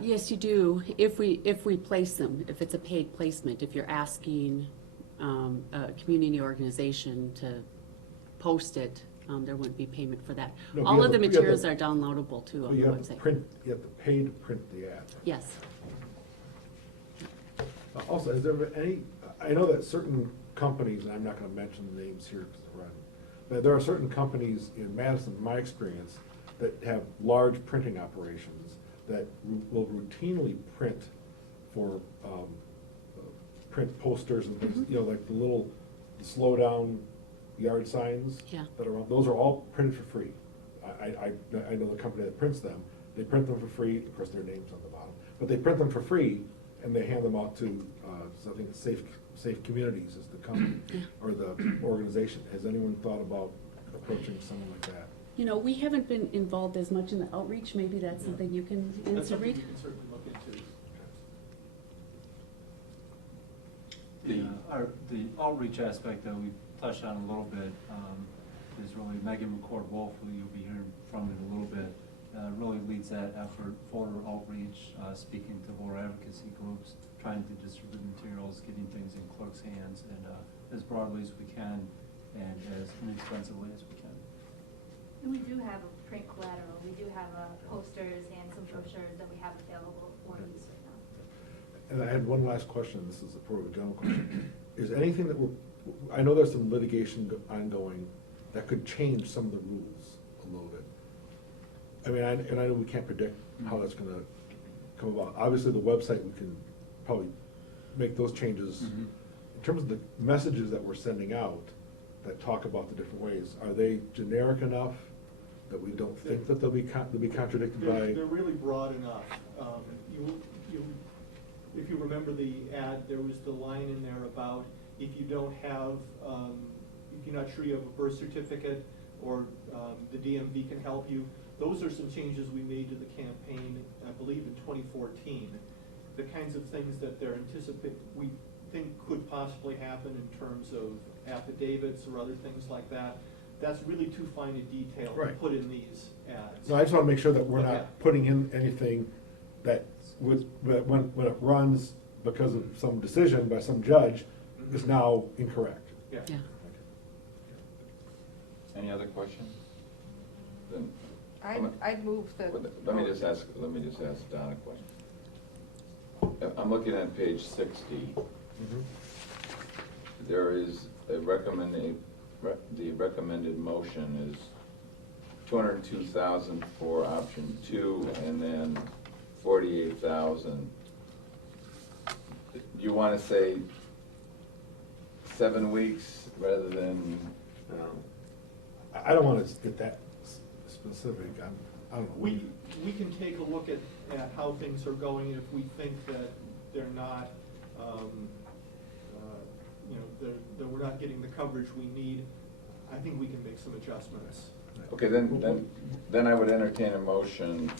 Yes, you do, if we place them, if it's a paid placement, if you're asking a community organization to post it, there wouldn't be payment for that. No, but All you of the have to- materials are downloadable too But on the you have to website. you have to pay to print the ad. Yes. Also, has there been any, I know that certain companies, and I'm not gonna mention the names here because we're on, but there are certain companies in Madison, in my experience, that have large printing operations that will routinely print for, print posters and things, you know, like the little slow down yard signs. Yeah. That are, those are all printed for free. I know the company that prints them, they print them for free, of course, their name's on the bottom, but they print them for free, and they hand them out to, something, Safe Communities is the company, or the organization. Has anyone thought about approaching someone like that? You know, we haven't been involved as much in the outreach, maybe that's something you can That's answer, something we Reed? can certainly look into. the outreach aspect that we touched on a little bit is really Megan McCord-Wolf, who you'll be hearing from in a little bit, really leads that effort, voter outreach, speaking to voter advocacy groups, trying to distribute materials, getting things in clerks' hands, and as broadly as we can and as inexpensively as we can. And we do have a print collateral. We do have posters and some brochures that we have available for use right now. And I had one last question, this is a probably a general question. Is anything that I know there's some litigation ongoing that could change some of the rules a little bit. I mean, and I know we can't predict how that's gonna come about. Obviously, the website, we can probably make those changes. Mm-hmm. In terms of the messages that we're sending out that talk about the different ways, are they generic enough that we don't think that they'll be contradicted by? They're really broad enough. If you remember the ad, there was the line in there about if you don't have, if you're not sure you have a birth certificate or the DMV can help you. Those are some changes we made to the campaign, I believe in 2014. The kinds of things that we think could possibly happen in terms of affidavits or other things like that. That's really too fine a detail to Right. put in these ads. No, I just want to make sure that we're Okay. not putting in anything that when it runs because of some decision by some judge is now incorrect. Yeah. Yeah. Any other questions? Then, I'd move the. let me just ask Don a question. I'm looking at page 60. There is the recommended motion is 202,000 for option 2, and then 48,000. Do you want to say 7 weeks rather than? I don't want to get that specific. I don't know. We can take a look at how things are going, and if we think that they're not, that we're not getting the coverage we need, I think we can make some adjustments. Okay, then I would entertain a motion.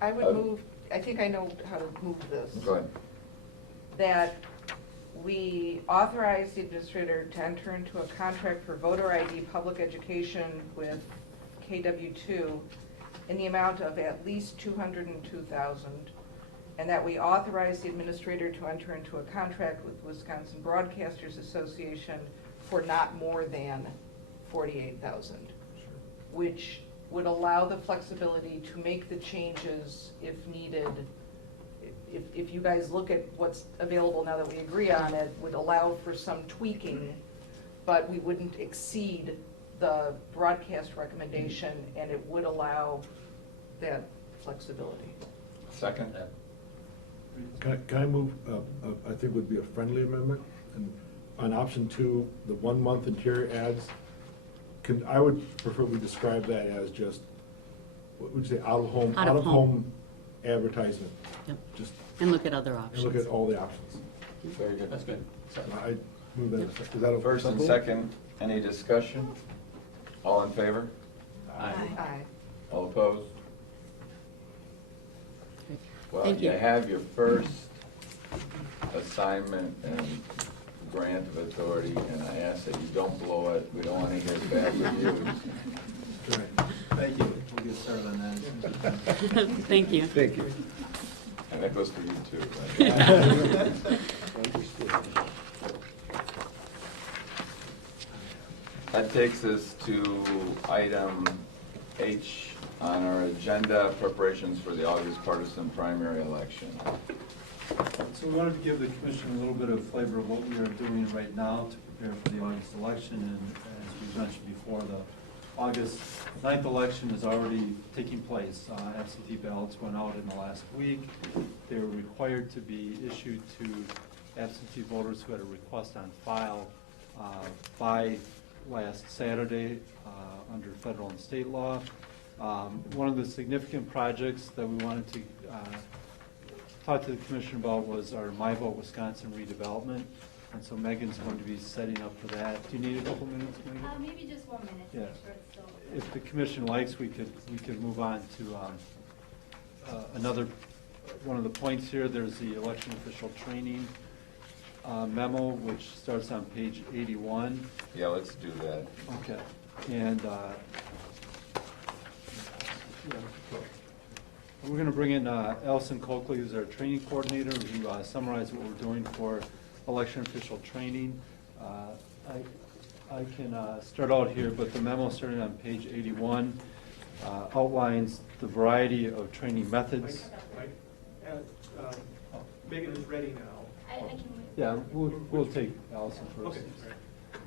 I would move, I think I know how to move this. Go ahead. That we authorize the administrator to enter into a contract for voter ID public education with KW2 in the amount of at least $202,000, and that we authorize the administrator to enter into a contract with Wisconsin Broadcasters Association for not more than $48,000, which would allow the flexibility to make the changes if needed. If you guys look at what's available now that we agree on it, would allow for some tweaking, but we wouldn't exceed the broadcast recommendation, and it would allow that flexibility. Second? Can I move, I think would be a friendly amendment, and on option 2, the 1-month interior ads, I would prefer we describe that as just, what would you say, out-of-home advertisement. Yep. Just And look at other options. and look at all the options. Very good. That's good. I move that, is that First and acceptable? second, any discussion? All in favor? Aye. All opposed? Great. Well, Thank you you. have your first assignment and grant of authority, and I ask that you don't blow it. We don't want to hear bad reviews. Thank you. We'll get started on that. Thank you. Thank you. And that goes for you too. Right? Understood. That takes us to item H on our agenda, preparations for the August partisan primary election. So we wanted to give the commission a little bit of flavor of what we are doing right now to prepare for the August election. And as we mentioned before, the August 9th election is already taking place. Absentee ballots went out in the last week. They were required to be issued to absentee voters who had a request on file by last Saturday under federal and state law. One of the significant projects that we wanted to talk to the commission about was our My Vote Wisconsin redevelopment. And so Megan's going to be setting up for that. Do you need a couple minutes, Megan? Maybe just 1 minute to Yeah. make sure it's still. If the commission likes, we could move on to another, one of the points here. There's the election official training. memo, which starts on page 81. Yeah, let's do that. Okay, and we're going to bring in Allison Coakley, who's our training coordinator, to summarize what we're doing for election official training. I can start out here, but the memo starting on page 81 outlines the variety of training methods. Megan is ready now. I can wait. Yeah, we'll take Allison first. Okay.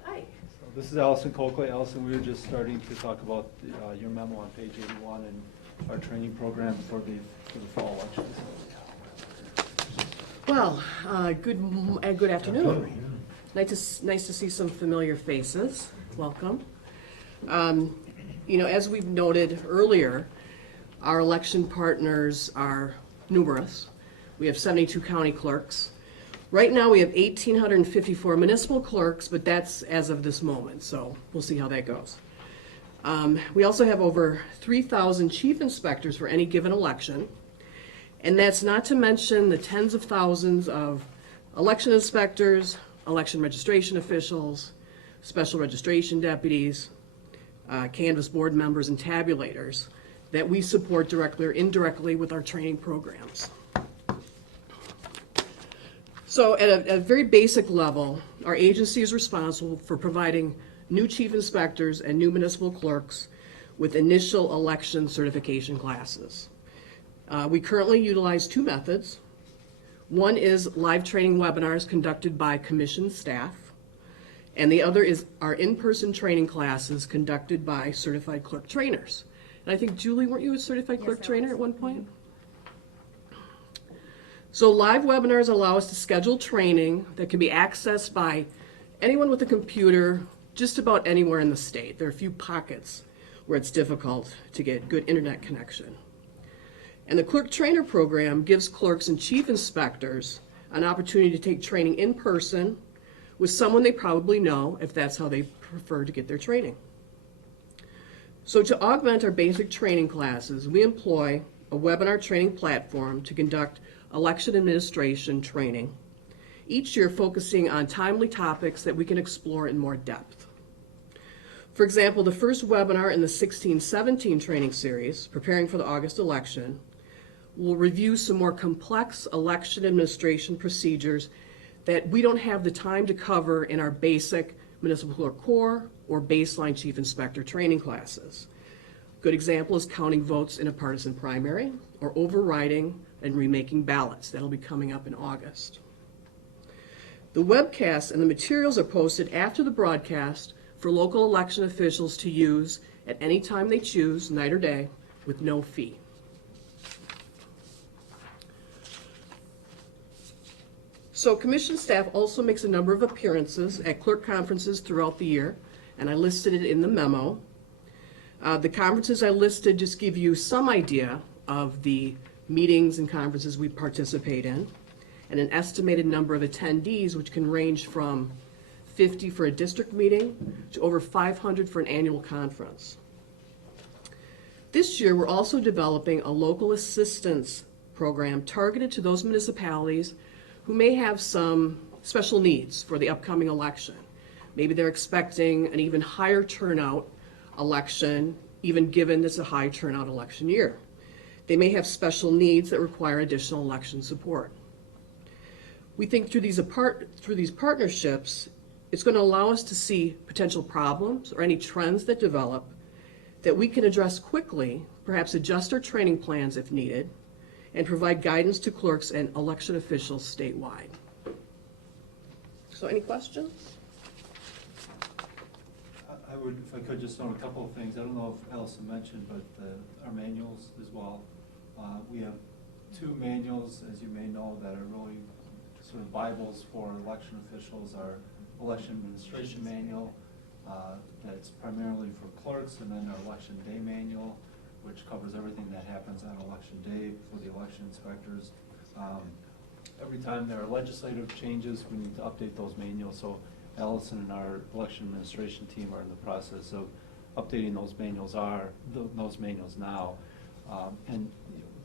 Hi. So this is Allison Coakley. Allison, we were just starting to talk about your memo on page 81 and our training program for the fall elections. Well, good afternoon. Nice to see some familiar faces. Welcome. As we've noted earlier, our election partners are numerous. We have 72 county clerks. Right now, we have 1,854 municipal clerks, but that's as of this moment, so we'll see how that goes. We also have over 3,000 chief inspectors for any given election, and that's not to mention the tens of thousands of election inspectors, election registration officials, special registration deputies, canvass board members, and tabulators that we support directly or indirectly with our training programs. So at a very basic level, our agency is responsible for providing new chief inspectors and new municipal clerks with initial election certification classes. We currently utilize two methods. One is live training webinars conducted by commission staff, and the other is our in-person training classes conducted by certified clerk trainers. And I think, Julie, weren't you a certified clerk trainer at one point? So live webinars allow us to schedule training that can be accessed by anyone with a computer just about anywhere in the state. There are a few pockets where it's difficult to get good internet connection. And the clerk trainer program gives clerks and chief inspectors an opportunity to take training in person with someone they probably know if that's how they prefer to get their training. So to augment our basic training classes, we employ a webinar training platform to conduct election administration training, each year focusing on timely topics that we can explore in more depth. For example, the first webinar in the 16-17 training series, preparing for the August election, will review some more complex election administration procedures that we don't have the time to cover in our basic municipal clerk core or baseline chief inspector training classes. Good example is counting votes in a partisan primary or overriding and remaking ballots. That'll be coming up in August. The webcasts and the materials are posted after the broadcast for local election officials to use at any time they choose, night or day, with no fee. So commission staff also makes a number of appearances at clerk conferences throughout the year, and I listed it in the memo. The conferences I listed just give you some idea of the meetings and conferences we participate in, and an estimated number of attendees, which can range from 50 for a district meeting to over 500 for an annual conference. This year, we're also developing a local assistance program targeted to those municipalities who may have some special needs for the upcoming election. Maybe they're expecting an even higher turnout election, even given this is a high turnout election year. They may have special needs that require additional election support. We think through these partnerships, it's going to allow us to see potential problems or any trends that develop that we can address quickly, perhaps adjust our training plans if needed, and provide guidance to clerks and election officials statewide. So any questions? I would, if I could, just note a couple of things. I don't know if Allison mentioned, but our manuals as well. We have two manuals, as you may know, that are really sort of Bibles for election officials. Our election administration manual, that's primarily for clerks, and then our election day manual, which covers everything that happens on election day for the election inspectors. Every time there are legislative changes, we need to update those manuals. So Allison and our election administration team are in the process of updating those manuals now. And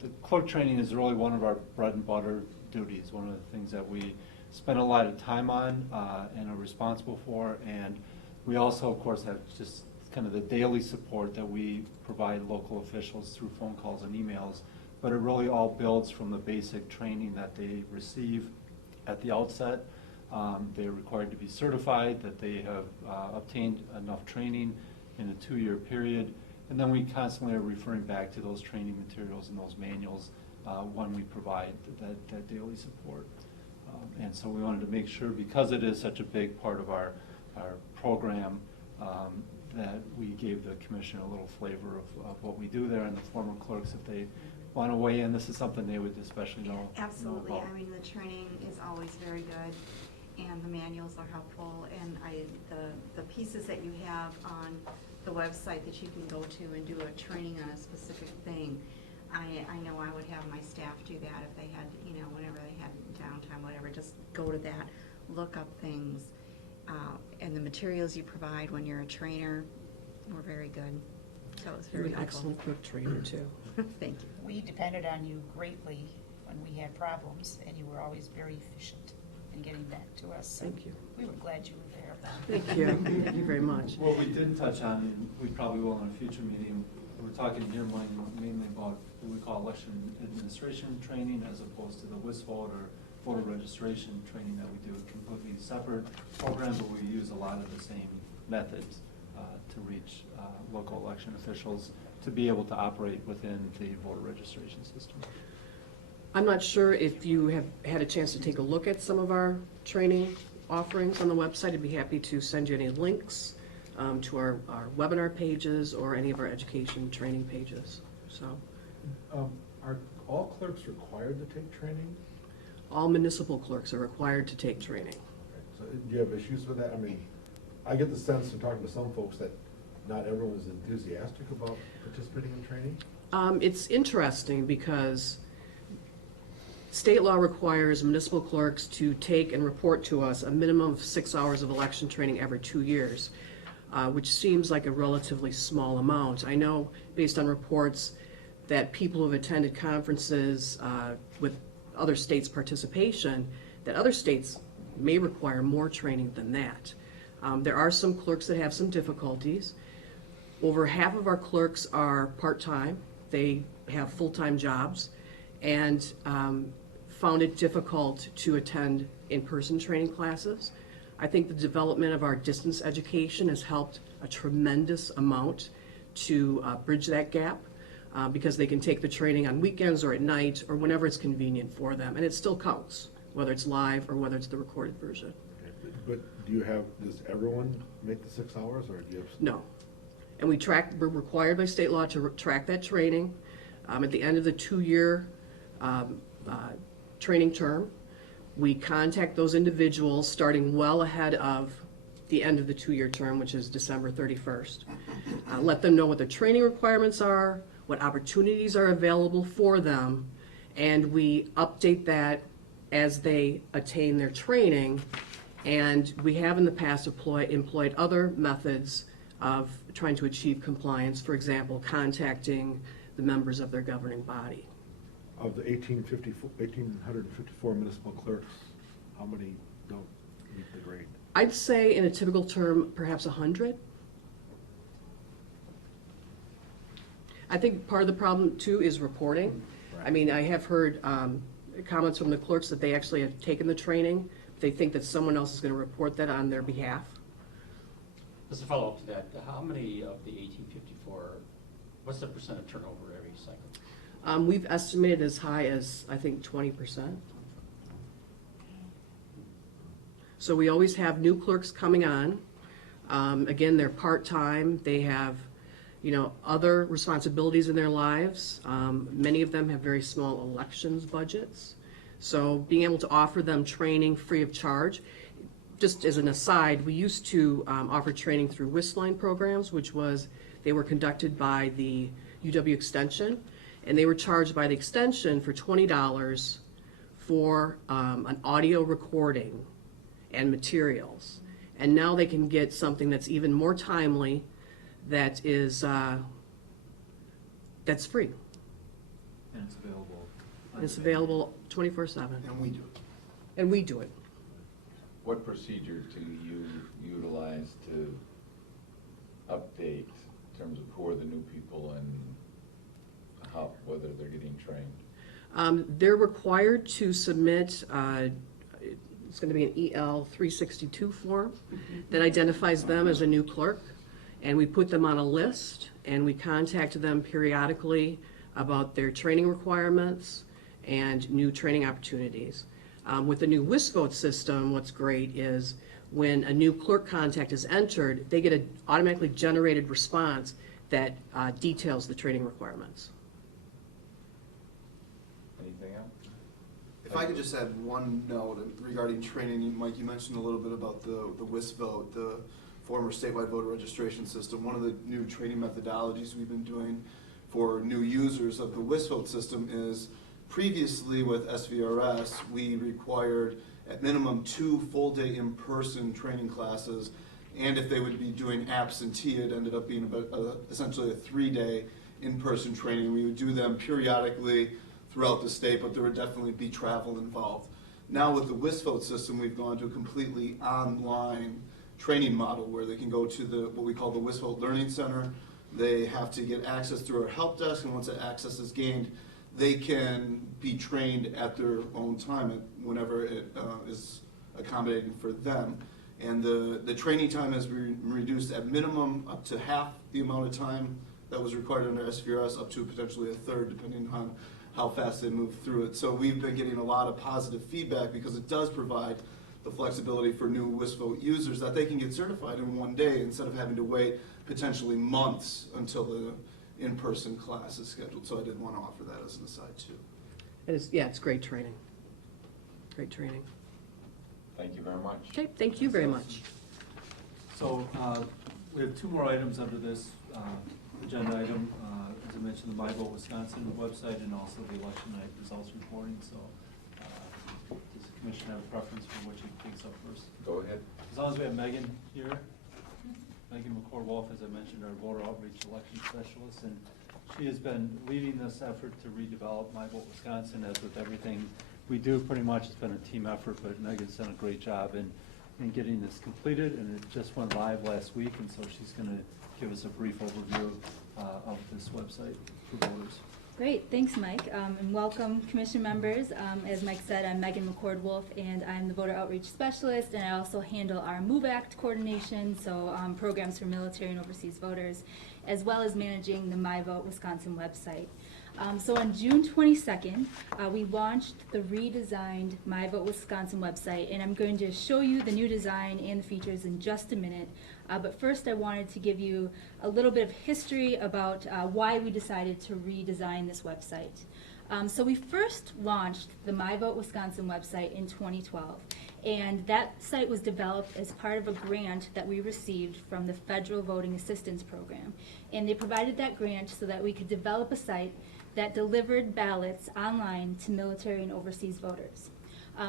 the clerk training is really one of our bread and butter duties, one of the things that we spend a lot of time on and are responsible for. And we also, of course, have just kind of the daily support that we provide local officials through phone calls and emails. But it really all builds from the basic training that they receive at the outset. They're required to be certified, that they have obtained enough training in a 2-year period. And then we constantly are referring back to those training materials and those manuals when we provide that daily support. And so we wanted to make sure, because it is such a big part of our program, that we gave the commission a little flavor of what we do there, and the former clerks, if they want to weigh in, this is something they would especially know. Absolutely. Know about. I mean, the training is always very good, and the manuals are helpful, and the pieces that you have on the website that you can go to and do a training on a specific thing, I know I would have my staff do that if they had, whenever they had downtime, whatever, just go to that, look up things, and the materials you provide when you're a trainer were very good. So it was You're very an helpful. excellent quick trainer, too. Thank you. We depended on you greatly when we had problems, and you were always very efficient in getting back to us. So Thank you. we were glad you were there. Thank you. Thank you very much. What we didn't touch on, and we probably will in a future meeting, we're talking here mainly about what we call election administration training as opposed to the WIS vote or voter registration training that we do. A completely separate program, but we use a lot of the same methods to reach local election officials to be able to operate within the voter registration system. I'm not sure if you have had a chance to take a look at some of our training offerings on the website. I'd be happy to send you any links to our webinar pages or any of our education training pages. So, Are all clerks required to take training? all municipal clerks are required to take training. So do you have issues with that? I mean, I get the sense from talking to some folks that not everyone is enthusiastic about participating in training. It's interesting because state law requires municipal clerks to take and report to us a minimum of 6 hours of election training every 2 years, which seems like a relatively small amount. I know, based on reports, that people who have attended conferences with other states' participation, that other states may require more training than that. There are some clerks that have some difficulties. Over half of our clerks are part-time. They have full-time jobs and found it difficult to attend in-person training classes. I think the development of our distance education has helped a tremendous amount to bridge that gap because they can take the training on weekends or at night or whenever it's convenient for them, and it still counts, whether it's live or whether it's the recorded version. Okay. But does everyone make the 6 hours, or do you have? No. And we're required by state law to track that training. At the end of the 2-year training term, we contact those individuals starting well ahead of the end of the 2-year term, which is December 31st. Let them know what their training requirements are, what opportunities are available for them, and we update that as they attain their training. And we have in the past employed other methods of trying to achieve compliance, for example, contacting the members of their governing body. Of the 1,854 municipal clerks, how many don't meet the grade? I'd say in a typical term, perhaps 100. I think part of the problem too is reporting. I mean, I have heard comments from the clerks that they actually have taken the training. They think that someone else is going to report that on their behalf. Just a follow-up to that, how many of the 1854, what's the percent of turnover every cycle? We've estimated as high as, I think, 20%. So we always have new clerks coming on. Again, they're part-time. They have, other responsibilities in their lives. Many of them have very small elections budgets. So being able to offer them training free of charge. Just as an aside, we used to offer training through WIS-line programs, they were conducted by the UW Extension, and they were charged by the Extension for $20 for an audio recording and materials. And now they can get something that's even more timely, that's free. And it's available. It's available 24/7. And we do it. And we do it. what procedure do you utilize to update in terms of who are the new people and how, whether they're getting trained? They're required to submit, it's going to be an EL 362 form that identifies them as a new clerk, and we put them on a list, and we contact them periodically about their training requirements and new training opportunities. With the new WISVOTE system, what's great is when a new clerk contact is entered, they get an automatically generated response that details the training requirements. Anything else? If I could just add one note regarding training, Mike, you mentioned a little bit about the WISVOTE, the former statewide voter registration system. One of the new training methodologies we've been doing for new users of the WISVOTE system is previously with SVRS, we required at minimum 2 full-day in-person training classes, and if they would be doing absentee, it ended up being about essentially a 3-day in-person training. We would do them periodically throughout the state, but there would definitely be travel involved. Now with the WISVOTE system, we've gone to a completely online training model where they can go to what we call the WISVOTE Learning Center. They have to get access through our help desk, and once that access is gained, they can be trained at their own time whenever it is accommodating for them. And the training time has been reduced at minimum up to half the amount of time that was required under SVRS, up to potentially a third, depending on how fast they move through it. So we've been getting a lot of positive feedback because it does provide the flexibility for new WISVOTE users that they can get certified in one day instead of having to wait potentially months until the in-person class is scheduled. So I did want to offer that as an aside too. And it's great training. Great training. Thank you very much. Okay, thank you very much. So we have 2 more items under this agenda item. As I mentioned, the My Vote Wisconsin website and also the election night results reporting. So does the commission have a preference for which it takes up first? Go ahead. As long as we have Megan here. Megan McCord-Wolf, as I mentioned, our voter outreach election specialist, and she has been leading this effort to redevelop My Vote Wisconsin. As with everything we do, pretty much it's been a team effort, but Megan's done a great job in getting this completed, and it just went live last week, and so she's going to give us a brief overview of this website for voters. Great, thanks Mike, and welcome commission members. As Mike said, I'm Megan McCord-Wolf, and I'm the voter outreach specialist, and I also handle our MOVE Act coordination, so programs for military and overseas voters, as well as managing the My Vote Wisconsin website. So on June 22nd, we launched the redesigned My Vote Wisconsin website, and I'm going to show you the new design and the features in just a minute. But first I wanted to give you a little bit of history about why we decided to redesign this website. So we first launched the My Vote Wisconsin website in 2012, and that site was developed as part of a grant that we received from the Federal Voting Assistance Program. And they provided that grant so that we could develop a site that delivered ballots online to military and overseas voters.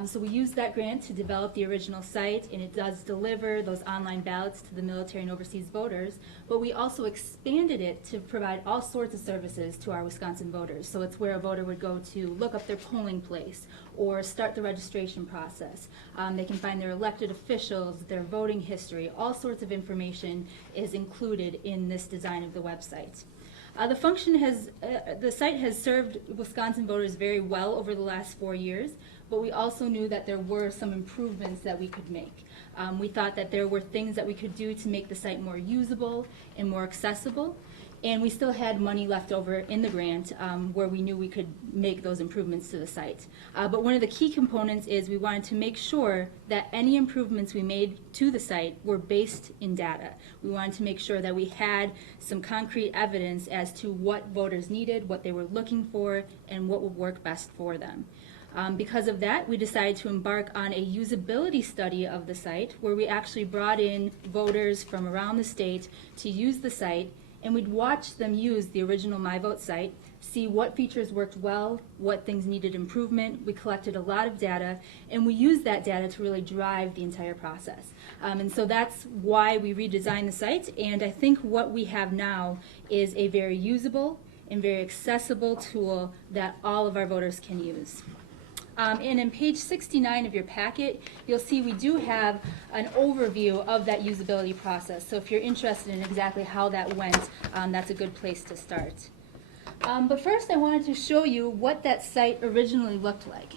So we used that grant to develop the original site, and it does deliver those online ballots to the military and overseas voters, but we also expanded it to provide all sorts of services to our Wisconsin voters. So it's where a voter would go to look up their polling place or start the registration process. They can find their elected officials, their voting history, all sorts of information is included in this design of the website. The site has served Wisconsin voters very well over the last 4 years, but we also knew that there were some improvements that we could make. We thought that there were things that we could do to make the site more usable and more accessible, and we still had money left over in the grant where we knew we could make those improvements to the site. But one of the key components is we wanted to make sure that any improvements we made to the site were based in data. We wanted to make sure that we had some concrete evidence as to what voters needed, what they were looking for, and what would work best for them. Because of that, we decided to embark on a usability study of the site where we actually brought in voters from around the state to use the site, and we'd watch them use the original My Vote site, see what features worked well, what things needed improvement. We collected a lot of data, and we used that data to really drive the entire process. And so that's why we redesigned the site, and I think what we have now is a very usable and very accessible tool that all of our voters can use. And in page 69 of your packet, you'll see we do have an overview of that usability process. So if you're interested in exactly how that went, that's a good place to start. But first I wanted to show you what that site originally looked like.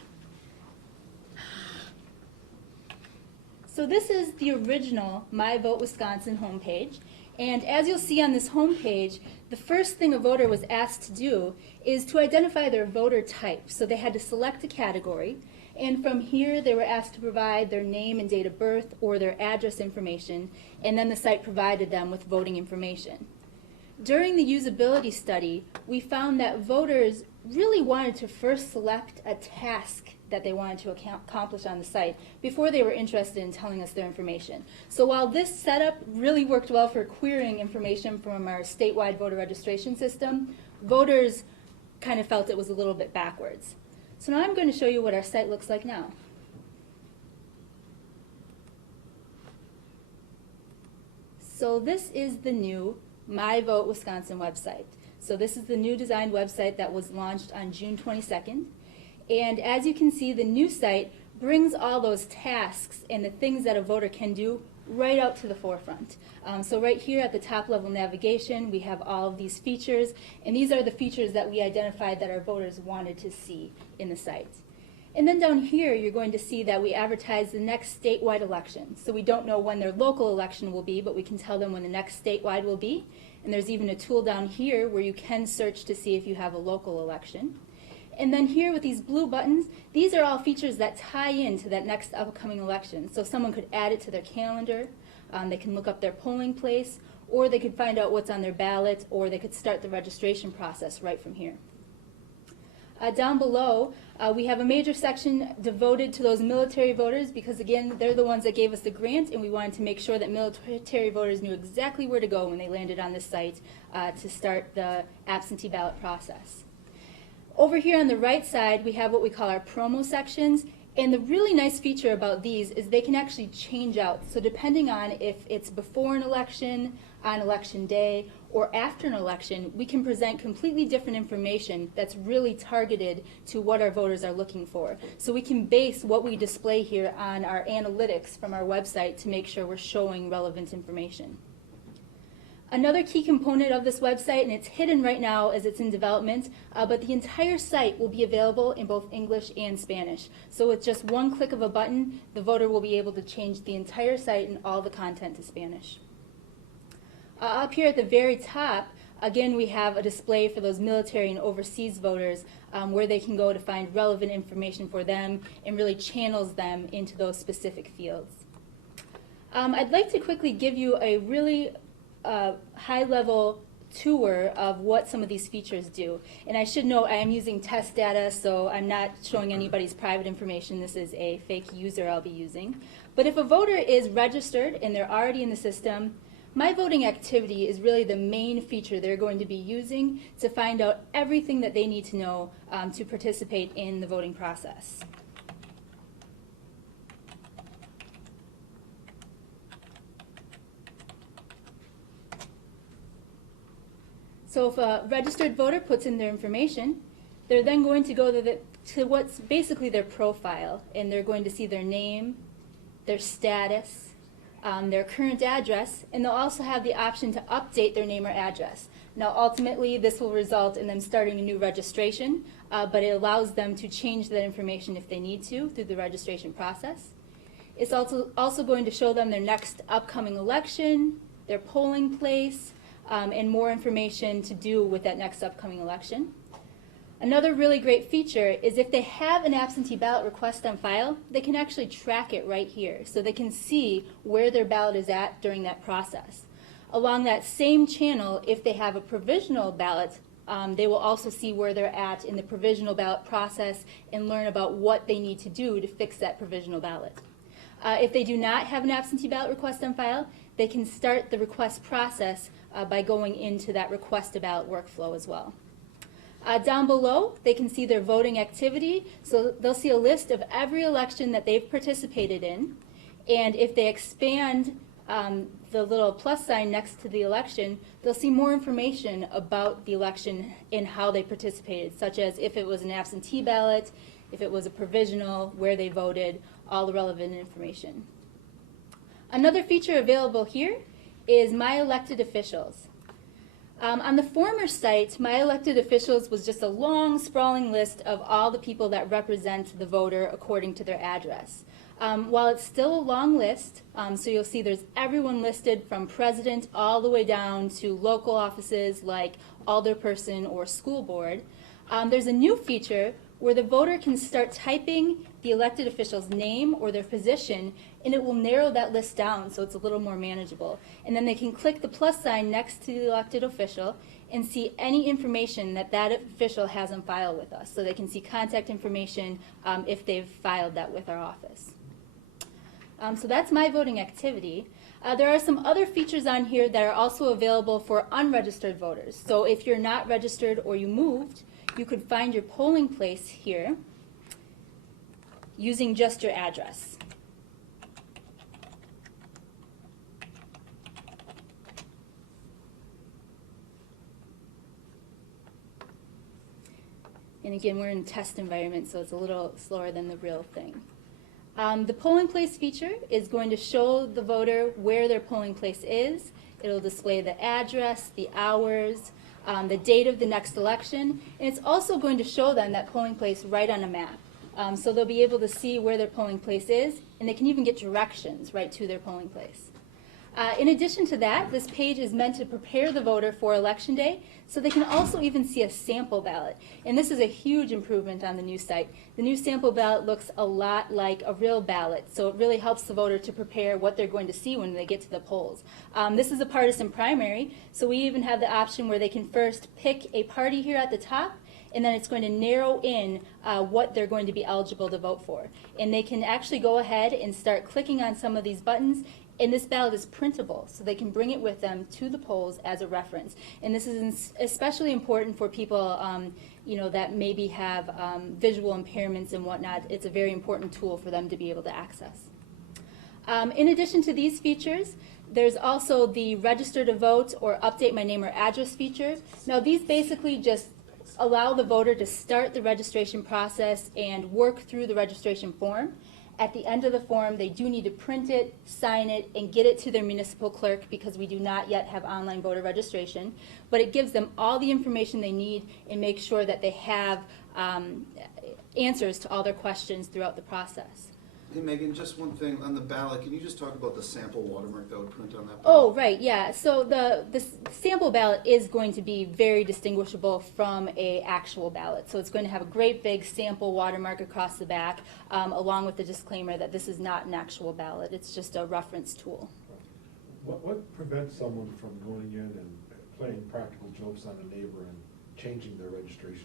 So this is the original My Vote Wisconsin homepage. And as you'll see on this homepage, the first thing a voter was asked to do is to identify their voter type. So they had to select a category, and from here they were asked to provide their name and date of birth or their address information, and then the site provided them with voting information. During the usability study, we found that voters really wanted to first select a task that they wanted to accomplish on the site before they were interested in telling us their information. So while this setup really worked well for querying information from our statewide voter registration system, voters kind of felt it was a little bit backwards. So now I'm going to show you what our site looks like now. So this is the new My Vote Wisconsin website. So this is the new designed website that was launched on June 22nd. And as you can see, the new site brings all those tasks and the things that a voter can do right out to the forefront. So right here at the top level navigation, we have all of these features, and these are the features that we identified that our voters wanted to see in the site. And then down here, you're going to see that we advertise the next statewide election. So we don't know when their local election will be, but we can tell them when the next statewide will be. And there's even a tool down here where you can search to see if you have a local election. And then here with these blue buttons, these are all features that tie into that next upcoming election. So someone could add it to their calendar, they can look up their polling place, or they could find out what's on their ballot, or they could start the registration process right from here. Down below, we have a major section devoted to those military voters because, again, they're the ones that gave us the grant, and we wanted to make sure that military voters knew exactly where to go when they landed on this site to start the absentee ballot process. Over here on the right side, we have what we call our promo sections, and the really nice feature about these is they can actually change out. So depending on if it's before an election, on election day, or after an election, we can present completely different information that's really targeted to what our voters are looking for. So we can base what we display here on our analytics from our website to make sure we're showing relevant information. Another key component of this website, and it's hidden right now as it's in development, but the entire site will be available in both English and Spanish. So with just one click of a button, the voter will be able to change the entire site and all the content to Spanish. Up here at the very top, again, we have a display for those military and overseas voters where they can go to find relevant information for them and really channels them into those specific fields. I'd like to quickly give you a really high-level tour of what some of these features do. And I should note I am using test data, so I'm not showing anybody's private information. This is a fake user I'll be using. But if a voter is registered and they're already in the system, My Voting Activity is really the main feature they're going to be using to find out everything that they need to know to participate in the voting process. So if a registered voter puts in their information, they're then going to go to what's basically their profile, and they're going to see their name, their status, their current address, and they'll also have the option to update their name or address. Now ultimately this will result in them starting a new registration, but it allows them to change that information if they need to through the registration process. It's also going to show them their next upcoming election, their polling place, and more information to do with that next upcoming election. Another really great feature is if they have an absentee ballot request on file, they can actually track it right here. So they can see where their ballot is at during that process. Along that same channel, if they have a provisional ballot, they will also see where they're at in the provisional ballot process and learn about what they need to do to fix that provisional ballot. If they do not have an absentee ballot request on file, they can start the request process by going into that request a ballot workflow as well. Down below, they can see their voting activity. So they'll see a list of every election that they've participated in. And if they expand the little plus sign next to the election, they'll see more information about the election and how they participated, such as if it was an absentee ballot, if it was a provisional, where they voted, all the relevant information. Another feature available here is My Elected Officials. On the former site, My Elected Officials was just a long, sprawling list of all the people that represent the voter according to their address. While it's still a long list, so you'll see there's everyone listed from president all the way down to local offices like alderperson or school board, there's a new feature where the voter can start typing the elected official's name or their position, and it will narrow that list down so it's a little more manageable. And then they can click the plus sign next to the elected official and see any information that that official has on file with us. So they can see contact information if they've filed that with our office. So that's my voting activity. There are some other features on here that are also available for unregistered voters. So if you're not registered or you moved, you could find your polling place here using just your address. And again, we're in a test environment, so it's a little slower than the real thing. The polling place feature is going to show the voter where their polling place is. It'll display the address, the hours, the date of the next election, and it's also going to show them that polling place right on a map. So they'll be able to see where their polling place is, and they can even get directions right to their polling place. In addition to that, this page is meant to prepare the voter for Election Day, so they can also even see a sample ballot. And this is a huge improvement on the new site. The new sample ballot looks a lot like a real ballot, so it really helps the voter to prepare what they're going to see when they get to the polls. This is a partisan primary, so we even have the option where they can first pick a party here at the top, and then it's going to narrow in what they're going to be eligible to vote for. And they can actually go ahead and start clicking on some of these buttons, and this ballot is printable, so they can bring it with them to the polls as a reference. And this is especially important for people that maybe have visual impairments and whatnot. It's a very important tool for them to be able to access. In addition to these features, there's also the register to vote or update my name or address feature. Now these basically just allow the voter to start the registration process and work through the registration form. At the end of the form, they do need to print it, sign it, and get it to their municipal clerk because we do not yet have online voter registration. But it gives them all the information they need and makes sure that they have answers to all their questions throughout the process. Hey Megan, just one thing on the ballot. Can you just talk about the sample watermark that would print on that ballot? Oh, right, yeah. So the sample ballot is going to be very distinguishable from an actual ballot. So it's going to have a great big sample watermark across the back, along with the disclaimer that this is not an actual ballot. It's just a reference tool. What prevents someone from going in and playing practical jokes on a neighbor and changing their registration?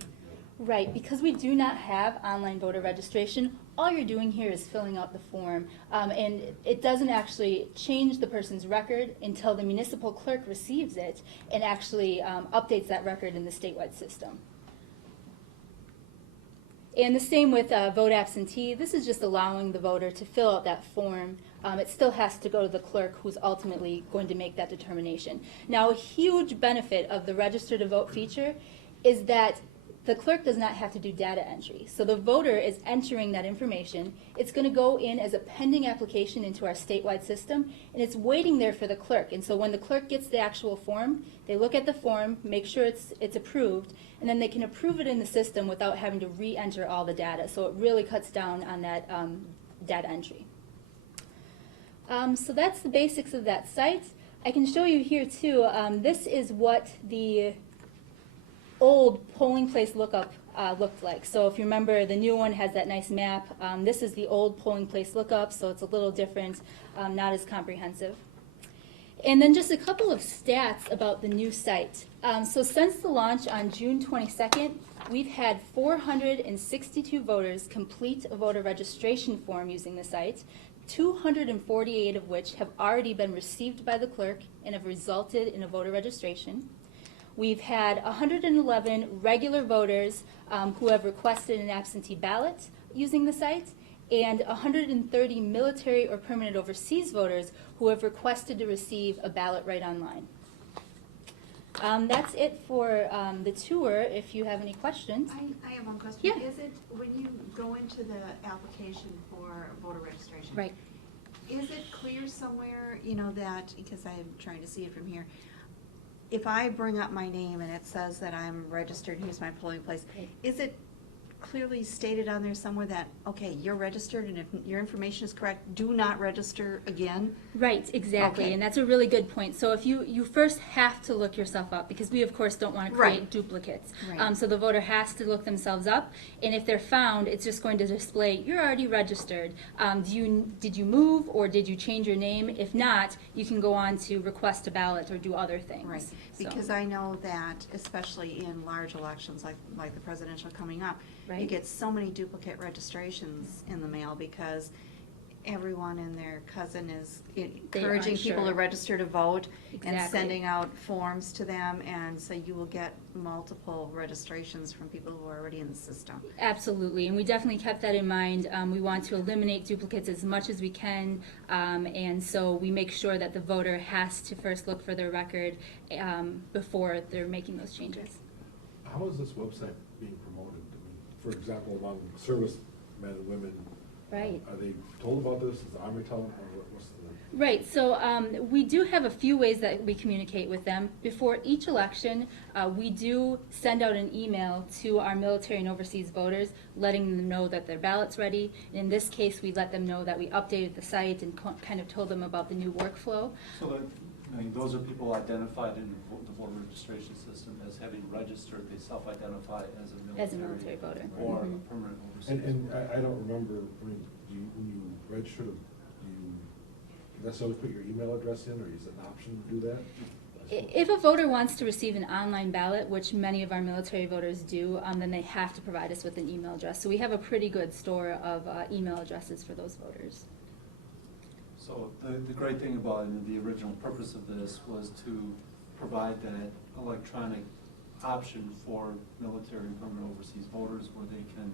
Right, because we do not have online voter registration, all you're doing here is filling out the form, and it doesn't actually change the person's record until the municipal clerk receives it and actually updates that record in the statewide system. And the same with vote absentee. This is just allowing the voter to fill out that form. It still has to go to the clerk who's ultimately going to make that determination. Now, a huge benefit of the register to vote feature is that the clerk does not have to do data entry. So the voter is entering that information. It's going to go in as a pending application into our statewide system, and it's waiting there for the clerk. And so when the clerk gets the actual form, they look at the form, make sure it's approved, and then they can approve it in the system without having to re-enter all the data. So it really cuts down on that data entry. So that's the basics of that site. I can show you here too. This is what the old polling place lookup looked like. So if you remember, the new one has that nice map. This is the old polling place lookup, so it's a little different, not as comprehensive. And then just a couple of stats about the new site. So since the launch on June 22nd, we've had 462 voters complete a voter registration form using the site, 248 of which have already been received by the clerk and have resulted in a voter registration. We've had 111 regular voters who have requested an absentee ballot using the site, and 130 military or permanent overseas voters who have requested to receive a ballot right online. That's it for the tour. If you have any questions. I have one question. Yeah. Is it, when you go into the application for voter registration? Right. Is it clear somewhere, you know, that, because I'm trying to see it from here, if I bring up my name and it says that I'm registered, here's my polling place, is it clearly stated on there somewhere that, okay, you're registered, and if your information is correct, do not register again? Right, exactly, Okay. and that's a really good point. So if you first have to look yourself up, because we of course don't want to create Right. duplicates. Right. So the voter has to look themselves up, and if they're found, it's just going to display, you're already registered. Did you move, or did you change your name? If not, you can go on to request a ballot or do other things. Right, So- because I know that, especially in large elections like the presidential coming up, you Right. get so many duplicate registrations in the mail because everyone and their cousin is encouraging aren't people sure. to register to vote and Exactly. sending out forms to them, and so you will get multiple registrations from people who are already in the system. Absolutely, and we definitely kept that in mind. We want to eliminate duplicates as much as we can, and so we make sure that the voter has to first look for their record before they're making those changes. How is this website being promoted? I mean, for example, among servicemen and women? Right. Are they told about this? Is the Army telling them, or what's the? Right, so we do have a few ways that we communicate with them. Before each election, we do send out an email to our military and overseas voters, letting them know that their ballot's ready. In this case, we let them know that we updated the site and kind of told them about the new workflow. So that, I mean, those are people identified in the voter registration system as having registered. They self-identify as a military voter. or Mhm. a permanent overseas. And I don't remember, I mean, when you register, do you necessarily put your email address in, or is it an option to do that? If a voter wants to receive an online ballot, which many of our military voters do, then they have to provide us with an email address. So we have a pretty good store of email addresses for those voters. So the great thing about it, and the original purpose of this, was to provide that electronic option for military and permanent overseas voters where they can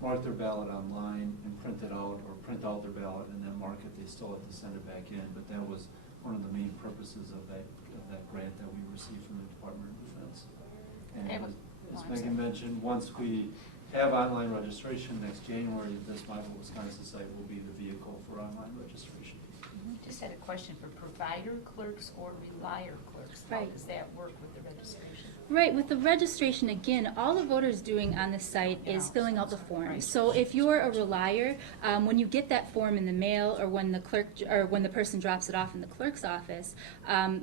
mark their ballot online and print it out, or print out their ballot and then mark it. They still have to send it back in, but that was one of the main purposes of that grant that we received from the Department of Defense. And as Megan mentioned, once we have online registration next January, this My Vote Wisconsin site will be the vehicle for online registration. Just had a question for provider clerks or relier clerks. How Right. does that work with the registration? Right, with the registration, again, all the voter's doing on the site is filling out the form. So if you're a relier, when you get that form in the mail, or when the clerk, or when the person drops it off in the clerk's office,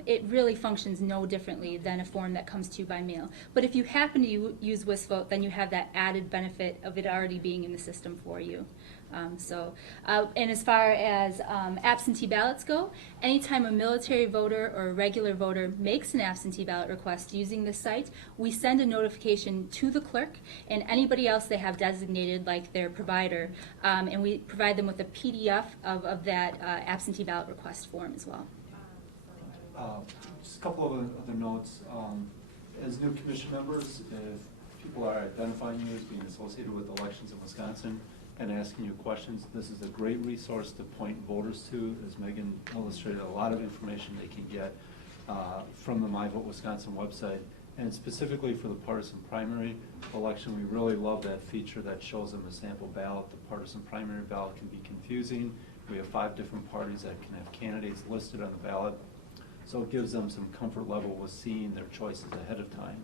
it really functions no differently than a form that comes to you by mail. But if you happen to use WisVote, then you have that added benefit of it already being in the system for you. And as far as absentee ballots go, anytime a military voter or a regular voter makes an absentee ballot request using this site, we send a notification to the clerk and anybody else they have designated, like their provider, and we provide them with a PDF of that absentee ballot request form as well. Just a couple of other notes. As new commission members, if people are identifying you as being associated with elections in Wisconsin and asking you questions, this is a great resource to point voters to. As Megan illustrated, a lot of information they can get from the My Vote Wisconsin website. And specifically for the partisan primary election, we really love that feature that shows them a sample ballot. The partisan primary ballot can be confusing. We have 5 different parties that can have candidates listed on the ballot. So it gives them some comfort level with seeing their choices ahead of time.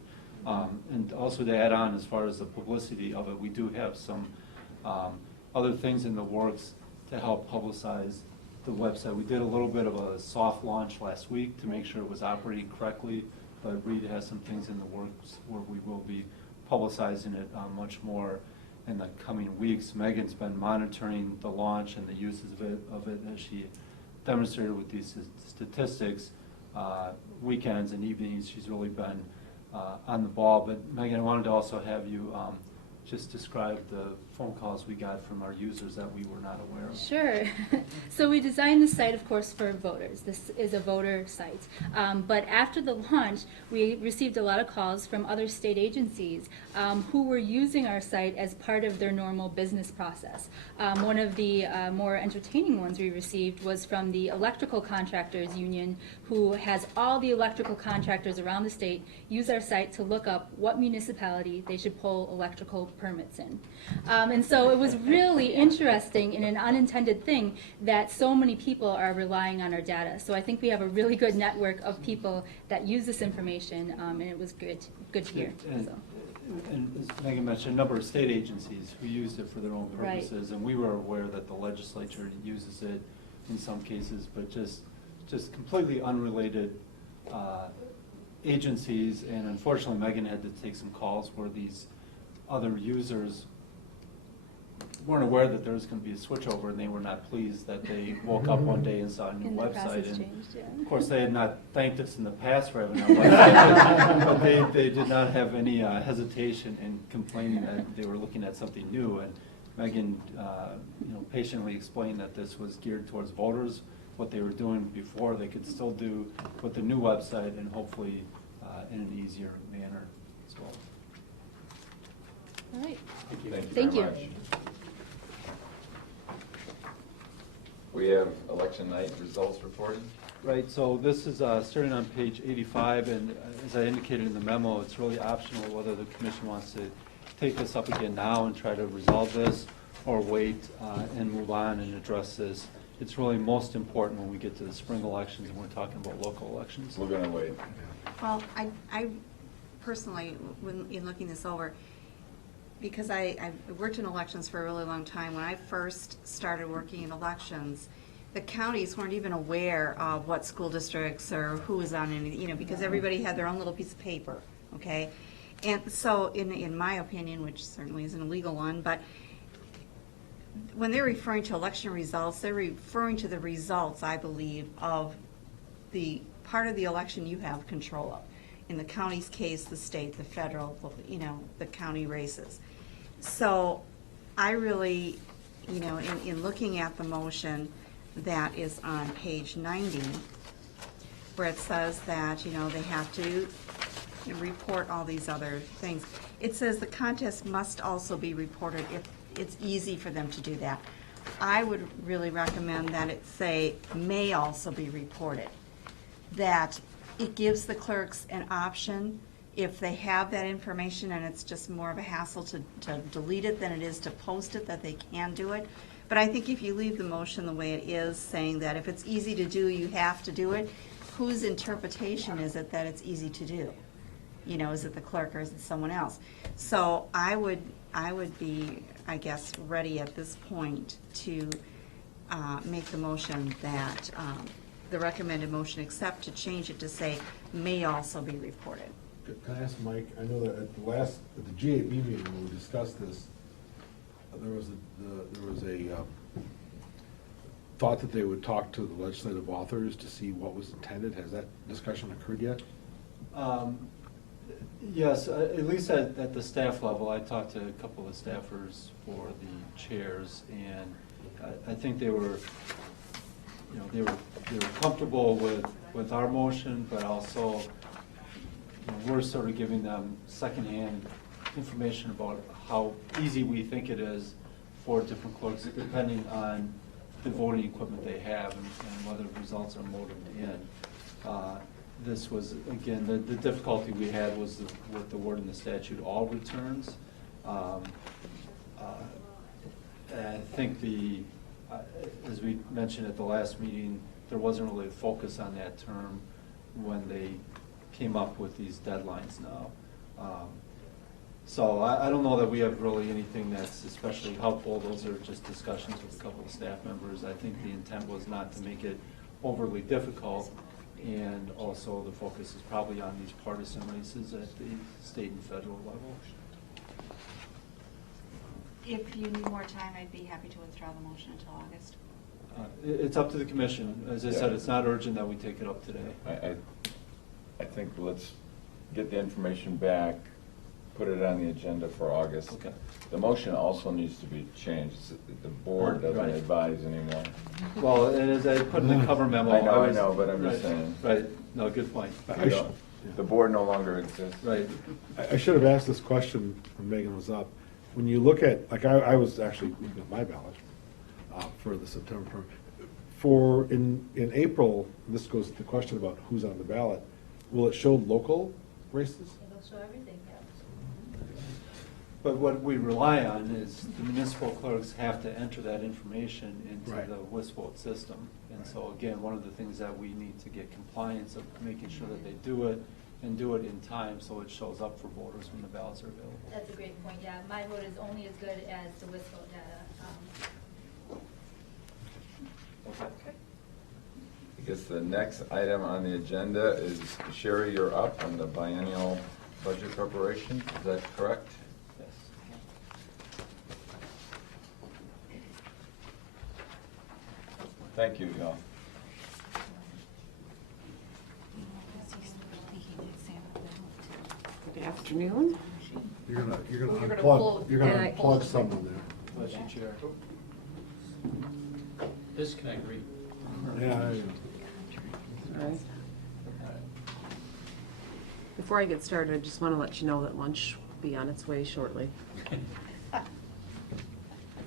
And also to add on, as far as the publicity of it, we do have some other things in the works to help publicize the website. We did a little bit of a soft launch last week to make sure it was operating correctly, but Reed has some things in the works where we will be publicizing it much more in the coming weeks. Megan's been monitoring the launch and the uses of it as she demonstrated with these statistics. Weekends and evenings, she's really been on the ball. But Megan, I wanted to also have you just describe the phone calls we got from our users that we were not aware of? Sure. So we designed the site, of course, for voters. This is a voter site. But after the launch, we received a lot of calls from other state agencies who were using our site as part of their normal business process. One of the more entertaining ones we received was from the Electrical Contractors Union, who has all the electrical contractors around the state use our site to look up what municipality they should pull electrical permits in. And so it was really interesting and an unintended thing that so many people are relying on our data. So I think we have a really good network of people that use this information, and it was good to hear. And, So. and as Megan mentioned, a number of state agencies who used it for their own Right. purposes, and we were aware that the legislature uses it in some cases, but just completely unrelated agencies. And unfortunately, Megan had to take some calls where these other users weren't aware that there was going to be a switchover, and they were not pleased that they woke up one day and saw a new And the website. process And changed, yeah. of course, they had not thanked us in the past for having our website, but they did not have any hesitation in complaining that they were looking at something new. And Megan, patiently explained that this was geared towards voters. What they were doing before, they could still do with the new website, and hopefully in an easier manner as well. All right. Thank you very much. We have election night results reported. Right, so this is starting on page 85, and as I indicated in the memo, it's really optional whether the commission wants to take this up again now and try to resolve this, or wait and move on and address this. It's really most important when we get to the spring elections and we're talking about local elections. We're going to wait. Well, I personally, in looking this over, because I worked in elections for a really long time, when I first started working in elections, the counties weren't even aware of what school districts or who was on any, because everybody had their own little piece of paper, okay? And so, in my opinion, which certainly isn't a legal one, but when they're referring to election results, they're referring to the results, I believe, of the part of the election you have control of. In the county's case, the state, the federal, the county races. So I really, in looking at the motion that is on page 90, where it says that, they have to report all these other things. It says the contest must also be reported if it's easy for them to do that. I would really recommend that it say may also be reported. That it gives the clerks an option if they have that information and it's just more of a hassle to delete it than it is to post it, that they can do it. But I think if you leave the motion the way it is, saying that if it's easy to do, you have to do it, whose interpretation is it that it's easy to do? Is it the clerk or is it someone else? So I would be, I guess, ready at this point to make the motion that the recommended motion, except to change it to say may also be reported. Can I ask Mike, I know that at the GAB meeting when we discussed this, there was a thought that they would talk to the legislative authors to see what was intended. Has that discussion occurred yet? Yes, at least at the staff level. I talked to a couple of staffers for the chairs, and I think they were comfortable with our motion, but also we're sort of giving them secondhand information about how easy we think it is for different clerks, depending on the voting equipment they have and whether results are modem in. This was, again, the difficulty we had was with the word in the statute, all returns. I think as we mentioned at the last meeting, there wasn't really a focus on that term when they came up with these deadlines now. So I don't know that we have really anything that's especially helpful. Those are just discussions with a couple of staff members. I think the intent was not to make it overly difficult, and also the focus is probably on these partisan races at the state and federal level. If you need more time, I'd be happy to withdraw the motion until August. It's up to the commission. As I said, it's not urgent that we take it up today. I think let's get the information back put it on the agenda for August. Okay. The motion also needs to be changed. The board doesn't Right. advise anymore. Well, and as I put in the cover memo. I was- know, but I'm just right, saying. Right, no, good point. You don't- The board no longer exists. Right. I should have asked this question when Megan was up. When you look at, like, I was actually looking at my ballot for the September term. For, in April, this goes to the question about who's on the ballot, will it show local races? It'll show everything, yeah. But what we rely on is the municipal clerks have to enter that information into Right. the WIS vote system. And so again, one of the things that we need to get compliance of making sure that they do it and do it in time so it shows up for voters when the ballots are available. That's a great point, yeah. My vote is only as good as the WIS vote data. Okay. I guess the next item on the agenda is, Sherry, you're up on the biennial budget preparation, is that correct? Yes. Thank you, y'all. Good afternoon. You're gonna You're gonna unplug, pull- you're gonna and I- unplug someone there. Bless you, Chair. Disconnect, read. Yeah, there you All right. Before I get started, I just want to let you know that lunch will be on its way shortly. I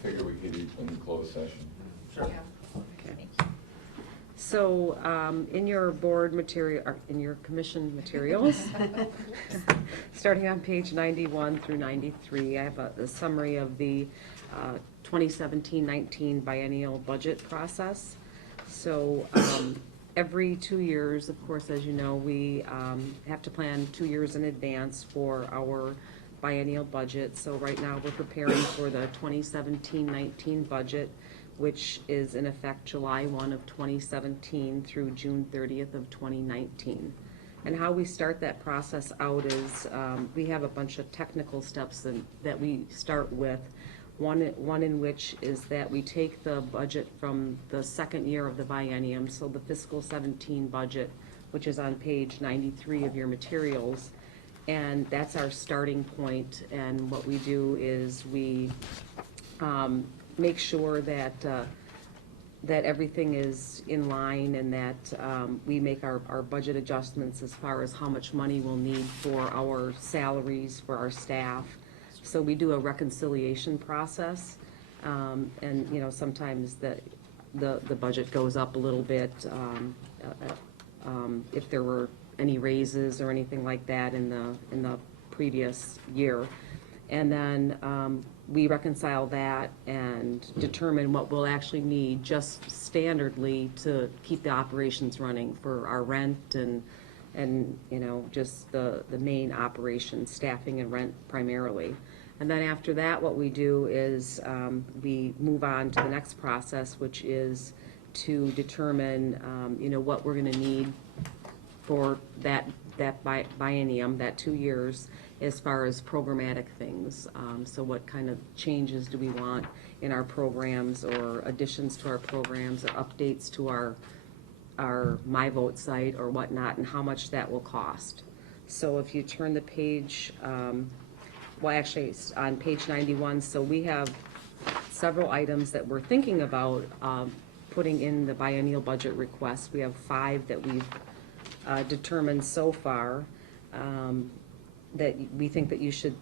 figure we could eat in closed session. Sure. Okay. So, in your board material, or in your commission materials, starting on page 91 through 93, I have a summary of the 2017-19 biennial budget process. So, every 2 years, of course, as you know, we have to plan 2 years in advance for our biennial budget. So right now, we're preparing for the 2017-19 budget, which is in effect July 1 of 2017 through June 30th of 2019. And how we start that process out is, we have a bunch of technical steps that we start with. One in which is that we take the budget from the second year of the biennium, so the fiscal 17 budget, which is on page 93 of your materials, and that's our starting point. And what we do is we make sure that that everything is in line and that we make our budget adjustments as far as how much money we'll need for our salaries for our staff. So we do a reconciliation process, and, you know, sometimes the budget goes up a little bit, if there were any raises or anything like that in the previous year. And then we reconcile that and determine what we'll actually need just standardly to keep the operations running for our rent and you know, just the main operations, staffing and rent primarily. And then after that, what we do is we move on to the next process, which is to determine, you know, what we're gonna need for that biennium, that 2 years, as far as programmatic things. So what kind of changes do we want in our programs, or additions to our programs, or updates to our My Vote site or whatnot, and how much that will cost. So if you turn the page, well, actually, it's on page 91, so we have several items that we're thinking about putting in the biennial budget request. We have 5 that we've determined so far that we think that you should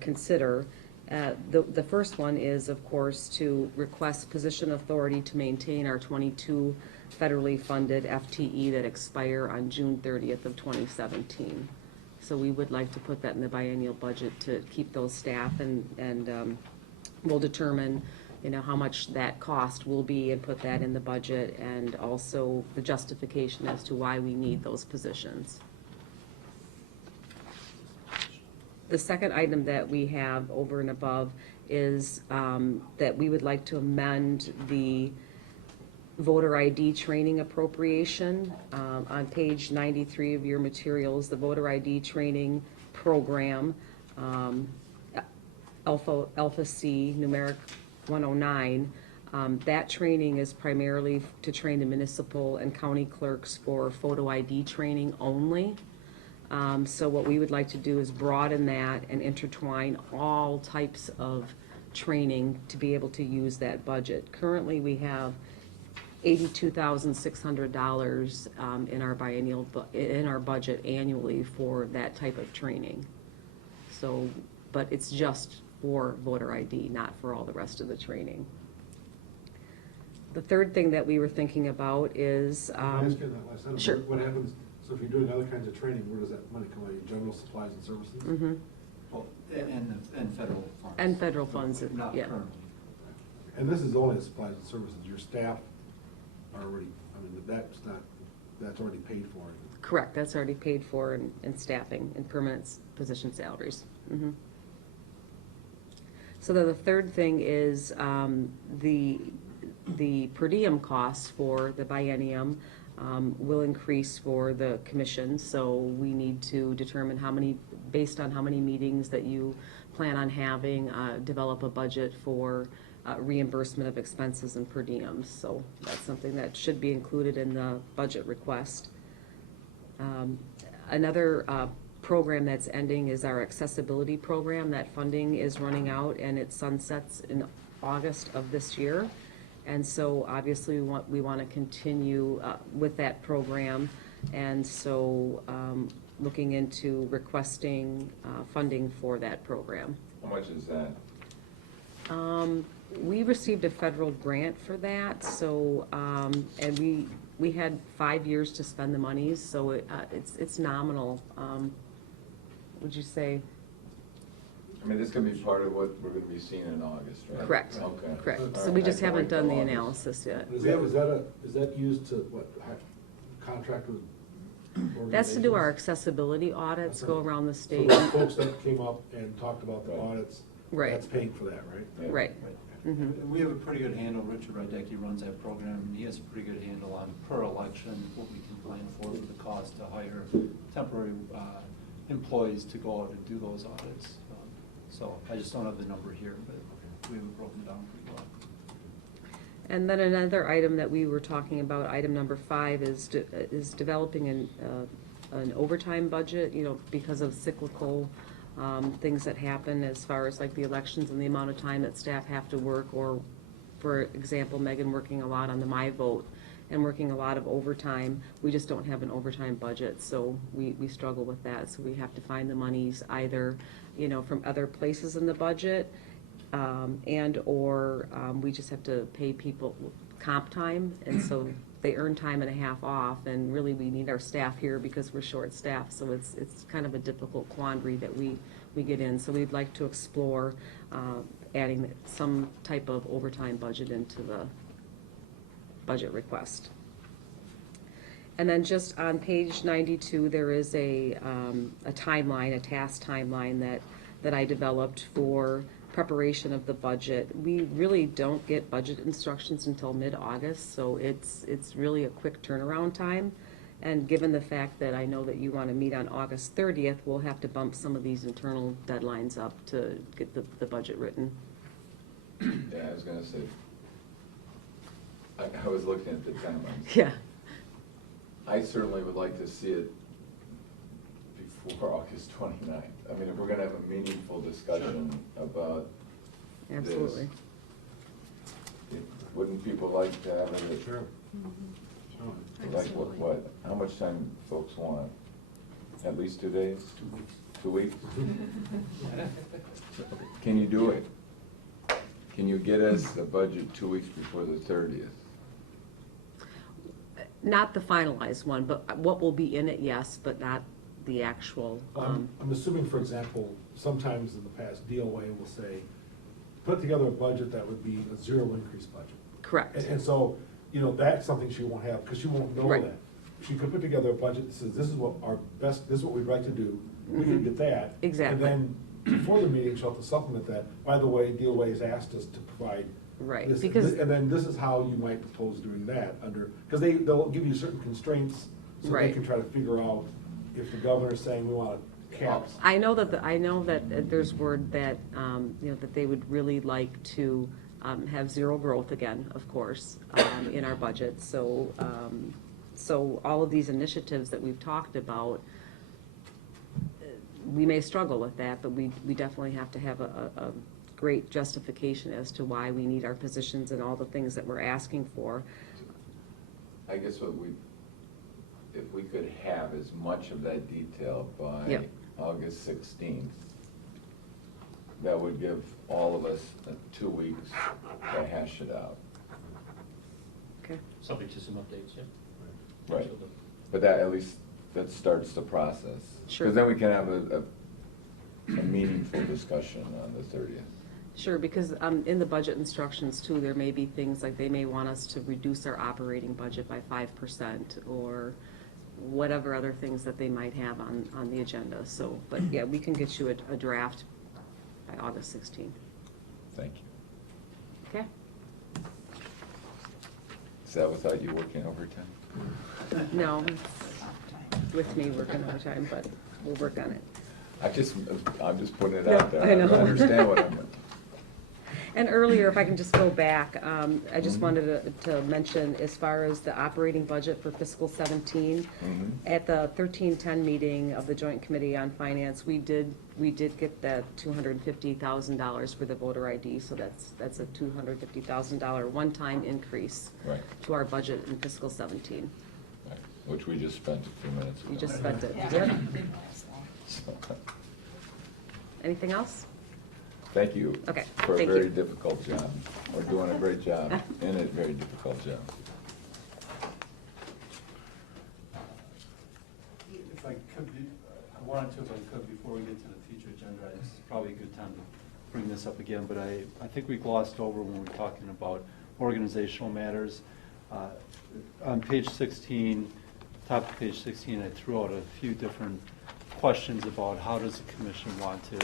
consider. The first one is, of course, to request position authority to maintain our 22 federally funded FTE that expire on June 30th of 2017. So we would like to put that in the biennial budget to keep those staff, and we'll determine, you know, how much that cost will be and put that in the budget, and also the justification as to why we need those positions. The second item that we have over and above is that we would like to amend the voter ID training appropriation. On page 93 of your materials, the voter ID training program, Alpha C, numeric 109, that training is primarily to train the municipal and county clerks for photo ID training only. So what we would like to do is broaden that and intertwine all types of training to be able to use that budget. Currently, we have $82,600 in our biennial, in our budget annually for that type of training. So, but it's just for voter ID, not for all the rest of the training. The third thing that we were thinking about is. Can I ask you that last item? Sure. What happens, so if you're doing other kinds of training, where does that money come out of? General supplies and services? Mm-hmm. Well, and federal funds. And federal funds, Not yeah. currently. And this is only supplies and services. Your staff are already, I mean, that's already paid for. Correct, that's already paid for in staffing and permanent position salaries. Mhm. So then the third thing is the per diem costs for the biennium will increase for the commission. So we need to determine how many, based on how many meetings that you plan on having, develop a budget for reimbursement of expenses and per diems. So that's something that should be included in the budget request. Another program that's ending is our accessibility program. That funding is running out and it sunsets in August of this year. And so obviously we want to continue with that program. And so looking into requesting funding for that program. How much is that? We received a federal grant for that, so, and we had 5 years to spend the monies, so it's nominal. Would you say? I mean, this could be part of what we're gonna be seeing in August, right? Correct, Okay. correct. All So right, we I just can haven't wait done till the August. analysis yet. Is that used to, what, contract with That's to do our accessibility audits, go around the So state. those folks that came up and talked about the audits, Right. that's paying for that, right? Right. Mhm. We have a pretty good handle, Richard Rydecki runs that program, and he has a pretty good handle on per election, what we can plan for the cost to hire temporary employees to go out and do those audits. So I just don't have the number here, but we have it broken down pretty well. And then another item that we were talking about, item number 5, is developing an overtime budget, because of cyclical things that happen as far as like the elections and the amount of time that staff have to work, or, for example, Megan working a lot on the My Vote and working a lot of overtime. We just don't have an overtime budget, so we struggle with that. So we have to find the monies either, from other places in the budget, and/or we just have to pay people comp time, and so they earn time and a half off, and really we need our staff here because we're short-staffed, so it's kind of a difficult quandary that we get in. So we'd like to explore adding some type of overtime budget into the budget request. And then just on page 92, there is a timeline, a task timeline that I developed for preparation of the budget. We really don't get budget instructions until mid-August, so it's really a quick turnaround time. And given the fact that I know that you want to meet on August 30th, we'll have to bump some of these internal deadlines up to get the budget written. Yeah, I was gonna say, I was looking at the timelines. Yeah. I certainly would like to see it before August 29th. I mean, if we're gonna have a meaningful discussion about this. Absolutely. Wouldn't people like to have it? Sure. Like what, how much time folks want? At least 2 days? 2 weeks. 2 weeks? Can you do it? Can you get us a budget 2 weeks before the 30th? Not the finalized one, but what will be in it, yes, but not the actual. I'm assuming, for example, sometimes in the past, DOA will say, put together a budget that would be a zero increase budget. Correct. And so, that's something she won't have, because she won't know Right. that. She could put together a budget that says, this is what our best, this is what we'd like to do. We can get that. Exactly. And then, before the meeting, she'll have to supplement that. By the way, DOA has asked us to provide Right, this, because- and then this is how you might propose doing that under, because they'll give you certain constraints, so they Right. can try to figure out if the governor's saying we want to cap. I know that there's word that, that they would really like to have zero growth again, of course, in our budget. So all of these initiatives that we've talked about, we may struggle with that, but we definitely have to have a great justification as to why we need our positions and all the things that we're asking for. I guess if we could have as much of that detail by Yep. August 16th, that would give all of us 2 weeks to hash it out. Okay. Subject to some updates, yeah. Right. But that, at least, that starts the process. Sure. Because then we can have a meaningful discussion on the 30th. Sure, because in the budget instructions too, there may be things like they may want us to reduce our operating budget by 5% or whatever other things that they might have on the agenda. So, but yeah, we can get you a draft by August 16th. Thank you. Okay? Is that without you working overtime? No, with me working overtime, but we'll work on it. I'm just putting it No, out there. I know. don't understand what I'm. And earlier, if I can just go back, I just wanted to mention, as far as the operating budget for fiscal 17, at the 1310 meeting of the Joint Committee on Finance, we did get that $250,000 for the voter ID, so that's a $250,000 one-time increase Right. to our budget in fiscal 17. Right. Which we just spent a few minutes ago. You just spent it. Yeah. Yep. So, Anything else? thank you. Okay, For a thank very you. difficult job. We're doing a great job in a very difficult job. If I could, I wanted to, if I could, before we get to the future agenda, it's probably a good time to bring this up again, but I think we glossed over when we were talking about organizational matters. On page 16, top of page 16, I threw out a few different questions about how does the commission want to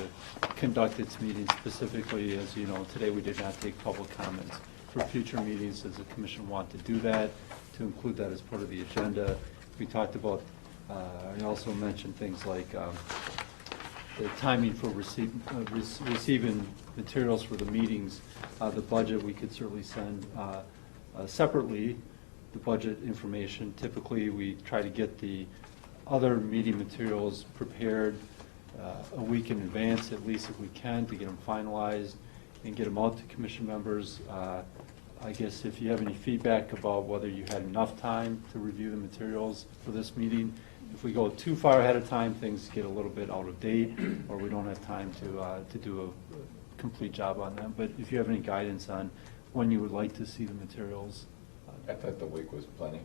conduct its meetings. Specifically, as you know, today we did not take public comments. For future meetings, does the commission want to do that, to include that as part of the agenda? We talked about, I also mentioned things like the timing for receiving materials for the meetings. The budget, we could certainly send separately the budget information. Typically, we try to get the other meeting materials prepared a week in advance, at least if we can, to get them finalized and get them out to commission members. I guess if you have any feedback about whether you had enough time to review the materials for this meeting. If we go too far ahead of time, things get a little bit out of date, or we don't have time to do a complete job on them. But if you have any guidance on when you would like to see the materials. I thought the week was plenty.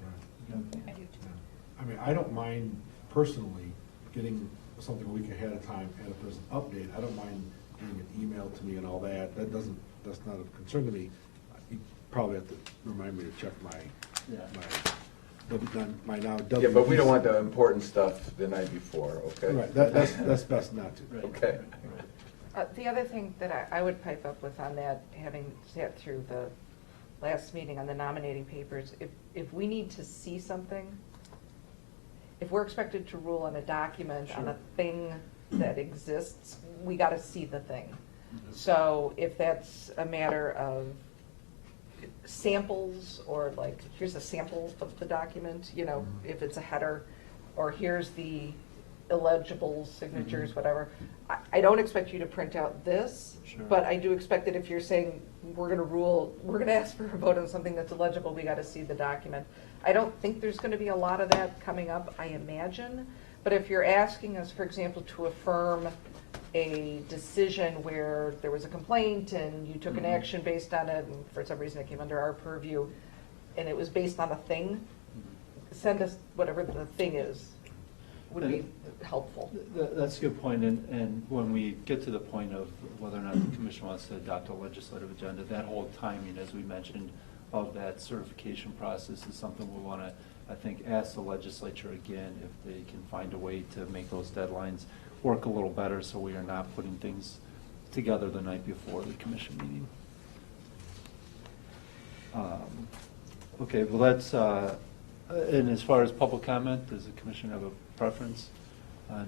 I mean, I don't mind personally getting something a week ahead of time, and if there's an update, I don't mind getting an email to me and all that. That's not a concern to me. You probably have to remind me to check my now WPC. Yeah, but we don't want the important stuff the night before, okay? Right, that's best not to. Right. Okay. The other thing that I would pipe up with on that, having sat through the last meeting on the nominating papers, if we need to see something, if we're expected to rule on a document, on a thing that exists, we gotta see the thing. So if that's a matter of samples, or like, here's a sample of the document, you know, if it's a header, or here's the illegible signatures, whatever. I don't expect you to print out this, Sure. but I do expect that if you're saying, we're gonna ask for a vote on something that's illegible, we gotta see the document. I don't think there's gonna be a lot of that coming up, I imagine, but if you're asking us, for example, to affirm a decision where there was a complaint and you took an action based on it, and for some reason it came under our purview, and it was based on a thing, send us whatever the thing is, would be helpful. That's a good point, and when we get to the point of whether or not the commission wants to adopt a legislative agenda, that whole timing, as we mentioned, of that certification process is something we'll want to, I think, ask the legislature again if they can find a way to make those deadlines work a little better, so we are not putting things together the night before the commission meeting. Okay, well, that's, and as far as public comment, does the commission have a preference on?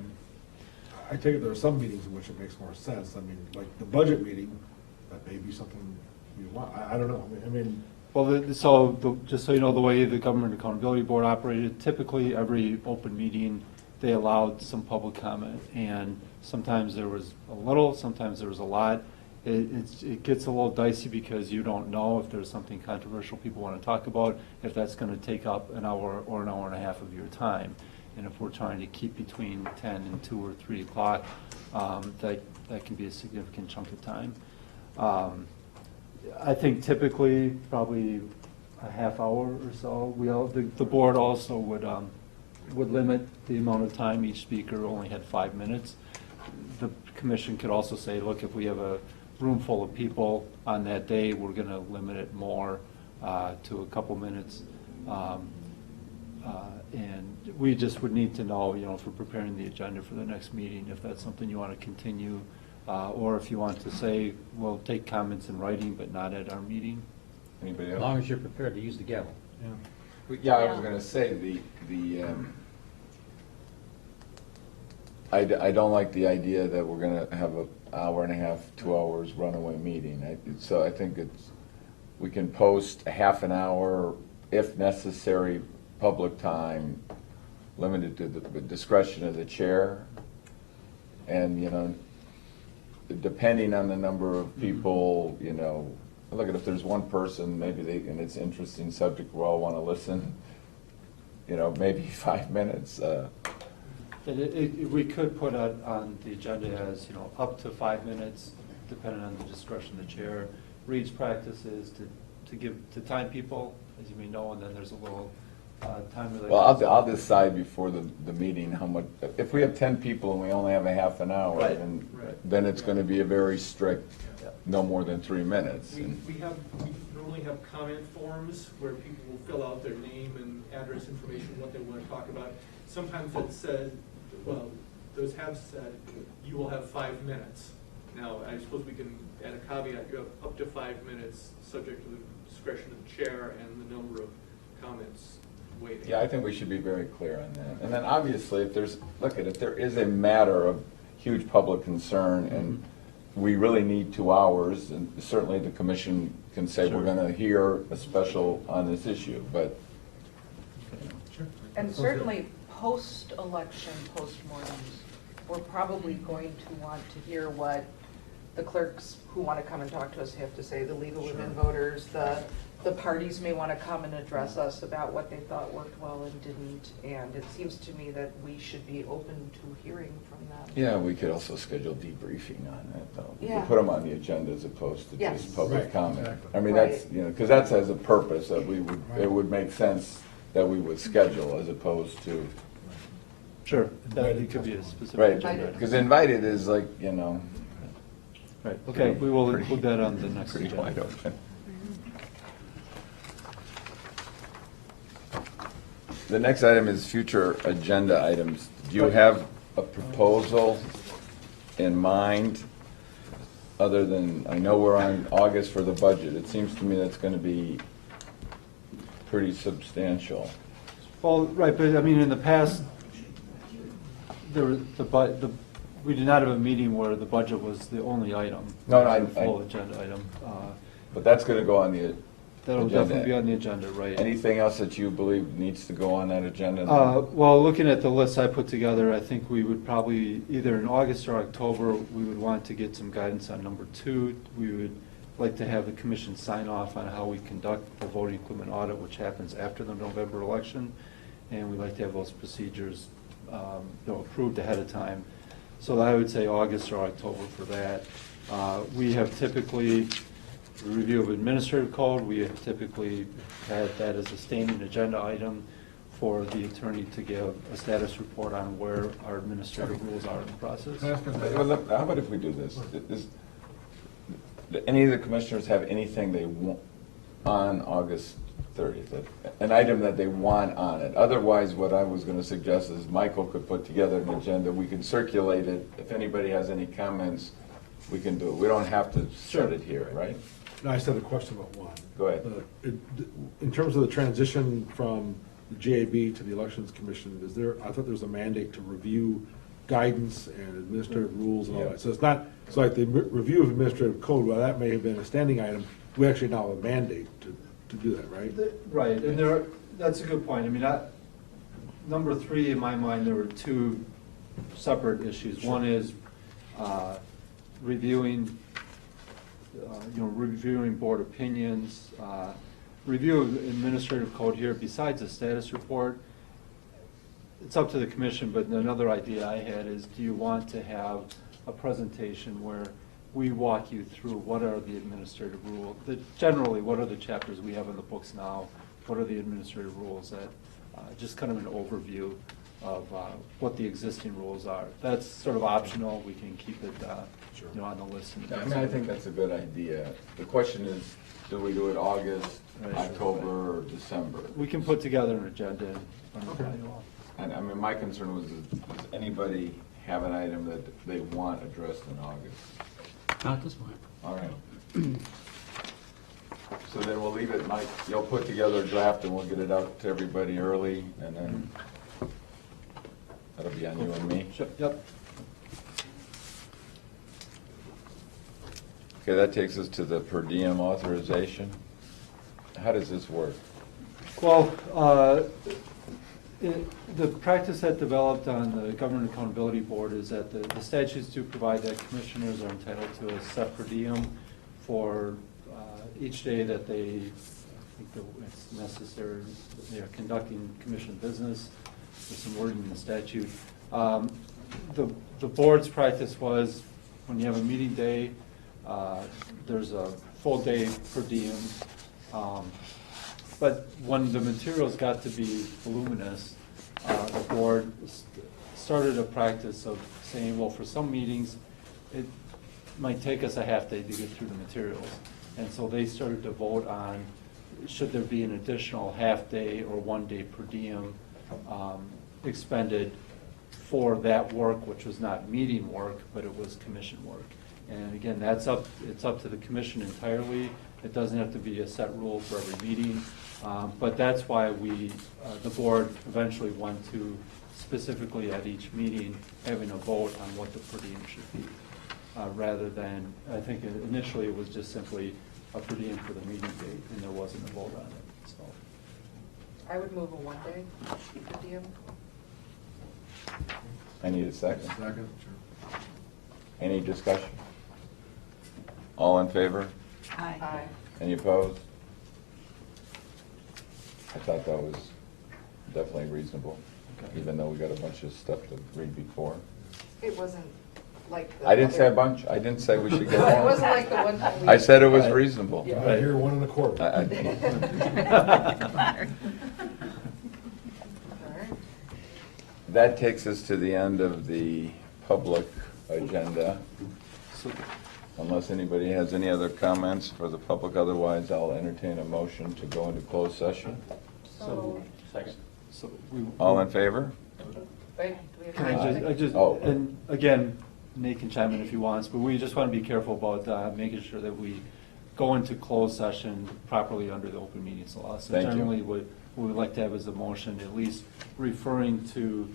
I take it there are some meetings in which it makes more sense. I mean, like the budget meeting, that may be something you want. I don't know. I mean. Well, just so you know, the way the Government Accountability Board operated, typically every open meeting, they allowed some public comment, and Sometimes there was a little, sometimes there was a lot. It gets a little dicey because you don't know if there's something controversial people want to talk about, if that's going to take up an hour or an hour and a half of your time. And if we're trying to keep between 10 and 2 or 3 o'clock, that can be a significant chunk of time. I think typically probably a half hour or so. The board also would limit the amount of time each speaker only had 5 minutes. The commission could also say, look, if we have a room full of people on that day, we're going to limit it more to a couple minutes. And we just would need to know, if we're preparing the agenda for the next meeting, if that's something you want to continue, or if you want to say, we'll take comments in writing, but not at our meeting. Anybody As else? long as you're prepared to use the gavel. Yeah, I was gonna say, I don't like the idea that we're gonna have an hour and a half, 2 hours runaway meeting. So I think we can post a half an hour, if necessary, public time, limited to the discretion of the chair. And, depending on the number of people, look at if there's one person, maybe and it's an interesting subject, we all want to listen, maybe 5 minutes. We could put on the agenda as, up to 5 minutes, depending on the discretion of the chair. Reed's practice is to give, to time people, as you may know, and then there's a little time related. Well, I'll decide before the meeting how much, if we have 10 people and we only have a half an hour, Right. then it's going to be a very strict, no more than 3 minutes. We normally have comment forms where people will fill out their name and address information, what they want to talk about. Sometimes it said, well, those have said, you will have 5 minutes. Now, I suppose we can add a caveat, you have up to 5 minutes, subject to the discretion of the chair and the number of comments waiting. Yeah, I think we should be very clear on that. And then obviously, if there is a matter of huge public concern and we really need 2 hours, and certainly the commission can say we're going to hear a special on this issue, but. And certainly, post-election, post-mortems, we're probably going to want to hear what the clerks who want to come and talk to us have to say, the legal women voters, the parties may want to come and address us about what they thought worked well and didn't, and it seems to me that we should be open to hearing from them. Yeah, we could also schedule debriefing on that, though. We Yeah. could put them on the agenda as opposed to Yes. just public Right, comment. exactly. I mean, Right. that's, because that has a purpose that it would make sense that we would schedule as opposed to. Sure, that could be a specific Right, agenda item. because invited is like, Right, okay, we will put that on the next pretty agenda. wide open. The next item is future agenda items. Do you have a proposal in mind, other than, I know we're on August for the budget. It seems to me that's going to be pretty substantial. Well, right, but I mean, in the past, there was we did not have a meeting where the budget was the only item. No, It was a full agenda item. But that's going to go on the agenda. That'll definitely be on the agenda, right. Anything else that you believe needs to go on that agenda? Well, looking at the list I put together, I think we would probably, either in August or October, we would want to get some guidance on number 2. We would like to have the commission sign off on how we conduct the voting equipment audit, which happens after the November election. And we'd like to have those procedures approved ahead of time. So I would say August or October for that. We have typically, review of administrative code, we have typically had that as a standing agenda item for the attorney to give a status report on where our administrative rules are in the process. How about if we do this? Any of the commissioners have anything they want on August 30th? An item that they want on it? Otherwise, what I was going to suggest is Michael could put together an agenda. We can circulate it. If anybody has any comments, we can do it. We don't have to set it here, right? No, I just had a question about one. Go ahead. In terms of the transition from the JAB to the Elections Commission, I thought there was a mandate to review guidance and administrative rules and all that. So it's not, it's like the review of administrative code, while that may have been a standing item, we actually now have a mandate to do that, right? Right, and that's a good point. I mean, number 3, in my mind, there were 2 separate issues. One is reviewing, reviewing board opinions, review of administrative code here besides the status report. It's up to the commission, but another idea I had is, do you want to have a presentation where we walk you through what are the administrative rules, generally, what are the chapters we have in the books now, what are the administrative rules that, just kind of an overview of what the existing rules are. That's sort of optional, we can keep it on the list. I mean, I think that's a good idea. The question is, do we do it August, October, or December? We can put together an agenda and run it by you all. And, I mean, my concern was, does anybody have an item that they want addressed in August? Not at this point. All right. So then we'll leave it, Mike, you'll put together a draft and we'll get it out to everybody early, and then that'll be on you and me. Sure, yep. Okay, that takes us to the per diem authorization. How does this work? Well, the practice that developed on the Government Accountability Board is that the statutes do provide that commissioners are entitled to a set per diem for each day that they, I think that it's necessary, they are conducting commission business. There's some wording in the statute. The board's practice was, when you have a meeting day, there's a full day per diem. But when the materials got to be voluminous, the board started a practice of saying, well, for some meetings, it might take us a half day to get through the materials. And so they started to vote on, should there be an additional half day or 1 day per diem expended for that work, which was not meeting work, but it was commission work. And again, it's up to the commission entirely. It doesn't have to be a set rule for every meeting. But that's why the board eventually went to specifically at each meeting having a vote on what the per diem should be. Rather than, I think initially it was just simply a per diem for the meeting date, and there wasn't a vote on it, so. I would move a 1 day per diem. I need a second. Second, sure. Any discussion? All in favor? Aye. Any opposed? I thought that was definitely reasonable, even though we got a bunch of stuff to read before. It wasn't like the I didn't say a other- bunch, I didn't say we should get It more. wasn't like the one time we. I said it was reasonable. Yeah. I hear 1 1/4. All right. That takes us to the end of the public agenda. Unless anybody has any other comments for the public, otherwise I'll entertain a motion to go into closed session. So, Second. So All in favor? wait, do we have? Can I just, Oh. and again, Nate can chime in if he wants, but we just want to be careful about making sure that we go into closed session properly under the open meetings law. So Thank you. generally, what we would like to have is a motion at least referring to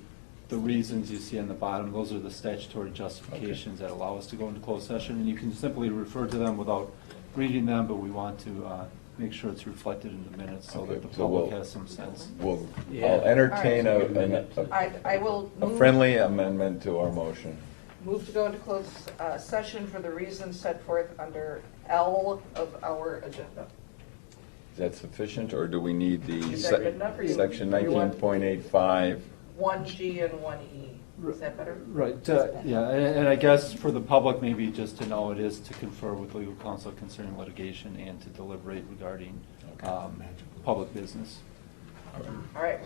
the reasons you see on the bottom. Those are the statutory justifications that allow us to go into closed session. And you can simply refer to them without reading them, but we want to make sure it's reflected in the minutes so that the so public we'll- has some sense. I'll entertain I will a move. friendly amendment to our motion. Move to go into closed session for the reasons set forth under L of our agenda. Is that sufficient, or do we need the Is that good enough, or you- section you want- 19.85? 1G and 1E. Is that better? Right, yeah, and I guess for the public, maybe just to know, it is to confer with legal counsel concerning litigation and to deliberate regarding public business. All right,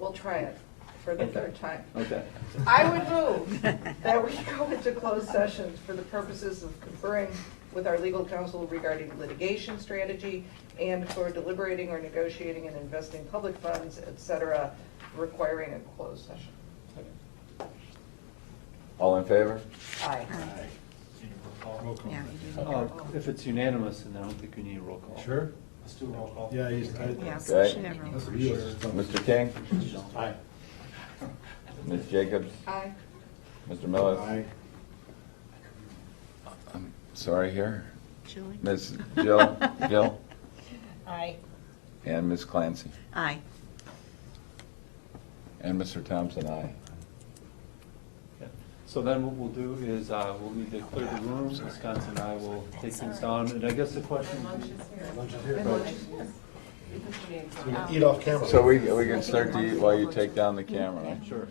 we'll try it for the third time. Okay. I would move that we go into closed sessions for the purposes of conferring with our legal counsel regarding litigation strategy and for deliberating or negotiating and investing public funds, et cetera, requiring a closed session. All in favor? Aye. Roll call. Yeah, you do need a roll call. If it's unanimous, then I don't think we need a roll call. Sure? Let's do a roll call. Yeah, Yeah, so Okay. should have roll That's call. what he was. Mr. King? Aye. Ms. Jacobs? Aye. Mr. Millis? Aye. I'm sorry here. Julie? Ms. Jill? Aye. And Ms. Clancy? Aye. And Mr. Thompson, aye. So then what we'll do is, we'll need to clear the room, Wisconsin and I will take things down, and I guess the question would be. Lunch is here. Right. We can eat off camera. So we can start to eat while you take down the camera, right? Sure.